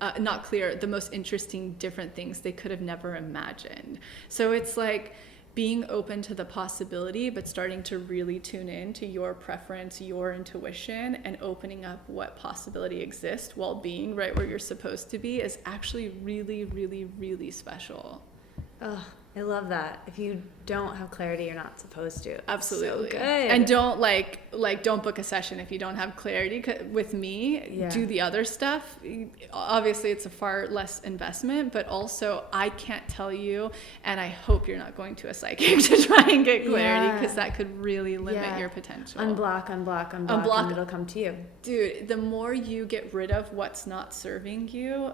the most interesting different things they could have never imagined. So it's like being open to the possibility, but starting to really tune in to your preference, your intuition, and opening up what possibility exists while being right where you're supposed to be is actually really, really, really special. Oh, I love that. If you don't have clarity, you're not supposed to. Absolutely. So good. And don't don't book a session if you don't have clarity. With me, do the other stuff. Obviously, it's a far less investment, but also I can't tell you, and I hope you're not going to a psychic to try and get clarity, because that could really limit your potential. Unblock, and it'll come to you. Dude, the more you get rid of what's not serving you,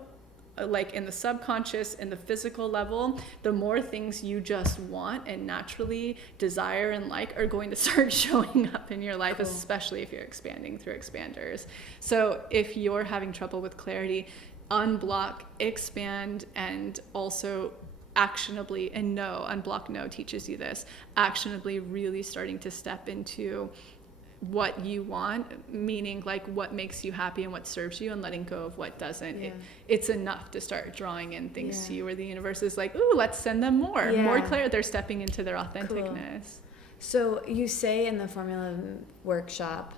like in the subconscious, in the physical level, the more things you just want and naturally desire and like are going to start showing up in your life, especially if you're expanding through expanders. So if you're having trouble with clarity, unblock, expand, and also actionably, and unblock teaches you this, actionably really starting to step into what you want, meaning like what makes you happy and what serves you, and letting go of what doesn't. It's enough to start drawing in things to you where the universe is like, ooh, let's send them more clear. They're stepping into their authenticness. Cool. So you say in the formula workshop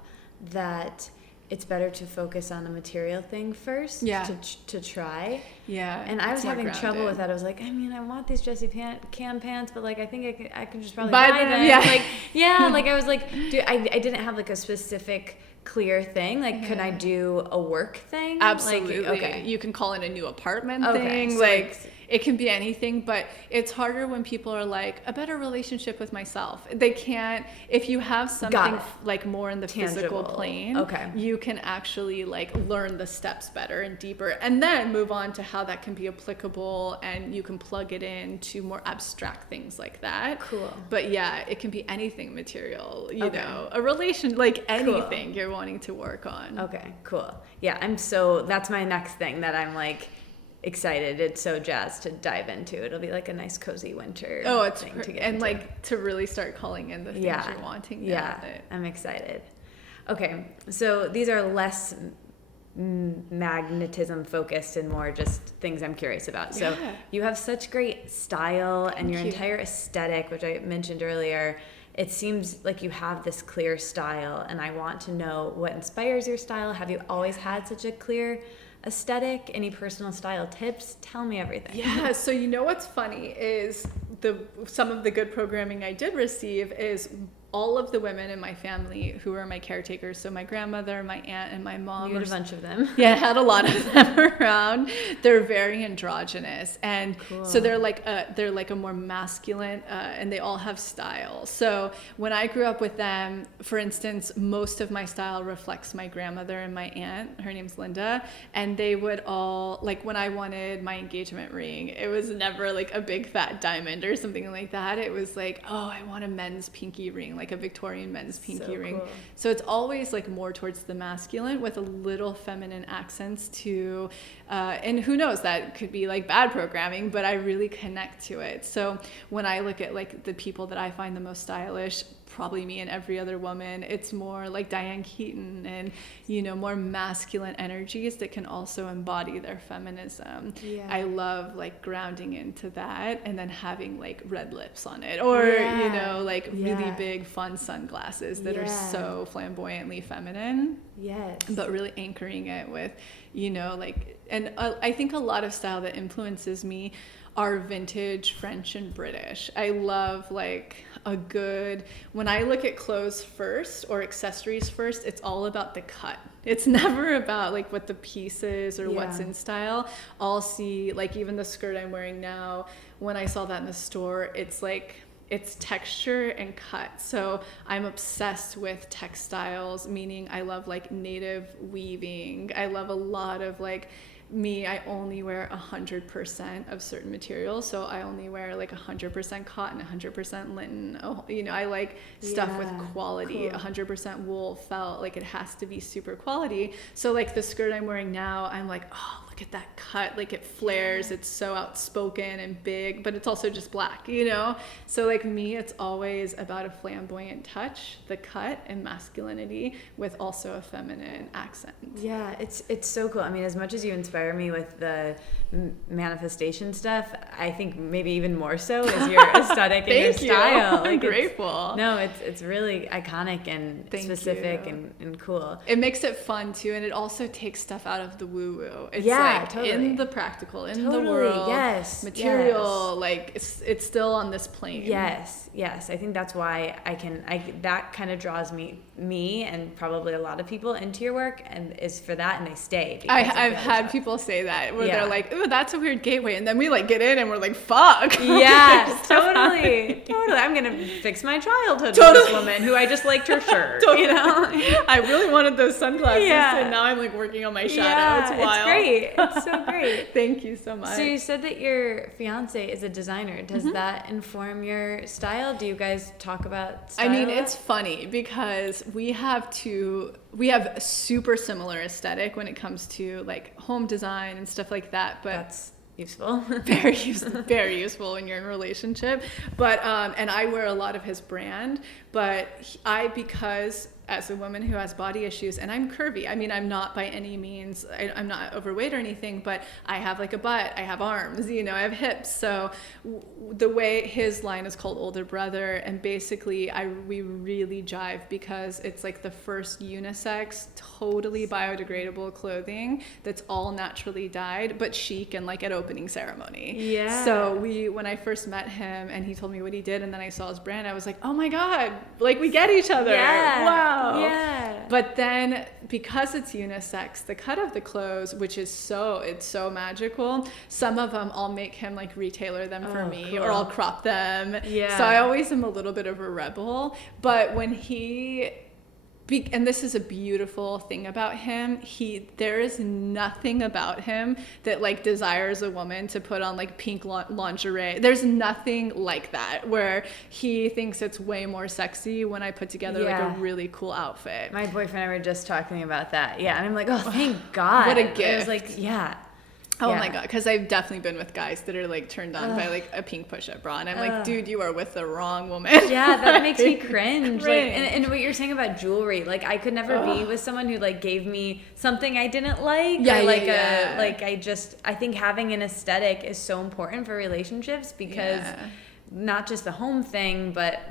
that it's better to focus on a material thing first to try. Yeah. And I was having trouble with that. I was like, I mean, I want these Jessie Cam pants, but like, I think I can just probably buy them. Yeah. Like, like I was like, dude, I didn't have like a specific clear thing. Like, could I do a work thing? Absolutely. Like, okay. You can call it a new apartment thing. So like, it can be anything, but it's harder when people are like, a better relationship with myself. They can't, if you have something like more in the physical plane, you can actually like learn the steps better and deeper, and then move on to how that can be applicable, and you can plug it in to more abstract things like that. Cool. But yeah, it can be anything material, you know, a relation, like anything you're wanting to work on. Okay, cool. Yeah, that's my next thing that I'm like, excited. It's so jazzed to dive into. It'll be like a nice cozy winter thing to get into. Like to really start calling in the things you're wanting. I'm excited. Okay, so these are less magnetism focused and more just things I'm curious about. So you have such great style, and your entire aesthetic, which I mentioned earlier, it seems like you have this clear style, and I want to know what inspires your style. Have you always had such a clear aesthetic? Any personal style tips? Tell me everything. Yeah, so you know what's funny is some of the good programming I did receive is all of the women in my family who were my caretakers, so my grandmother, my aunt, and my mom. You had a bunch of them. Yeah, I had a lot of them around. They're very androgynous, and so they're like a more masculine, and they all have style. So when I grew up with them, for instance, most of my style reflects my grandmother and my aunt. Her name's Linda, and they would all, like, when I wanted my engagement ring, it was never like a big fat diamond or something like that. It was like, oh, I want a men's pinky ring, like a Victorian men's pinky ring. Cool. So it's always like more towards the masculine with a little feminine accents to, and who knows, that could be like bad programming, but I really connect to it. So when I look at like the people that I find the most stylish, probably me and every other woman, it's more like Diane Keaton and, you know, more masculine energies that can also embody their feminism. Yeah. I love like grounding into that and then having like red lips on it, or, you know, like really big fun sunglasses that are so flamboyantly feminine. Yes. But really anchoring it with, you know, like, and I think a lot of style that influences me are vintage French and British. I love like a good, when I look at clothes first or accessories first, it's all about the cut. It's never about like what the piece is or what's in style. I'll see, like, even the skirt I'm wearing now, when I saw that in the store, it's like, it's texture and cut. So I'm obsessed with textiles, meaning I love like native weaving. I love a lot of like, I only wear 100% of certain materials. So I only wear like 100% cotton, 100% linen. Oh, you know, I like stuff with quality, 100% wool, felt, like it has to be super quality. So like the skirt I'm wearing now, I'm like, oh, look look at that cut, like it flares, it's so outspoken and big, but it's also just black, you know? So like me, it's always about a flamboyant touch, the cut, and masculinity with also a feminine accent. Yeah, it's so cool. I mean, as much as you inspire me with the manifestation stuff, I think maybe even more so is your aesthetic and your style. I'm grateful. No, it's really iconic and specific and cool. It makes it fun too, and it also takes stuff out of the woo-woo. It's totally. in the practical, in the world, material, like it's still on this plane. Yes. I think that's why that kind of draws me and probably a lot of people into your work, and is for that, and they stay. I've had people say that where they're like, "Ooh, that's a weird gateway," and then we like get in and we're like, "Fuck." Yeah, totally. I'm gonna fix my childhood with this woman who I just liked her shirt. You know, I really wanted those sunglasses, and now I'm like working on my shadow. It's wild. It's great. It's so great. Thank you so much. So you said that your fiance is a designer. Does that inform your style? Do you guys talk about style? I mean, it's funny because we have a super similar aesthetic when it comes to like home design and stuff like that, but that's useful. very useful when you're in a relationship. But and I wear a lot of his brand, but because as a woman who has body issues, and I'm curvy. I mean, I'm not by any means, I'm not overweight or anything, but I have like a butt, I have arms, you know, I have hips. So the way his line is called Older Brother, and basically we really jive because it's like the first unisex, totally biodegradable clothing that's all naturally dyed, but chic and like at opening ceremony. Yeah. So when I first met him and he told me what he did, and then I saw his brand, I was like, oh my God, like we get each other. Yeah. Wow. Yeah. But then because it's unisex, the cut of the clothes, which is it's so magical, some of them I'll make him like retailer them for me, cool. Or I'll crop them. Yeah. So I always am a little bit of a rebel. But when and this is a beautiful thing about him, there is nothing about him that like desires a woman to put on like pink lingerie. There's nothing like that where he thinks it's way more sexy when I put together like a really cool outfit. My boyfriend and I were just talking about that. Yeah, and I'm like, oh, thank God. What a gift. I was like, yeah. Oh my God, because I've definitely been with guys that are like turned on by like a pink push-up bra, and I'm like, dude, you are with the wrong woman. Yeah, that makes me cringe. Like, and what you're saying about jewelry, like I could never be with someone who like gave me something I didn't like. I think having an aesthetic is so important for relationships because not just the home thing, but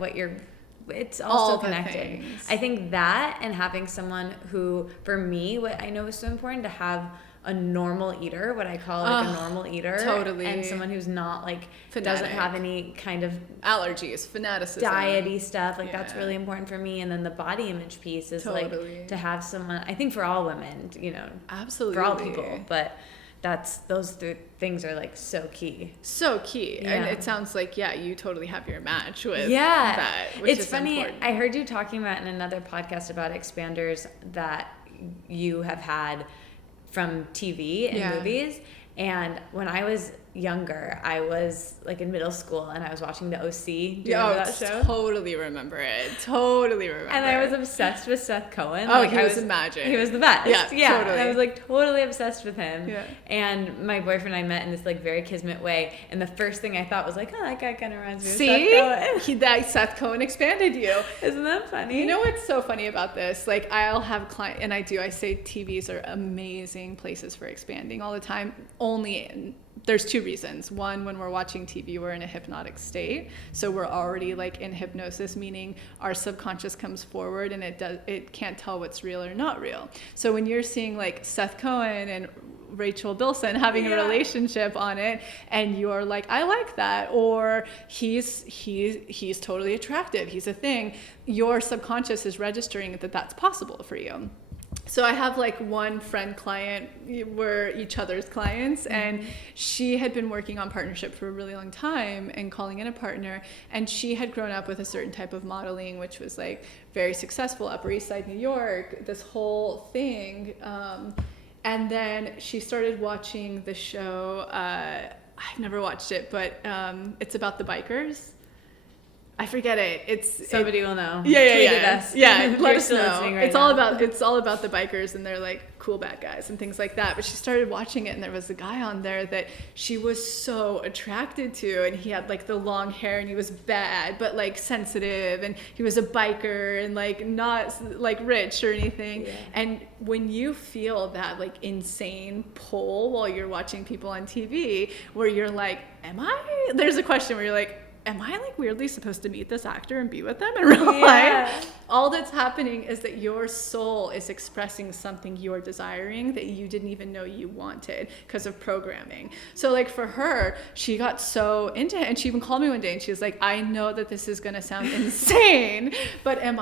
it's also connected. I think that, and having someone who, for me, what I know is so important to have a normal eater, what I call like a normal eater. Totally. And someone who's not like, doesn't have any kind of allergies, fanaticism, diety stuff. Like that's really important for me. And then the body image piece is like to have someone, I think for all women, you know, absolutely, for all people, but those things are like so key. So key. Yeah. And it sounds like, you totally have your match with that, which is funny. Important. I heard you talking about in another podcast about expanders that you have had from TV and movies. And when I was younger, I was like in middle school and I was watching the OC. Do you remember that show? Totally remember it. And I was obsessed with Seth Cohen. Oh, like, he was magic. He was the best. Yeah. Totally. And I was like totally obsessed with him. Yeah. And my boyfriend and I met in this like very kismet way. And the first thing I thought was like, oh, that guy kind of reminds me of Seth Cohen. Seth Cohen expanded you. Isn't that funny? You know what's so funny about this? Like I'll have clients, and I say TVs are amazing places for expanding all the time. There's two reasons. One, when we're watching TV, we're in a hypnotic state. So we're already like in hypnosis, meaning our subconscious comes forward and it can't tell what's real or not real. So when you're seeing like Seth Cohen and Rachel Bilson having a relationship on it, and you're like, I like that, or he's totally attractive, he's a thing, your subconscious is registering that that's possible for you. So I have like one friend client, we're each other's clients, and she had been working on partnership for a really long time and calling in a partner, and she had grown up with a certain type of modeling, which was like very successful, Upper East Side, New York, this whole thing. And then she started watching the show, I've never watched it, but it's about the bikers. I forget it. Somebody will know. Yeah. Us. Yeah, let us still know. listening right It's now. all about the bikers and they're like cool bad guys and things like that. But she started watching it and there was a guy on there that she was so attracted to, and he had like the long hair and he was bad but like sensitive, and he was a biker and like not like rich or anything. Yeah. And when you feel that like insane pull while you're watching people on TV where you're like, there's a question where you're like, am I like weirdly supposed to meet this actor and be with them in real life? All that's happening is that your soul is expressing something you're desiring that you didn't even know you wanted because of programming. So like for her, she got so into it, and she even called me one day and she was like, I know that this is going to sound insane, but I'm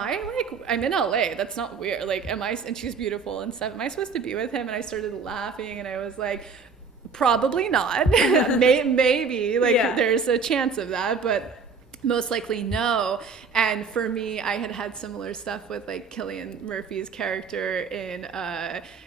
in LA. That's not weird. Like, and she's beautiful and stuff. Am I supposed to be with him? And I started laughing and I was like, probably not. Maybe there's a chance of that, but most likely no. And for me, I had similar stuff with like Cillian Murphy's character in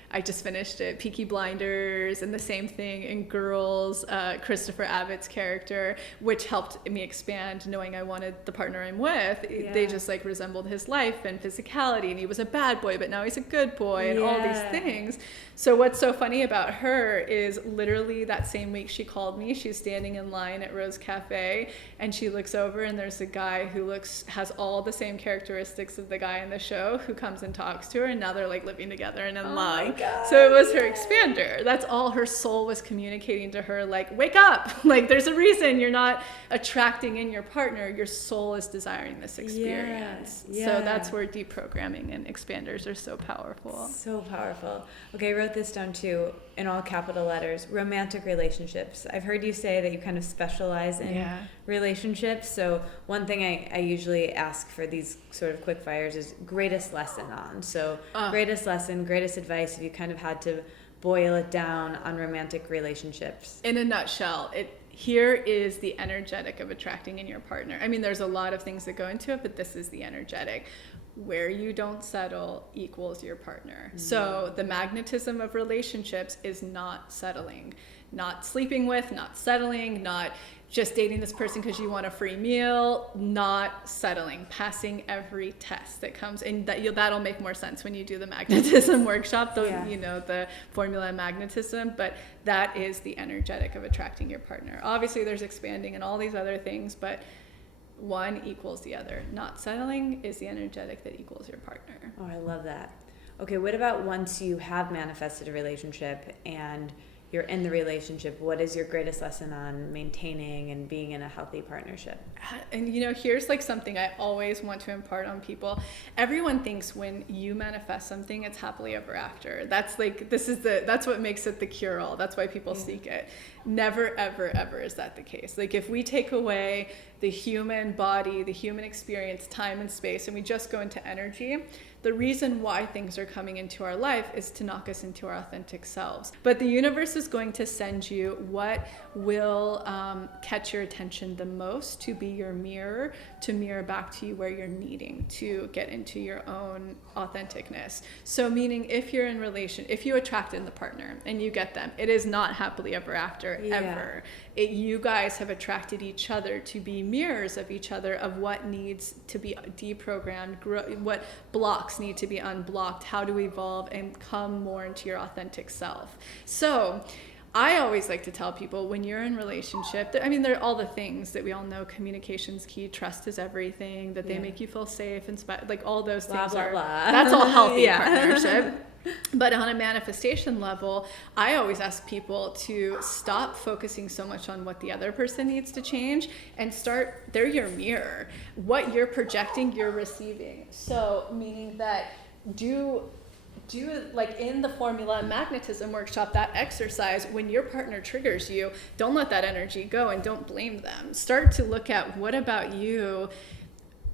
I just finished it, Peaky Blinders, and the same thing in Girls, Christopher Abbott's character, which helped me expand knowing I wanted the partner I'm with. Yeah. They just like resembled his life and physicality, and he was a bad boy, but now he's a good boy, and all these things. So what's so funny about her is literally that same week she called me, she's standing in line at Rose Cafe, and she looks over and there's a guy who has all the same characteristics of the guy in the show who comes and talks to her, and now they're like living together and in love. So it was her expander. That's all her soul was communicating to her, like, wake up. Like, there's a reason you're not attracting in your partner. Your soul is desiring this experience. Yeah. So that's where deprogramming and expanders are so powerful. So powerful. Okay, I wrote this down too, in all capital letters, romantic relationships. I've heard you say that you kind of specialize in relationships. So one thing I usually ask for these sort of quick fires is greatest lesson on. So greatest lesson, greatest advice, if you kind of had to boil it down on romantic relationships. In a nutshell, here is the energetic of attracting in your partner. I mean, there's a lot of things that go into it, but this is the energetic. Where you don't settle equals your partner. Mm-hmm. So the magnetism of relationships is not settling, not sleeping with, not settling, not just dating this person because you want a free meal, not settling, passing every test that comes, and that'll make more sense when you do the magnetism workshop, the formula of magnetism, but that is the energetic of attracting your partner. Obviously there's expanding and all these other things, but one equals the other. Not settling is the energetic that equals your partner. Oh, I love that. Okay, what about once you have manifested a relationship and you're in the relationship, what is your greatest lesson on maintaining and being in a healthy partnership? And here's like something I always want to impart on people. Everyone thinks when you manifest something, it's happily ever after. That's like, that's what makes it the cure-all. That's why people seek it. Never, ever, ever is that the case. Like if we take away the human body, the human experience, time and space, and we just go into energy, the reason why things are coming into our life is to knock us into our authentic selves. But the universe is going to send you what will catch your attention the most, to be your mirror, to mirror back to you where you're needing to get into your own authenticness. So meaning if you attract in the partner and you get them, it is not happily ever after, ever. You guys have attracted each other to be mirrors of each other, of what needs to be deprogrammed, what blocks need to be unblocked, how to evolve and come more into your authentic self. So I always like to tell people, when you're in relationship, there are all the things that we all know: communication's key, trust is everything, that they make you feel safe, inspired, like all those things blah, blah. That's all healthy partnership. But on a manifestation level, I always ask people to stop focusing so much on what the other person needs to change and they're your mirror. What you're projecting, you're receiving. So meaning that do like in the formula magnetism workshop, that exercise, when your partner triggers you, don't let that energy go and don't blame them. Start to look at what about you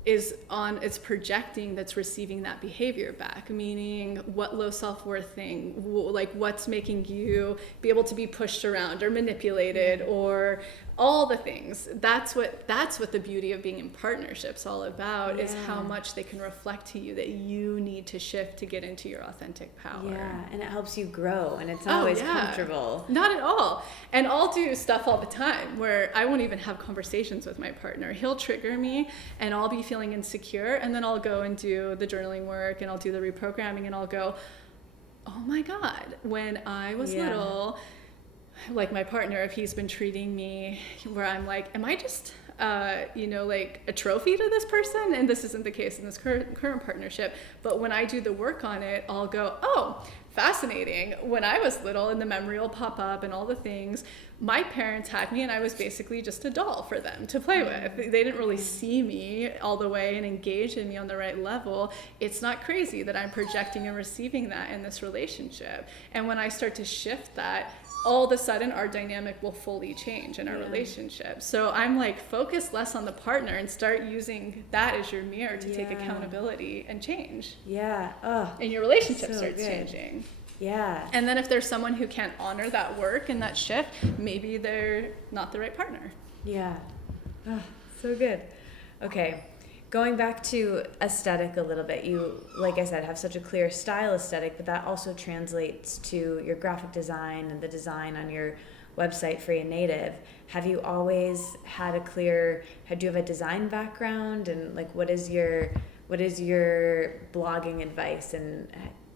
it's projecting that's receiving that behavior back, meaning what low self-worth thing, like what's making you be able to be pushed around or manipulated or all the things. That's what the beauty of being in partnerships all about, is how much they can reflect to you that you need to shift to get into your authentic power. Yeah, and it helps you grow, and it's not always comfortable. Not at all. And I'll do stuff all the time where I won't even have conversations with my partner. He'll trigger me and I'll be feeling insecure, and then I'll go and do the journaling work and I'll do the reprogramming, and I'll go, oh my God, when I was little, like my partner, if he's been treating me where I'm like, am I just, like a trophy to this person? And this isn't the case in this current partnership. But when I do the work on it, I'll go, oh, fascinating. When I was little, and the memory will pop up and all the things, my parents had me and I was basically just a doll for them to play with. They didn't really see me all the way and engage in me on the right level. It's not crazy that I'm projecting and receiving that in this relationship. And when I start to shift that, all of a sudden our dynamic will fully change in our relationship. So I'm like, focus less on the partner and start using that as your mirror to take accountability and change. Yeah. Oh, and your relationship starts changing. Yeah. And then if there's someone who can't honor that work and that shift, maybe they're not the right partner. Yeah. Oh, so good. Okay. Going back to aesthetic a little bit, you, like I said, have such a clear style aesthetic, but that also translates to your graphic design and the design on your website, Free and Native. Have you always had do you have a design background? And like, what is your blogging advice and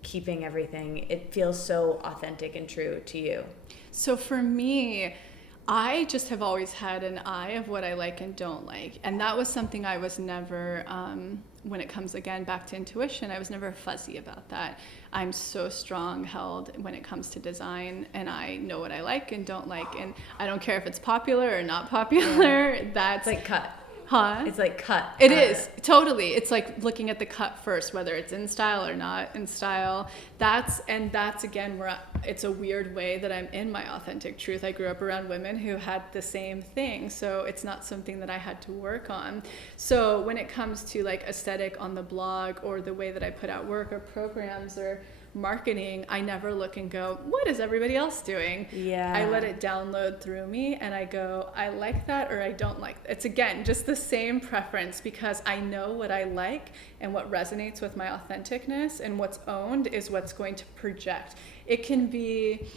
keeping everything, it feels so authentic and true to you? So for me, I just have always had an eye of what I like and don't like. And that was something I was never, when it comes again back to intuition, I was never fuzzy about that. I'm so strong-held when it comes to design, and I know what I like and don't like. And I don't care if it's popular or not popular. That's like cut. Huh? It's like cut. It is, totally. It's like looking at the cut first, whether it's in style or not in style. That's again where it's a weird way that I'm in my authentic truth. I grew up around women who had the same thing, so it's not something that I had to work on. So when it comes to like aesthetic on the blog or the way that I put out work or programs or marketing, I never look and go, what is everybody else doing? Yeah. I let it download through me and I go, I like that or I don't like that. It's again just the same preference, because I know what I like and what resonates with my authenticness, and what's owned is what's going to project. It can be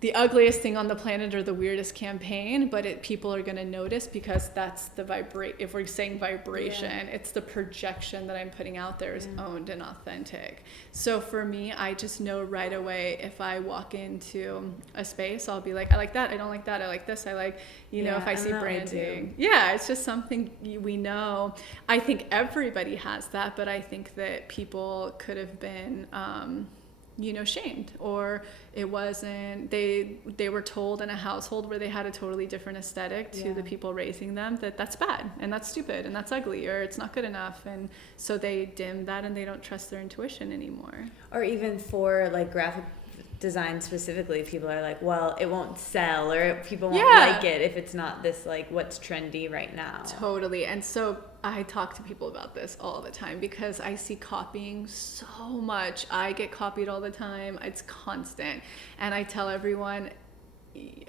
the ugliest thing on the planet or the weirdest campaign, but people are going to notice, because that's the if we're saying vibration, it's the projection that I'm putting out there is owned and authentic. So for me, I just know right away if I walk into a space, I'll be like, I like that, I don't like that, I like this, I like, if I see branding. Yeah, it's just something we know. I think everybody has that, but I think that people could have been shamed, or it wasn't, they were told in a household where they had a totally different aesthetic to the people raising them, that's bad and that's stupid and that's ugly or it's not good enough, and so they dim that and they don't trust their intuition anymore. Or even for like graphic design specifically, people are like, well, it won't sell, or people won't like it if it's not this like what's trendy right now. Totally. And so I talk to people about this all the time, because I see copying so much. I get copied all the time. It's constant. And I tell everyone,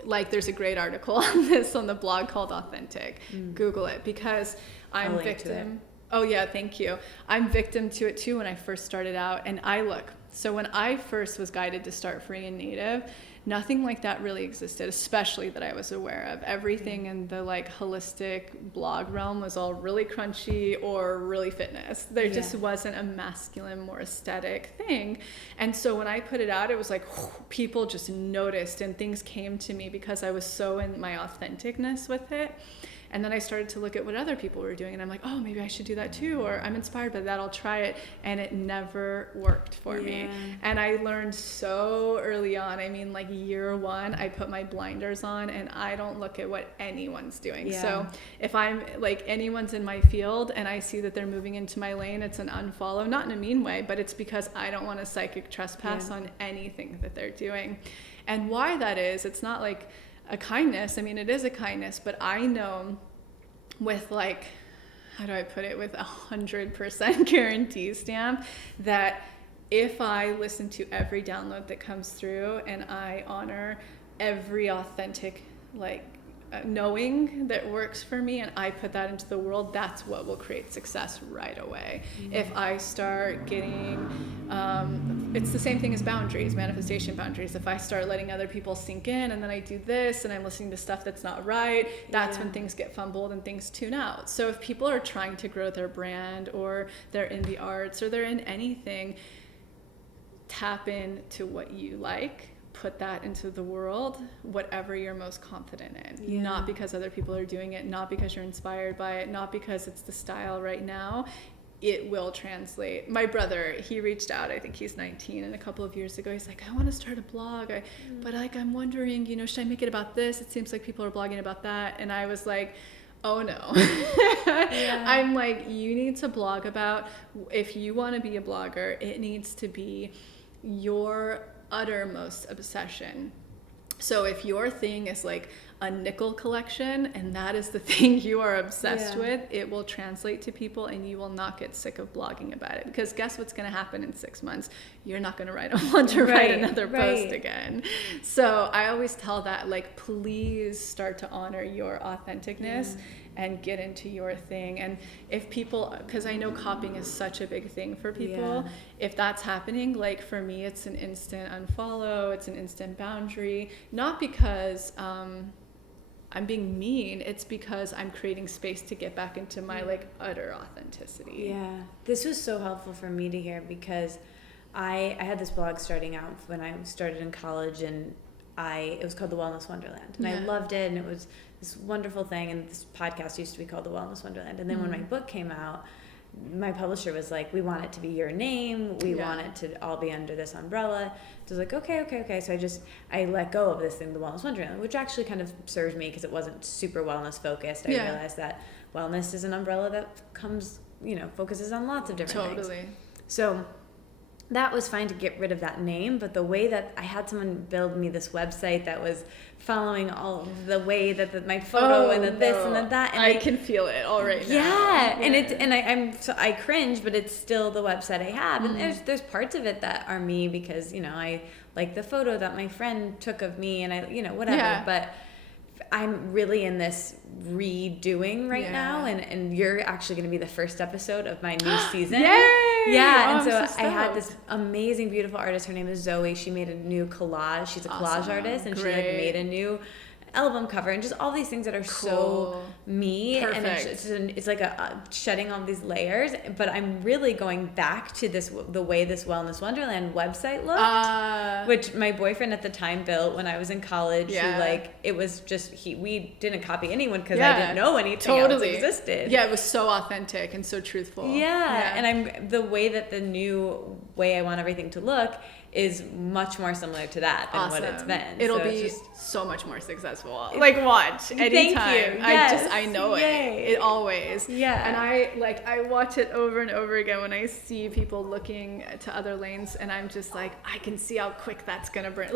like, there's a great article on this on the blog called Authentic. Google it, because I'm victim. Oh yeah, thank you. I'm victim to it too when I first started out. And so when I first was guided to start Free and Native, nothing like that really existed, especially that I was aware of. Everything in the like holistic blog realm was all really crunchy or really fitness. There just wasn't a masculine, more aesthetic thing. And so when I put it out, it was like people just noticed and things came to me because I was so in my authenticness with it. And then I started to look at what other people were doing, and I'm like, oh, maybe I should do that too, or I'm inspired by that, I'll try it. And it never worked for me. And I learned so early on, I mean, like year one, I put my blinders on and I don't look at what anyone's doing. So if I'm like, anyone's in my field and I see that they're moving into my lane, it's an unfollow, not in a mean way, but it's because I don't want to psychic trespass on anything that they're doing. And why that is, it's not like a kindness. I mean, it is a kindness, but I know with like, how do I put it, with 100% guarantee stamp that if I listen to every download that comes through and I honor every authentic like knowing that works for me, and I put that into the world, that's what will create success right away. If I start getting, it's the same thing as boundaries, manifestation boundaries. If I start letting other people sink in, and then I do this and I'm listening to stuff that's not right, that's when things get fumbled and things tune out. So if people are trying to grow their brand, or they're in the arts, or they're in anything, tap into what you like, put that into the world, whatever you're most confident in. Not because other people are doing it, not because you're inspired by it, not because it's the style right now. It will translate. My brother, he reached out, I think he's 19, and a couple of years ago he's like, I want to start a blog, but like I'm wondering, you know, should I make it about this? It seems like people are blogging about that. And I was like, oh no. I'm like, you need to blog about, if you want to be a blogger, it needs to be your uttermost obsession. So if your thing is like a nickel collection, and that is the thing you are obsessed with, it will translate to people, and you will not get sick of blogging about it. Because guess what's going to happen in 6 months? You're not going to want to write another post again. So I always tell that, like, please start to honor your authenticness and get into your thing. And if people, because I know copying is such a big thing for people, if that's happening, like for me, it's an instant unfollow, it's an instant boundary, not because I'm being mean, it's because I'm creating space to get back into my like utter authenticity. Yeah, this was so helpful for me to hear, because I had this blog starting out when I started in college, and it was called The Wellness Wonderland, and I loved it, and it was this wonderful thing, and this podcast used to be called The Wellness Wonderland. And then when my book came out, my publisher was like, we want it to be your name, we want it to all be under this umbrella. So I was like, okay. So I let go of this thing, The Wellness Wonderland, which actually kind of served me, because it wasn't super wellness focused. I realized that wellness is an umbrella that comes, focuses on lots of different things. So that was fine to get rid of that name, but the way that I had someone build me this website that was following all the way that my photo and this and that, and I can feel it all right now. And I cringe, but it's still the website I have, and there's parts of it that are me, because I like the photo that my friend took of me, and I whatever, but I'm really in this redoing right now, and you're actually going to be the first episode of my new season. Yay! Yeah, and so I had this amazing, beautiful artist. Her name is Zoe. She made a new collage. She's a collage artist, and she made a new album cover, and just all these things that are so me. Perfect. And it's like a shedding all these layers, but I'm really going back to the way this Wellness Wonderland website looked, which my boyfriend at the time built when I was in college. It was just we didn't copy anyone, because I didn't know anything else existed. It was so authentic and so truthful. And I'm the way that the new way I want everything to look is much more similar to that than what it's been. It'll be so much more successful. Like, watch anytime. Thank you. Yes. I know Yay. it always. Yeah. And I watch it over and over again when I see people looking to other lanes, and I'm just like, I can see how quick that's gonna burn.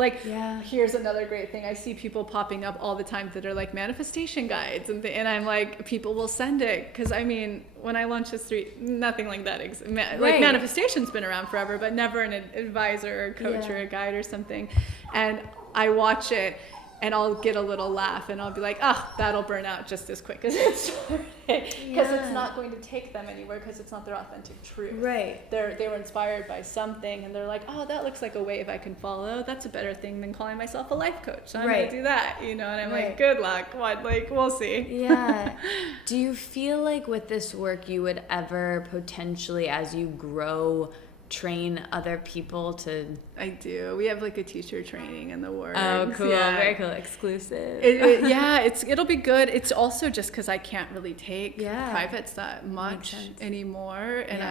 Here's another great thing. I see people popping up all the time that are like manifestation guides, and I'm like, people will send it, because when I launched this nothing like that exists. Like, manifestation's been around forever, but never an advisor or coach or a guide or something. And I watch it, and I'll get a little laugh, and I'll be like, that'll burn out just as quick as it started. Because it's not going to take them anywhere, because it's not their authentic truth. Right. They were inspired by something, and they're like, that looks like a wave I can follow. That's a better thing than calling myself a life coach. So I'm going to do that, and I'm like, good luck. We'll see. Yeah. Do you feel like with this work you would ever potentially, as you grow, train other people to... I do. We have like a teacher training in the works. Oh, cool. Very cool. Exclusive. It'll be good. It's also just because I can't really take privates that much anymore, and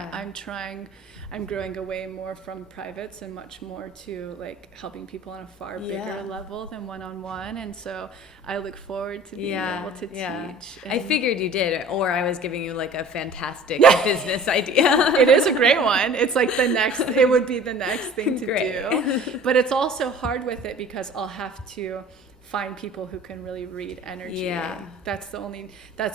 I'm growing away more from privates and much more to like helping people on a far bigger level than one-on-one. And so I look forward to being able to teach. I figured you did, or I was giving you like a fantastic business idea. It is a great one. It's like it would be the next thing to do. But it's also hard with it, because I'll have to find people who can really read energy. Yeah. That's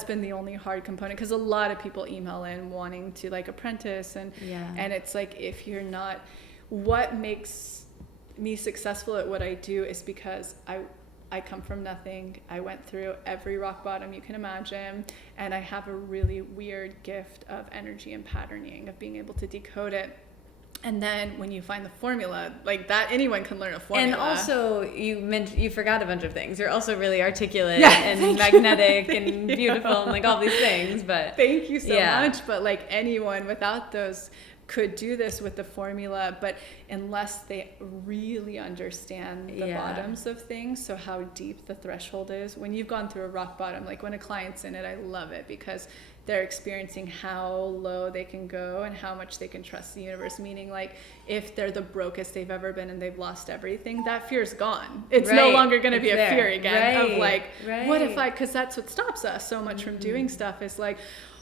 been the only hard component, because a lot of people email in wanting to like apprentice, and it's like, if you're not, what makes me successful at what I do is because I come from nothing. I went through every rock bottom you can imagine, and I have a really weird gift of energy and patterning, of being able to decode it. And then when you find the formula, like that, anyone can learn a formula. And also, you forgot a bunch of things. You're also really articulate and magnetic and beautiful and like all these things. But thank you so much. But like anyone without those could do this with the formula, but unless they really understand the bottoms of things, so how deep the threshold is. When you've gone through a rock bottom, like when a client's in it, I love it because they're experiencing how low they can go and how much they can trust the universe. Meaning, like, if they're the brokest they've ever been and they've lost everything, that fear's gone. It's no longer going to be a fear again of like, what if because that's what stops us so much from doing stuff, is like,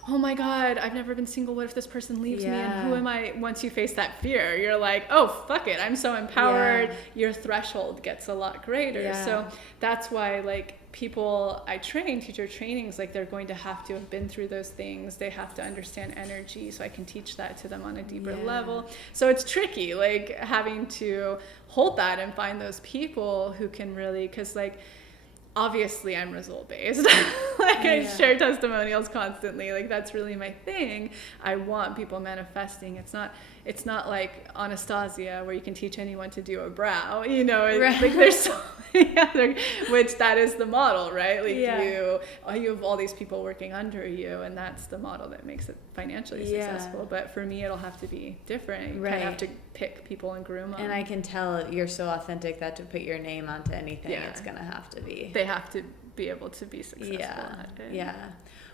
oh my God, I've never been single. What if this person leaves me? And who am I? Once you face that fear, you're like, oh, fuck it. I'm so empowered. Your threshold gets a lot greater. So that's why, like, people I train, teacher trainings, like, they're going to have been through those things. They have to understand energy, so I can teach that to them on a deeper level. So it's tricky, like, having to hold that and find those people who can really, because, like, obviously I'm result based. I share testimonials constantly. Like, that's really my thing. I want people manifesting. It's not like Anastasia where you can teach anyone to do a brow, you know, like there's so many other, which that is the model, right? Like you have all these people working under you, and that's the model that makes it financially successful. But for me, it'll have to be different. You kind of have to pick people and groom them. And I can tell you're so authentic that to put your name onto anything, it's going to have to be. They have to be able to be successful at it. Yeah.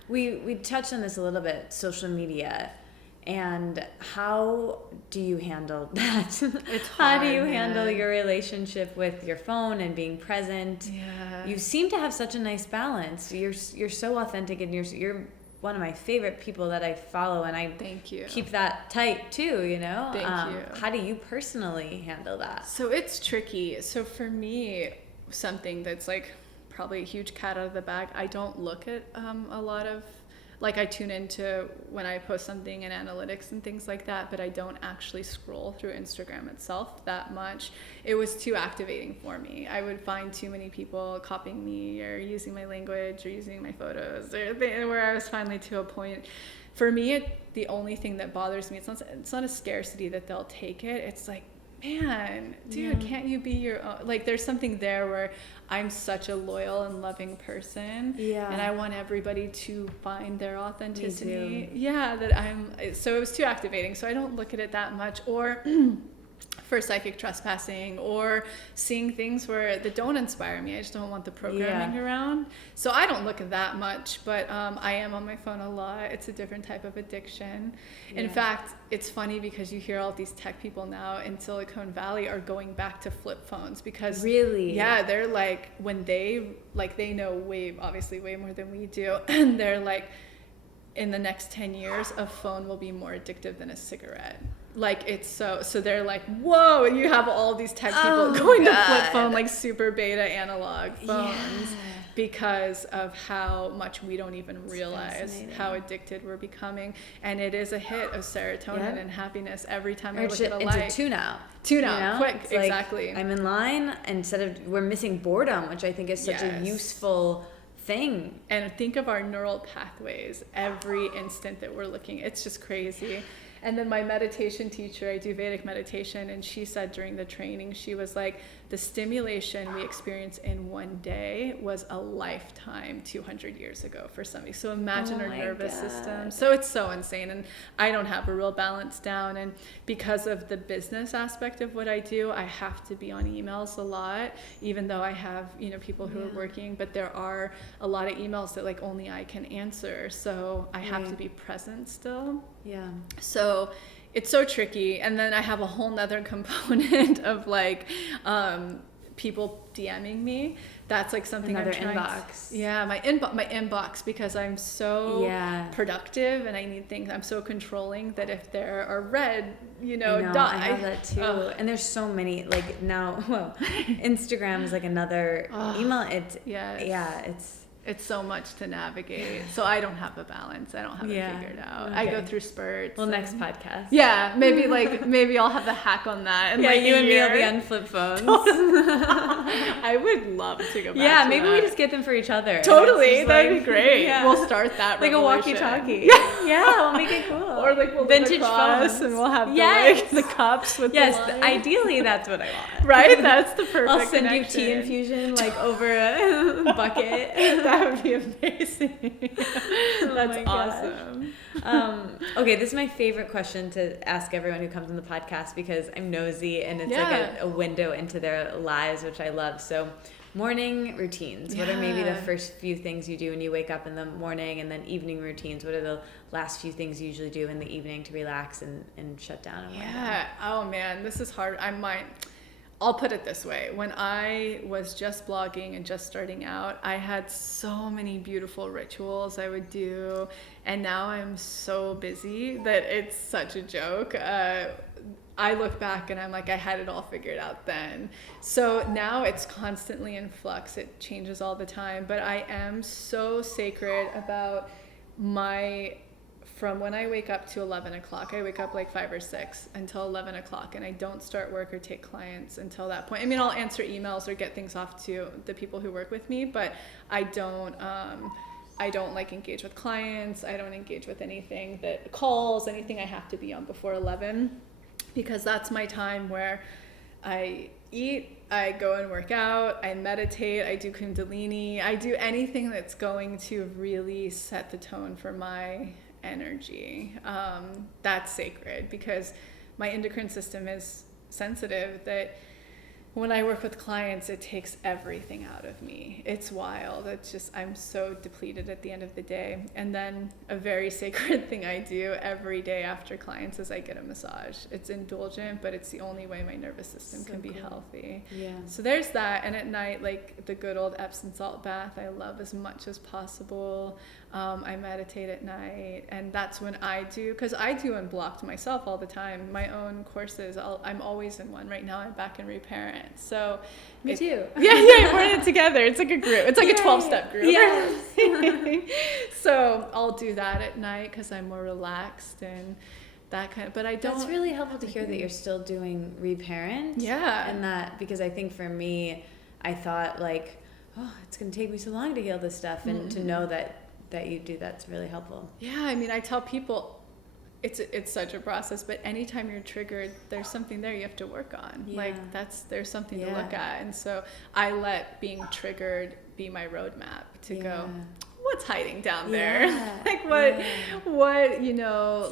We touched on this a little bit, social media. And how do you handle that? It's hard, how do you handle your relationship with your phone and being present? Yeah. You seem to have such a nice balance. You're so authentic, and you're one of my favorite people that I follow, and I keep that tight too, you know? Thank you. How do you personally handle that? So it's tricky. So for me, something that's like probably a huge cat out of the bag, I don't look at a lot of, like, I tune into when I post something in analytics and things like that, but I don't actually scroll through Instagram itself that much. It was too activating for me. I would find too many people copying me or using my language or using my photos, or where I was finally to a point. For me, the only thing that bothers me, it's not a scarcity that they'll take it. It's like, man, dude, can't you be your own? Like, there's something there where I'm such a loyal and loving person, and I want everybody to find their authenticity. So it was too activating, so I don't look at it that much. Or for psychic trespassing, or seeing things that don't inspire me. I just don't want the programming around. So I don't look at that much, but I am on my phone a lot. It's a different type of addiction. In fact, it's funny because you hear all these tech people now in Silicon Valley are going back to flip phones because they're like, when they know obviously way more than we do, and they're like, in the next 10 years, a phone will be more addictive than a cigarette. Like, it's so they're like, whoa, and you have all these tech people going to flip phone, like super beta analog phones, because of how much we don't even realize how addicted we're becoming. And it is a hit of serotonin and happiness every time I look at a light. It's a tune out, quick, it's exactly. Like, I'm in line, we're missing boredom, which I think is such a useful thing. And think of our neural pathways every instant that we're looking. It's just crazy. And then my meditation teacher, I do Vedic meditation, and she said during the training, she was like, the stimulation we experience in one day was a lifetime 200 years ago for somebody. So imagine our nervous system. So it's so insane. And I don't have a real balance down. And because of the business aspect of what I do, I have to be on emails a lot, even though I have, people who are working, but there are a lot of emails that like only I can answer. So I have to be present still. Yeah. So it's so tricky. And then I have a whole nother component of like people DMing me. That's like something another I'm trying inbox. My inbox, because I'm so productive and I need things. I'm so controlling that if there are red, dots. I have that too. And there's so many, like now, Instagram is like another email. It's so much to navigate. So I don't have a balance. I don't have it figured out. Okay. I go through spurts. Well, next podcast. Yeah, maybe I'll have the hack on that. And you and me will be on flip phones. I would love to go back. Yeah, maybe we just get them for each other. Totally, that'd be great. Yeah. We'll start that like revolution. A walkie-talkie. We'll make it cool. Or like we'll vintage phones, and we'll have the cups with the wine. Ideally that's what I want. Right, that's the perfect. I'll send you tea infusion like over a bucket. That would be amazing. That's awesome. Okay, this is my favorite question to ask everyone who comes on the podcast because I'm nosy and it's like a window into their lives, which I love. So morning routines. What are maybe the first few things you do when you wake up in the morning, and then evening routines? What are the last few things you usually do in the evening to relax and shut down? And oh man, this is hard. I'll put it this way. When I was just blogging and just starting out, I had so many beautiful rituals I would do. And now I'm so busy that it's such a joke. I look back and I'm like, I had it all figured out then. So now it's constantly in flux. It changes all the time. But I am so sacred about from when I wake up to 11 o'clock, I wake up like 5 or 6 until 11 o'clock, and I don't start work or take clients until that point. I mean, I'll answer emails or get things off to the people who work with me, but I don't like engage with clients. I don't engage with anything anything I have to be on before 11, because that's my time where I eat, I go and work out, I meditate, I do Kundalini, I do anything that's going to really set the tone for my energy. That's sacred, because my endocrine system is sensitive, that when I work with clients, it takes everything out of me. It's wild. It's just, I'm so depleted at the end of the day. And then a very sacred thing I do every day after clients is I get a massage. It's indulgent, but it's the only way my nervous system can be healthy. Yeah. So there's that. And at night, like the good old Epsom salt bath, I love as much as possible. I meditate at night, and that's when I do, because I do unblocked myself all the time. My own courses, I'm always in one. Right now I'm back in reparent. So me too. Yeah, we're in it together. It's like a group. It's like a 12-step group. Yeah. So I'll do that at night because I'm more relaxed and that kind of, but I don't. That's really helpful to hear that you're still doing reparent. Yeah. And that, because I think for me, I thought like, oh, it's going to take me so long to heal this stuff, and to know that you do, that's really helpful. Yeah, I mean, I tell people it's such a process, but anytime you're triggered, there's something there you have to work on. Yeah. Like there's something to look at. And so I let being triggered be my roadmap to go, what's hiding down there? Like what,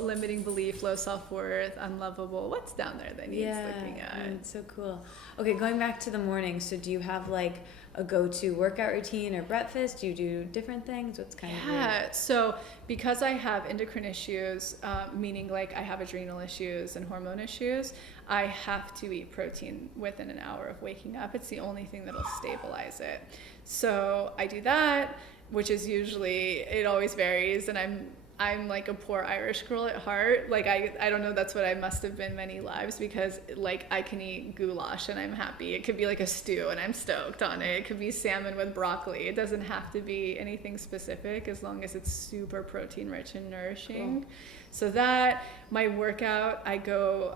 limiting belief, low self-worth, unlovable, what's down there that needs looking at? It's so cool. Okay, going back to the morning, so do you have like a go-to workout routine or breakfast? Do you do different things? What's kind of weird? So because I have endocrine issues, meaning like I have adrenal issues and hormone issues, I have to eat protein within an hour of waking up. It's the only thing that'll stabilize it. So I do that, which is usually, it always varies, and I'm like a poor Irish girl at heart. Like I don't know, that's what I must have been many lives, because like I can eat goulash and I'm happy. It could be like a stew and I'm stoked on it. It could be salmon with broccoli. It doesn't have to be anything specific, as long as it's super protein rich and nourishing. Cool. So that, my workout, I go,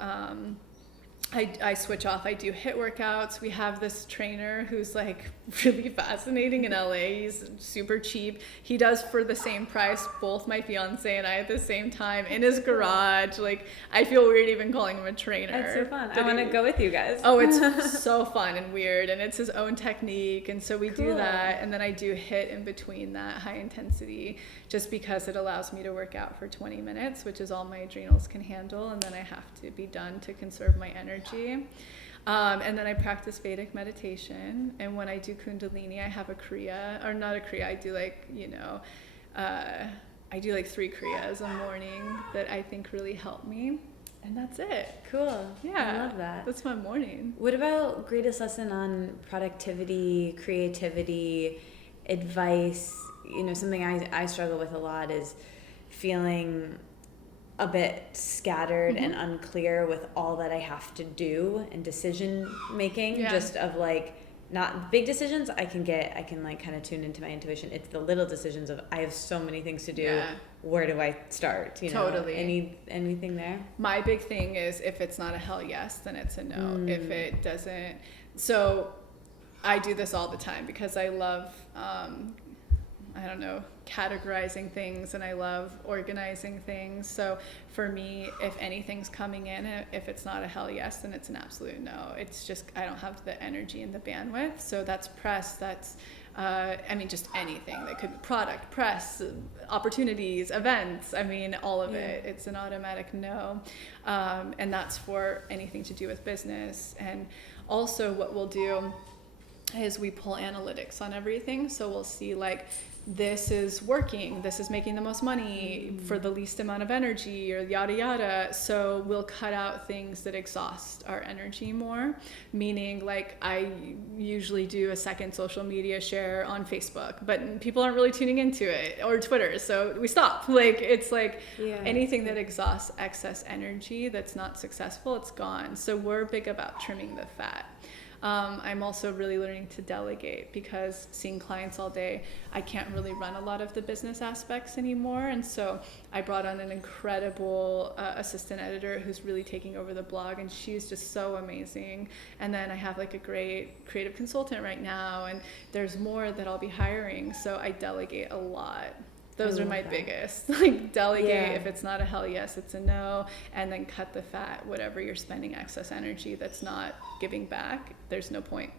I switch off. I do HIIT workouts. We have this trainer who's like really fascinating in LA. He's super cheap. He does for the same price both my fiance and I at the same time in his garage. Like, I feel weird even calling him a trainer. That's so fun. I want to go with you guys. Oh, it's so fun and weird, and it's his own technique. And so we do that, and then I do HIIT in between that, high intensity, just because it allows me to work out for 20 minutes, which is all my adrenals can handle, and then I have to be done to conserve my energy. And then I practice Vedic meditation, and when I do Kundalini, I have a Kriya, or not a Kriya, I do like, I do like 3 Kriyas a morning that I think really help me, and that's it. Cool. Yeah. I love that. That's my morning. What about greatest lesson on productivity, creativity, advice? Something I struggle with a lot is feeling a bit scattered and unclear with all that I have to do and decision making, just of like not big decisions, I can like kind of tune into my intuition. It's the little decisions of, I have so many things to do. Yeah. Where do I start? You know, totally. Anything there? My big thing is, if it's not a hell yes, then it's a no. If it doesn't, so I do this all the time because I love, I don't know, categorizing things, and I love organizing things. So for me, if anything's coming in, if it's not a hell yes, then it's an absolute no. It's just, I don't have the energy and the bandwidth. So that's press, that's, just anything that could, product, press, opportunities, events, all of it. It's an automatic no. And that's for anything to do with business. And also what we'll do is we pull analytics on everything. So we'll see, like, this is working, this is making the most money for the least amount of energy, or yada yada. So we'll cut out things that exhaust our energy more, meaning, like, I usually do a second social media share on Facebook, but people aren't really tuning into it, or Twitter, so we stop. Like, it's like anything that exhausts excess energy that's not successful, it's gone. So we're big about trimming the fat. I'm also really learning to delegate, because seeing clients all day, I can't really run a lot of the business aspects anymore. And so I brought on an incredible assistant editor who's really taking over the blog, and she's just so amazing. And then I have, like, a great creative consultant right now, and there's more that I'll be hiring. So I delegate a lot. Those are my biggest. Like, delegate. If it's not a hell yes, it's a no. And then cut the fat. Whatever you're spending excess energy that's not giving back, there's no point.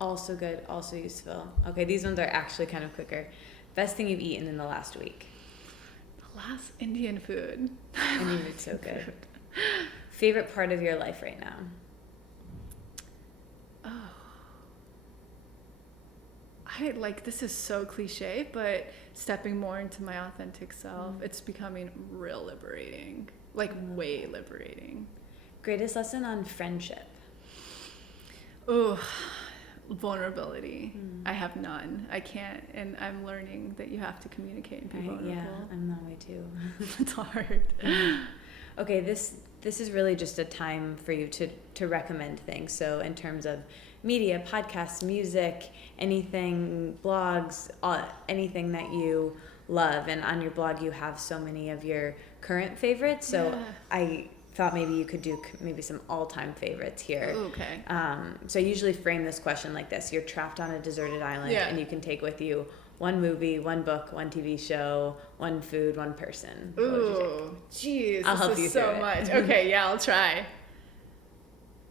Also good, also useful. Okay, these ones are actually kind of quicker. Best thing you've eaten in the last week? The last Indian food. Indian food's so good. Favorite part of your life right now? This is so cliche, but stepping more into my authentic self, it's becoming real liberating, like way liberating. Greatest lesson on friendship? Ooh, vulnerability. I have none. I can't, and I'm learning that you have to communicate and be vulnerable. Yeah, I'm that way too. It's hard. Okay, this is really just a time for you to recommend things. So in terms of media, podcasts, music, anything, blogs, anything that you love. And on your blog, you have so many of your current favorites. So I thought maybe you could do maybe some all-time favorites here. Okay. So I usually frame this question like this. You're trapped on a deserted island, and you can take with you one movie, one book, one TV show, one food, one person. Ooh, jeez, I'll help you so much. Okay, I'll try.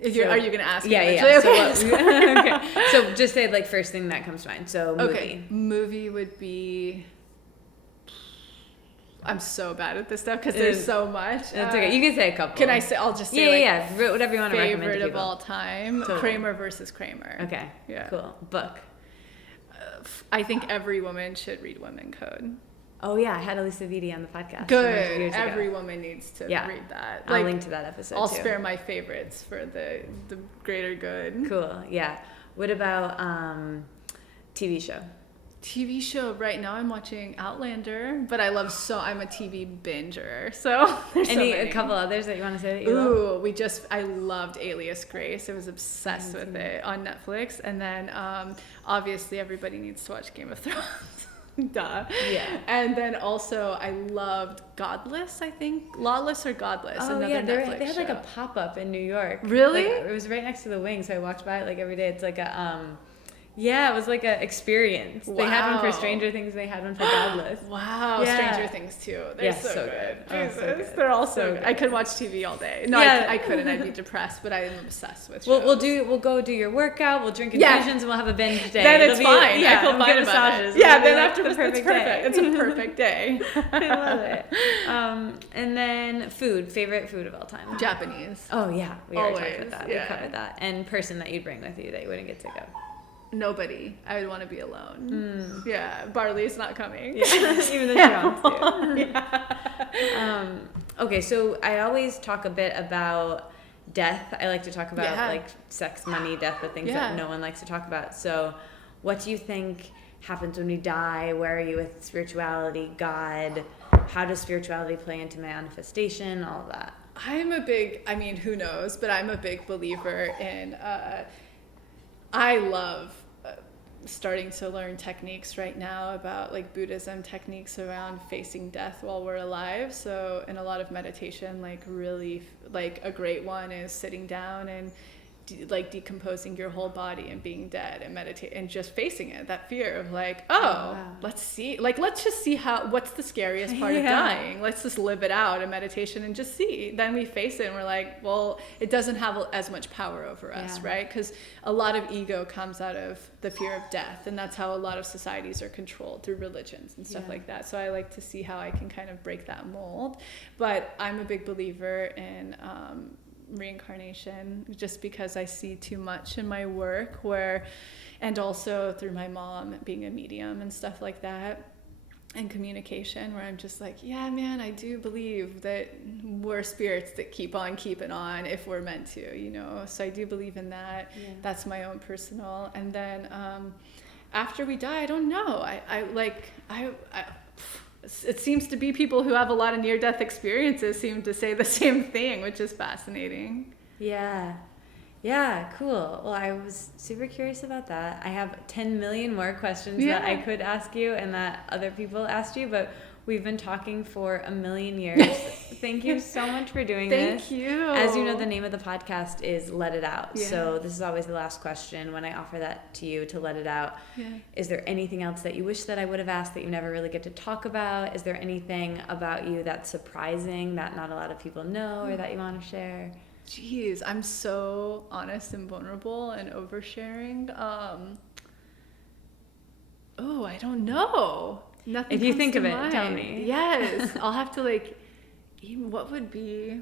Are you going to ask? Yeah. Okay. Okay. So just say, like, first thing that comes to mind. So movie. Okay. Movie would be. I'm so bad at this stuff because there's so much. That's okay. You can say a couple. Can I say? I'll just say whatever you want to recommend to people. Favorite of all time. Totally. Kramer versus Kramer. Okay. Yeah. Cool. Book. I think every woman should read Women Code. Oh yeah, I had Elisa Vitti on the podcast. Good. Every woman needs to read that. I'll link to that episode. I'll spare my favorites for the greater good. Cool. Yeah. What about TV show? TV show right now I'm watching Outlander, but I'm a TV binger. So there's a couple others that you want to say that you love? I loved Alias Grace. I was obsessed with it on Netflix. And then obviously everybody needs to watch Game of Thrones. Duh. Yeah. And then also I loved Godless, I think. Lawless or Godless. Oh yeah, they had like a pop-up in New York. Really? Like, it was right next to the Wing, so I walked by it like every day. It's like a it was like an experience. Wow. They had one for Stranger Things, and they had one for Godless. Wow. Yeah. Stranger Things too. They're so good. Jesus. So good. They're all so good. I could watch TV all day. No, I couldn't. I'd be depressed, but I'm obsessed with shows. We'll go do your workout, we'll drink infusions, and we'll have a binge day. Then it's fine. I feel fine about it. Yeah, then afterwards it's perfect. It's a perfect day. I love it. And then food. Favorite food of all time? Japanese. Oh yeah. We already talked about that. We covered that. And person that you'd bring with you that you wouldn't get sick of? Nobody. I would want to be alone. Yeah, Barley's not coming. Yeah. Even though she wants to. Okay, so I always talk a bit about death. I like to talk about like sex, money, death, the things that no one likes to talk about. So what do you think happens when we die? Where are you with spirituality, God? How does spirituality play into manifestation? All of that. who knows, but I'm a big believer in I love starting to learn techniques right now about like Buddhism techniques around facing death while we're alive. So in a lot of meditation, like really like a great one is sitting down and like decomposing your whole body and being dead, and meditate and just facing it, that fear of like, let's just see what's the scariest part of dying. Let's just live it out in meditation and just see. Then we face it and we're like, well, it doesn't have as much power over us, right? Because a lot of ego comes out of the fear of death, and that's how a lot of societies are controlled, through religions and stuff like that. So I like to see how I can kind of break that mold. But I'm a big believer in reincarnation, just because I see too much in my work and also through my mom being a medium and stuff like that, and communication, where I'm just like, yeah, man, I do believe that we're spirits that keep on keeping on if we're meant to, you know. So I do believe in that. That's my own personal. And then after we die, I don't know, it seems to be people who have a lot of near-death experiences seem to say the same thing, which is fascinating. Yeah, cool. Well, I was super curious about that. I have 10 million more questions that I could ask you and that other people asked you, but we've been talking for a million years. Thank you so much for doing this. Thank you. As you know, the name of the podcast is Let It Out. So this is always the last question when I offer that to you, to let it out. Is there anything else that you wish that I would have asked that you never really get to talk about? Is there anything about you that's surprising that not a lot of people know or that you want to share? Jeez, I'm so honest and vulnerable and oversharing. I don't know. Nothing. If you think of it, mind. tell me. Yes, I'll have to what would be?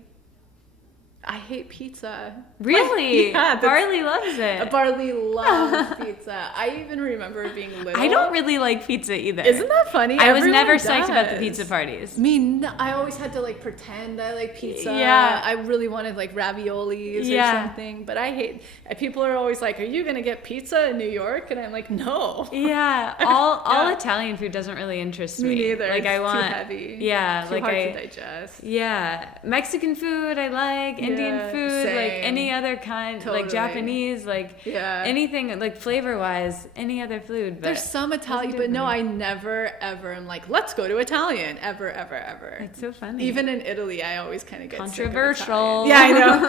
I hate pizza. Really? Barley loves it. Barley loves pizza. I even remember being little. I don't really like pizza either. Isn't that funny? I was never psyched about the pizza parties. I always had to pretend I like pizza. Yeah. I really wanted raviolis or something. But I hate, people are always like, are you going to get pizza in New York? And I'm like, no. Yeah. All Italian food doesn't really interest me. Me neither. Like, it's too heavy. Yeah. Too hard to digest. Yeah. Mexican food I like. Indian food, same. like any other kind, Totally. like Japanese, anything, like flavor-wise, any other food. But there's some Italian, but no, I never, ever am like, let's go to Italian, ever, ever, ever. It's so funny. Even in Italy, I always kind of get controversial. Sick of Italian. Yeah,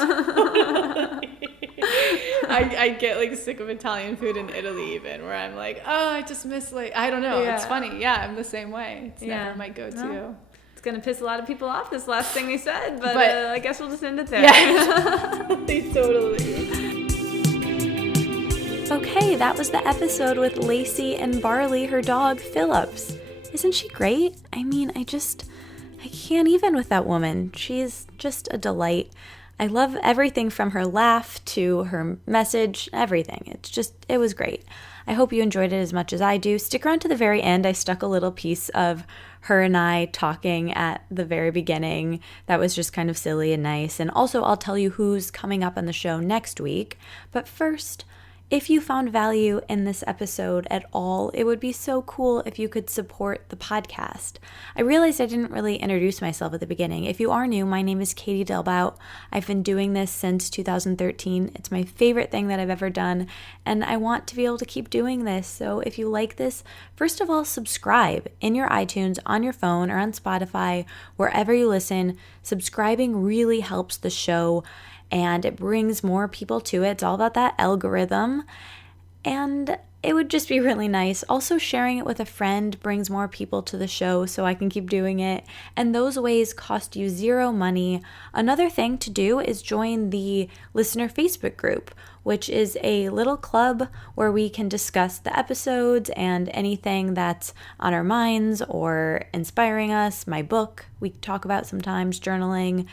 I know. I get sick of Italian food in Italy, even, where I'm like, oh, I just miss I don't know. It's funny. Yeah, I'm the same way. It's never my go-to. No. Going to piss a lot of people off, this last thing we said, but I guess we'll just end it there. Yeah, totally. Okay, that was the episode with Lacy and Barley, her dog Phillips. Isn't she great? I mean, I can't even with that woman. She's just a delight. I love everything from her laugh to her message, everything. It was great. I hope you enjoyed it as much as I do. Stick around to the very end. I stuck a little piece of her and I talking at the very beginning. That was just kind of silly and nice. And also, I'll tell you who's coming up on the show next week. But first, if you found value in this episode at all, it would be so cool if you could support the podcast. I realized I didn't really introduce myself at the beginning. If you are new, my name is Katie Dalebout. I've been doing this since 2013. It's my favorite thing that I've ever done, and I want to be able to keep doing this. So if you like this, first of all, subscribe in your iTunes, on your phone, or on Spotify, wherever you listen. Subscribing really helps the show, and it brings more people to it. It's all about that algorithm, and it would just be really nice. Also, sharing it with a friend brings more people to the show so I can keep doing it, and those ways cost you zero money. Another thing to do is join the listener Facebook group, which is a little club where we can discuss the episodes and anything that's on our minds or inspiring us. My book, we talk about sometimes, journaling.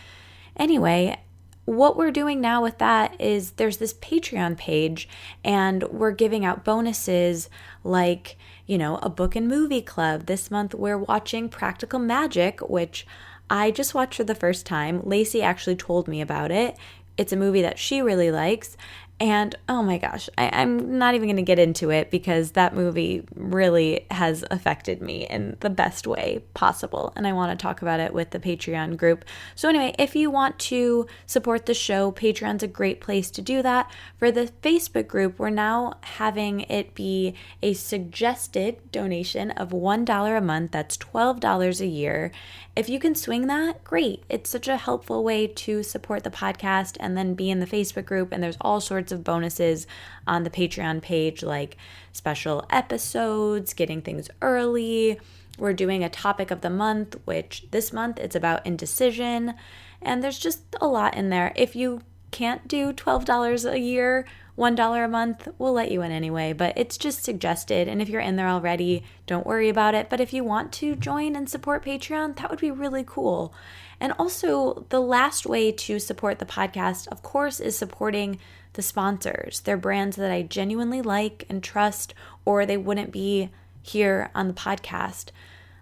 Anyway, what we're doing now with that is there's this Patreon page, and we're giving out bonuses like, a book and movie club. This month we're watching Practical Magic, which I just watched for the first time. Lacy actually told me about it. It's a movie that she really likes, And oh my gosh, I'm not even going to get into it because that movie really has affected me in the best way possible. And I want to talk about it with the Patreon group. So anyway, if you want to support the show, Patreon's a great place to do that. For the Facebook group, we're now having it be a suggested donation of $1 a month. That's $12 a year. If you can swing that, great. It's such a helpful way to support the podcast and then be in the Facebook group. And there's all sorts of bonuses on the Patreon page, like special episodes, getting things early. We're doing a topic of the month, which this month it's about indecision. And there's just a lot in there. If you can't do $12 a year, $1 a month, we'll let you in anyway, but it's just suggested. And if you're in there already, don't worry about it. But if you want to join and support Patreon, that would be really cool. And also, the last way to support the podcast, of course, is supporting the sponsors. They're brands that I genuinely like and trust, or they wouldn't be here on the podcast.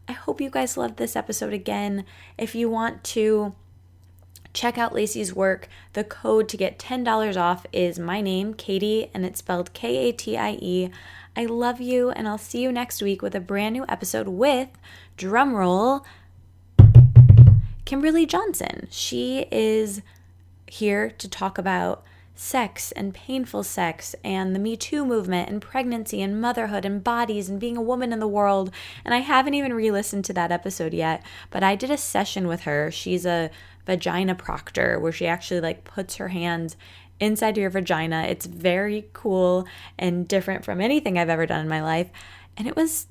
I hope you guys loved this episode again. If you want to check out Lacy's work, the code to get $10 off is my name, Katie, and it's spelled Katie. I love you, and I'll see you next week with a brand new episode with, drumroll, Kimberly Johnson. She is here to talk about sex and painful sex and the Me Too movement and pregnancy and motherhood and bodies and being a woman in the world. And I haven't even re-listened to that episode yet, but I did a session with her. She's a vagina proctor where she actually puts her hands inside your vagina. It's very cool and different from anything I've ever done in my life. And it was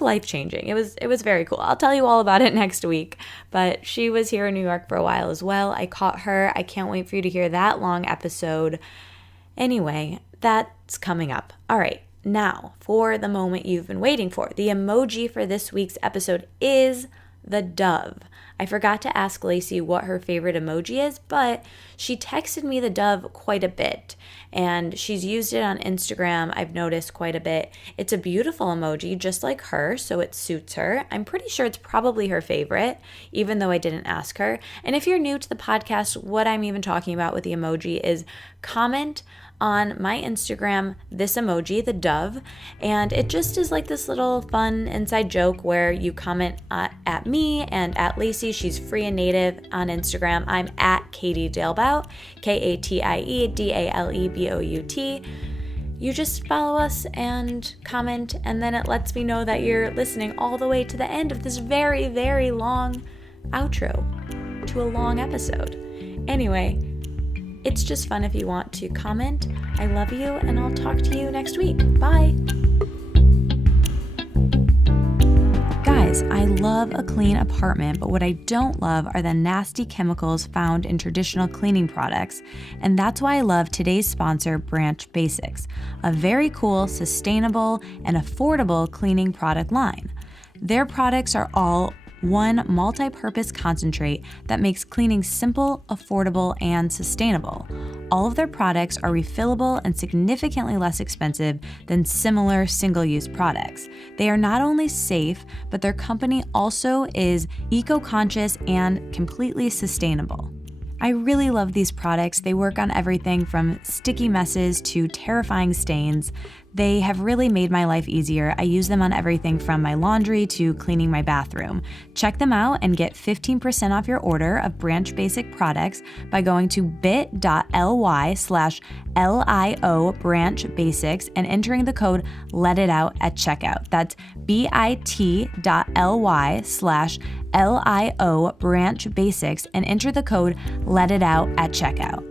life-changing. It was very cool. I'll tell you all about it next week. But she was here in New York for a while as well. I caught her. I can't wait for you to hear that long episode. Anyway, that's coming up. All right, now for the moment you've been waiting for. The emoji for this week's episode is the dove. I forgot to ask Lacy what her favorite emoji is, but she texted me the dove quite a bit, and she's used it on Instagram, I've noticed quite a bit. It's a beautiful emoji, just like her, so it suits her. I'm pretty sure it's probably her favorite, even though I didn't ask her. And if you're new to the podcast, what I'm even talking about with the emoji is comment on my Instagram this emoji, the dove, and it just is like this little fun inside joke where you comment at me and at Lacy. She's free and native on Instagram. I'm at Katie Dalebout, KatieDalebout. You just follow us and comment, and then it lets me know that you're listening all the way to the end of this very, very long outro to a long episode. Anyway, it's just fun if you want to comment. I love you, and I'll talk to you next week. Bye. Guys, I love a clean apartment, but what I don't love are the nasty chemicals found in traditional cleaning products, and that's why I love today's sponsor, Branch Basics, a very cool, sustainable, and affordable cleaning product line. Their products are all one multi-purpose concentrate that makes cleaning simple, affordable, and sustainable. All of their products are refillable and significantly less expensive than similar single-use products. They are not only safe, but their company also is eco-conscious and completely sustainable. I really love these products. They work on everything from sticky messes to terrifying stains. They have really made my life easier. I use them on everything from my laundry to cleaning my bathroom. Check them out and get 15% off your order of Branch Basic products by going to bit.ly/LIO Branch Basics and entering the code LETITOUT at checkout. That's bit.ly/LIO Branch Basics and enter the code LETITOUT at checkout.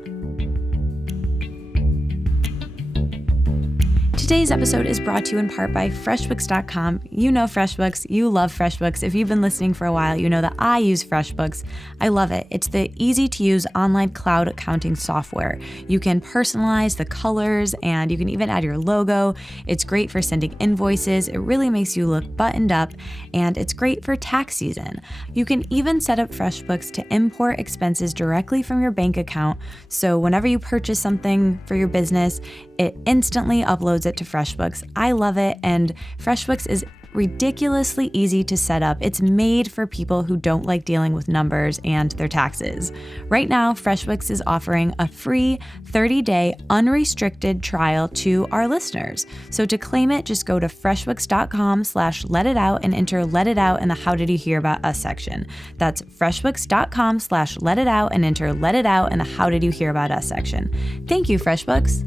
Today's episode is brought to you in part by FreshBooks.com. You know FreshBooks. You love FreshBooks. If you've been listening for a while, you know that I use FreshBooks. I love it. It's the easy-to-use online cloud accounting software. You can personalize the colors, and you can even add your logo. It's great for sending invoices. It really makes you look buttoned up, and it's great for tax season. You can even set up FreshBooks to import expenses directly from your bank account, so whenever you purchase something for your business, it instantly uploads it to FreshBooks. I love it, and FreshBooks is ridiculously easy to set up. It's made for people who don't like dealing with numbers and their taxes. Right now, FreshBooks is offering a free 30-day unrestricted trial to our listeners. So to claim it, just go to freshbooks.com/letitout and enter "Let It Out" in the "How did you hear about us" section. That's freshbooks.com/letitout and enter "Let It Out" in the "How did you hear about us" section. Thank you, FreshBooks.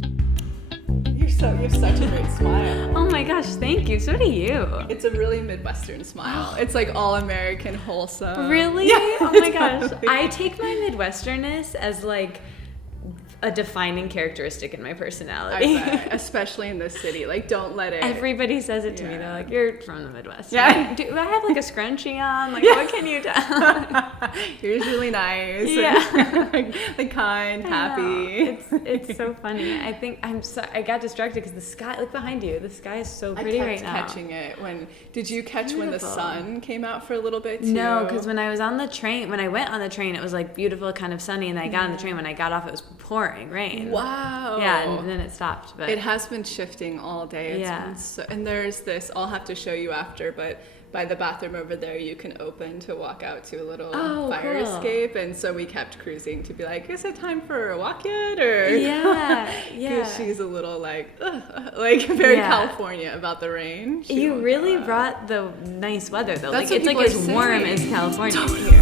You have such a great smile. Oh my gosh, thank you. So do you. It's a really Midwestern smile. It's like all American, wholesome. Really? Yeah, Oh my gosh. totally. I take my Midwesternness as like a defining characteristic in my personality. I bet, especially in this city. Like, don't let it. Everybody says it to me. They're like, "You're from the Midwest." Yeah. Do I have like a scrunchie on? Like, what can you tell? You're usually nice. Yeah. like kind, happy. It's so funny. I think I got distracted because the sky, look behind you. The sky is so pretty right now. I kept catching it did you catch when the sun came out for a little bit too? No, because when I went on the train, it was like beautiful, kind of sunny, and then I got on the train. When I got off, it was pouring rain. Wow. Yeah, and then it stopped. But it has been shifting all day. And there's this, I'll have to show you after, but by the bathroom over there, you can open to walk out to a little fire escape. And so we kept cruising to be like, is it time for a walk yet? Or yeah. Because she's a little like very California about the rain. You really brought the nice weather though. That's like it's like as warm as California here.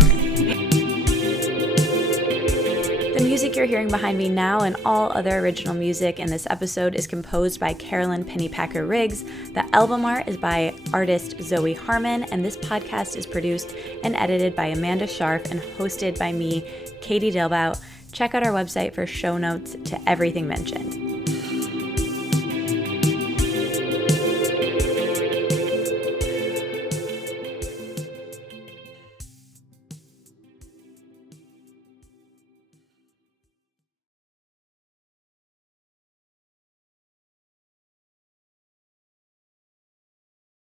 The music you're hearing behind me now and all other original music in this episode is composed by Carolyn Pennypacker Riggs. The album art is by artist Zoe Harmon, and this podcast is produced and edited by Amanda Scharf and hosted by me, Katie Dalebout. Check out our website for show notes to everything mentioned.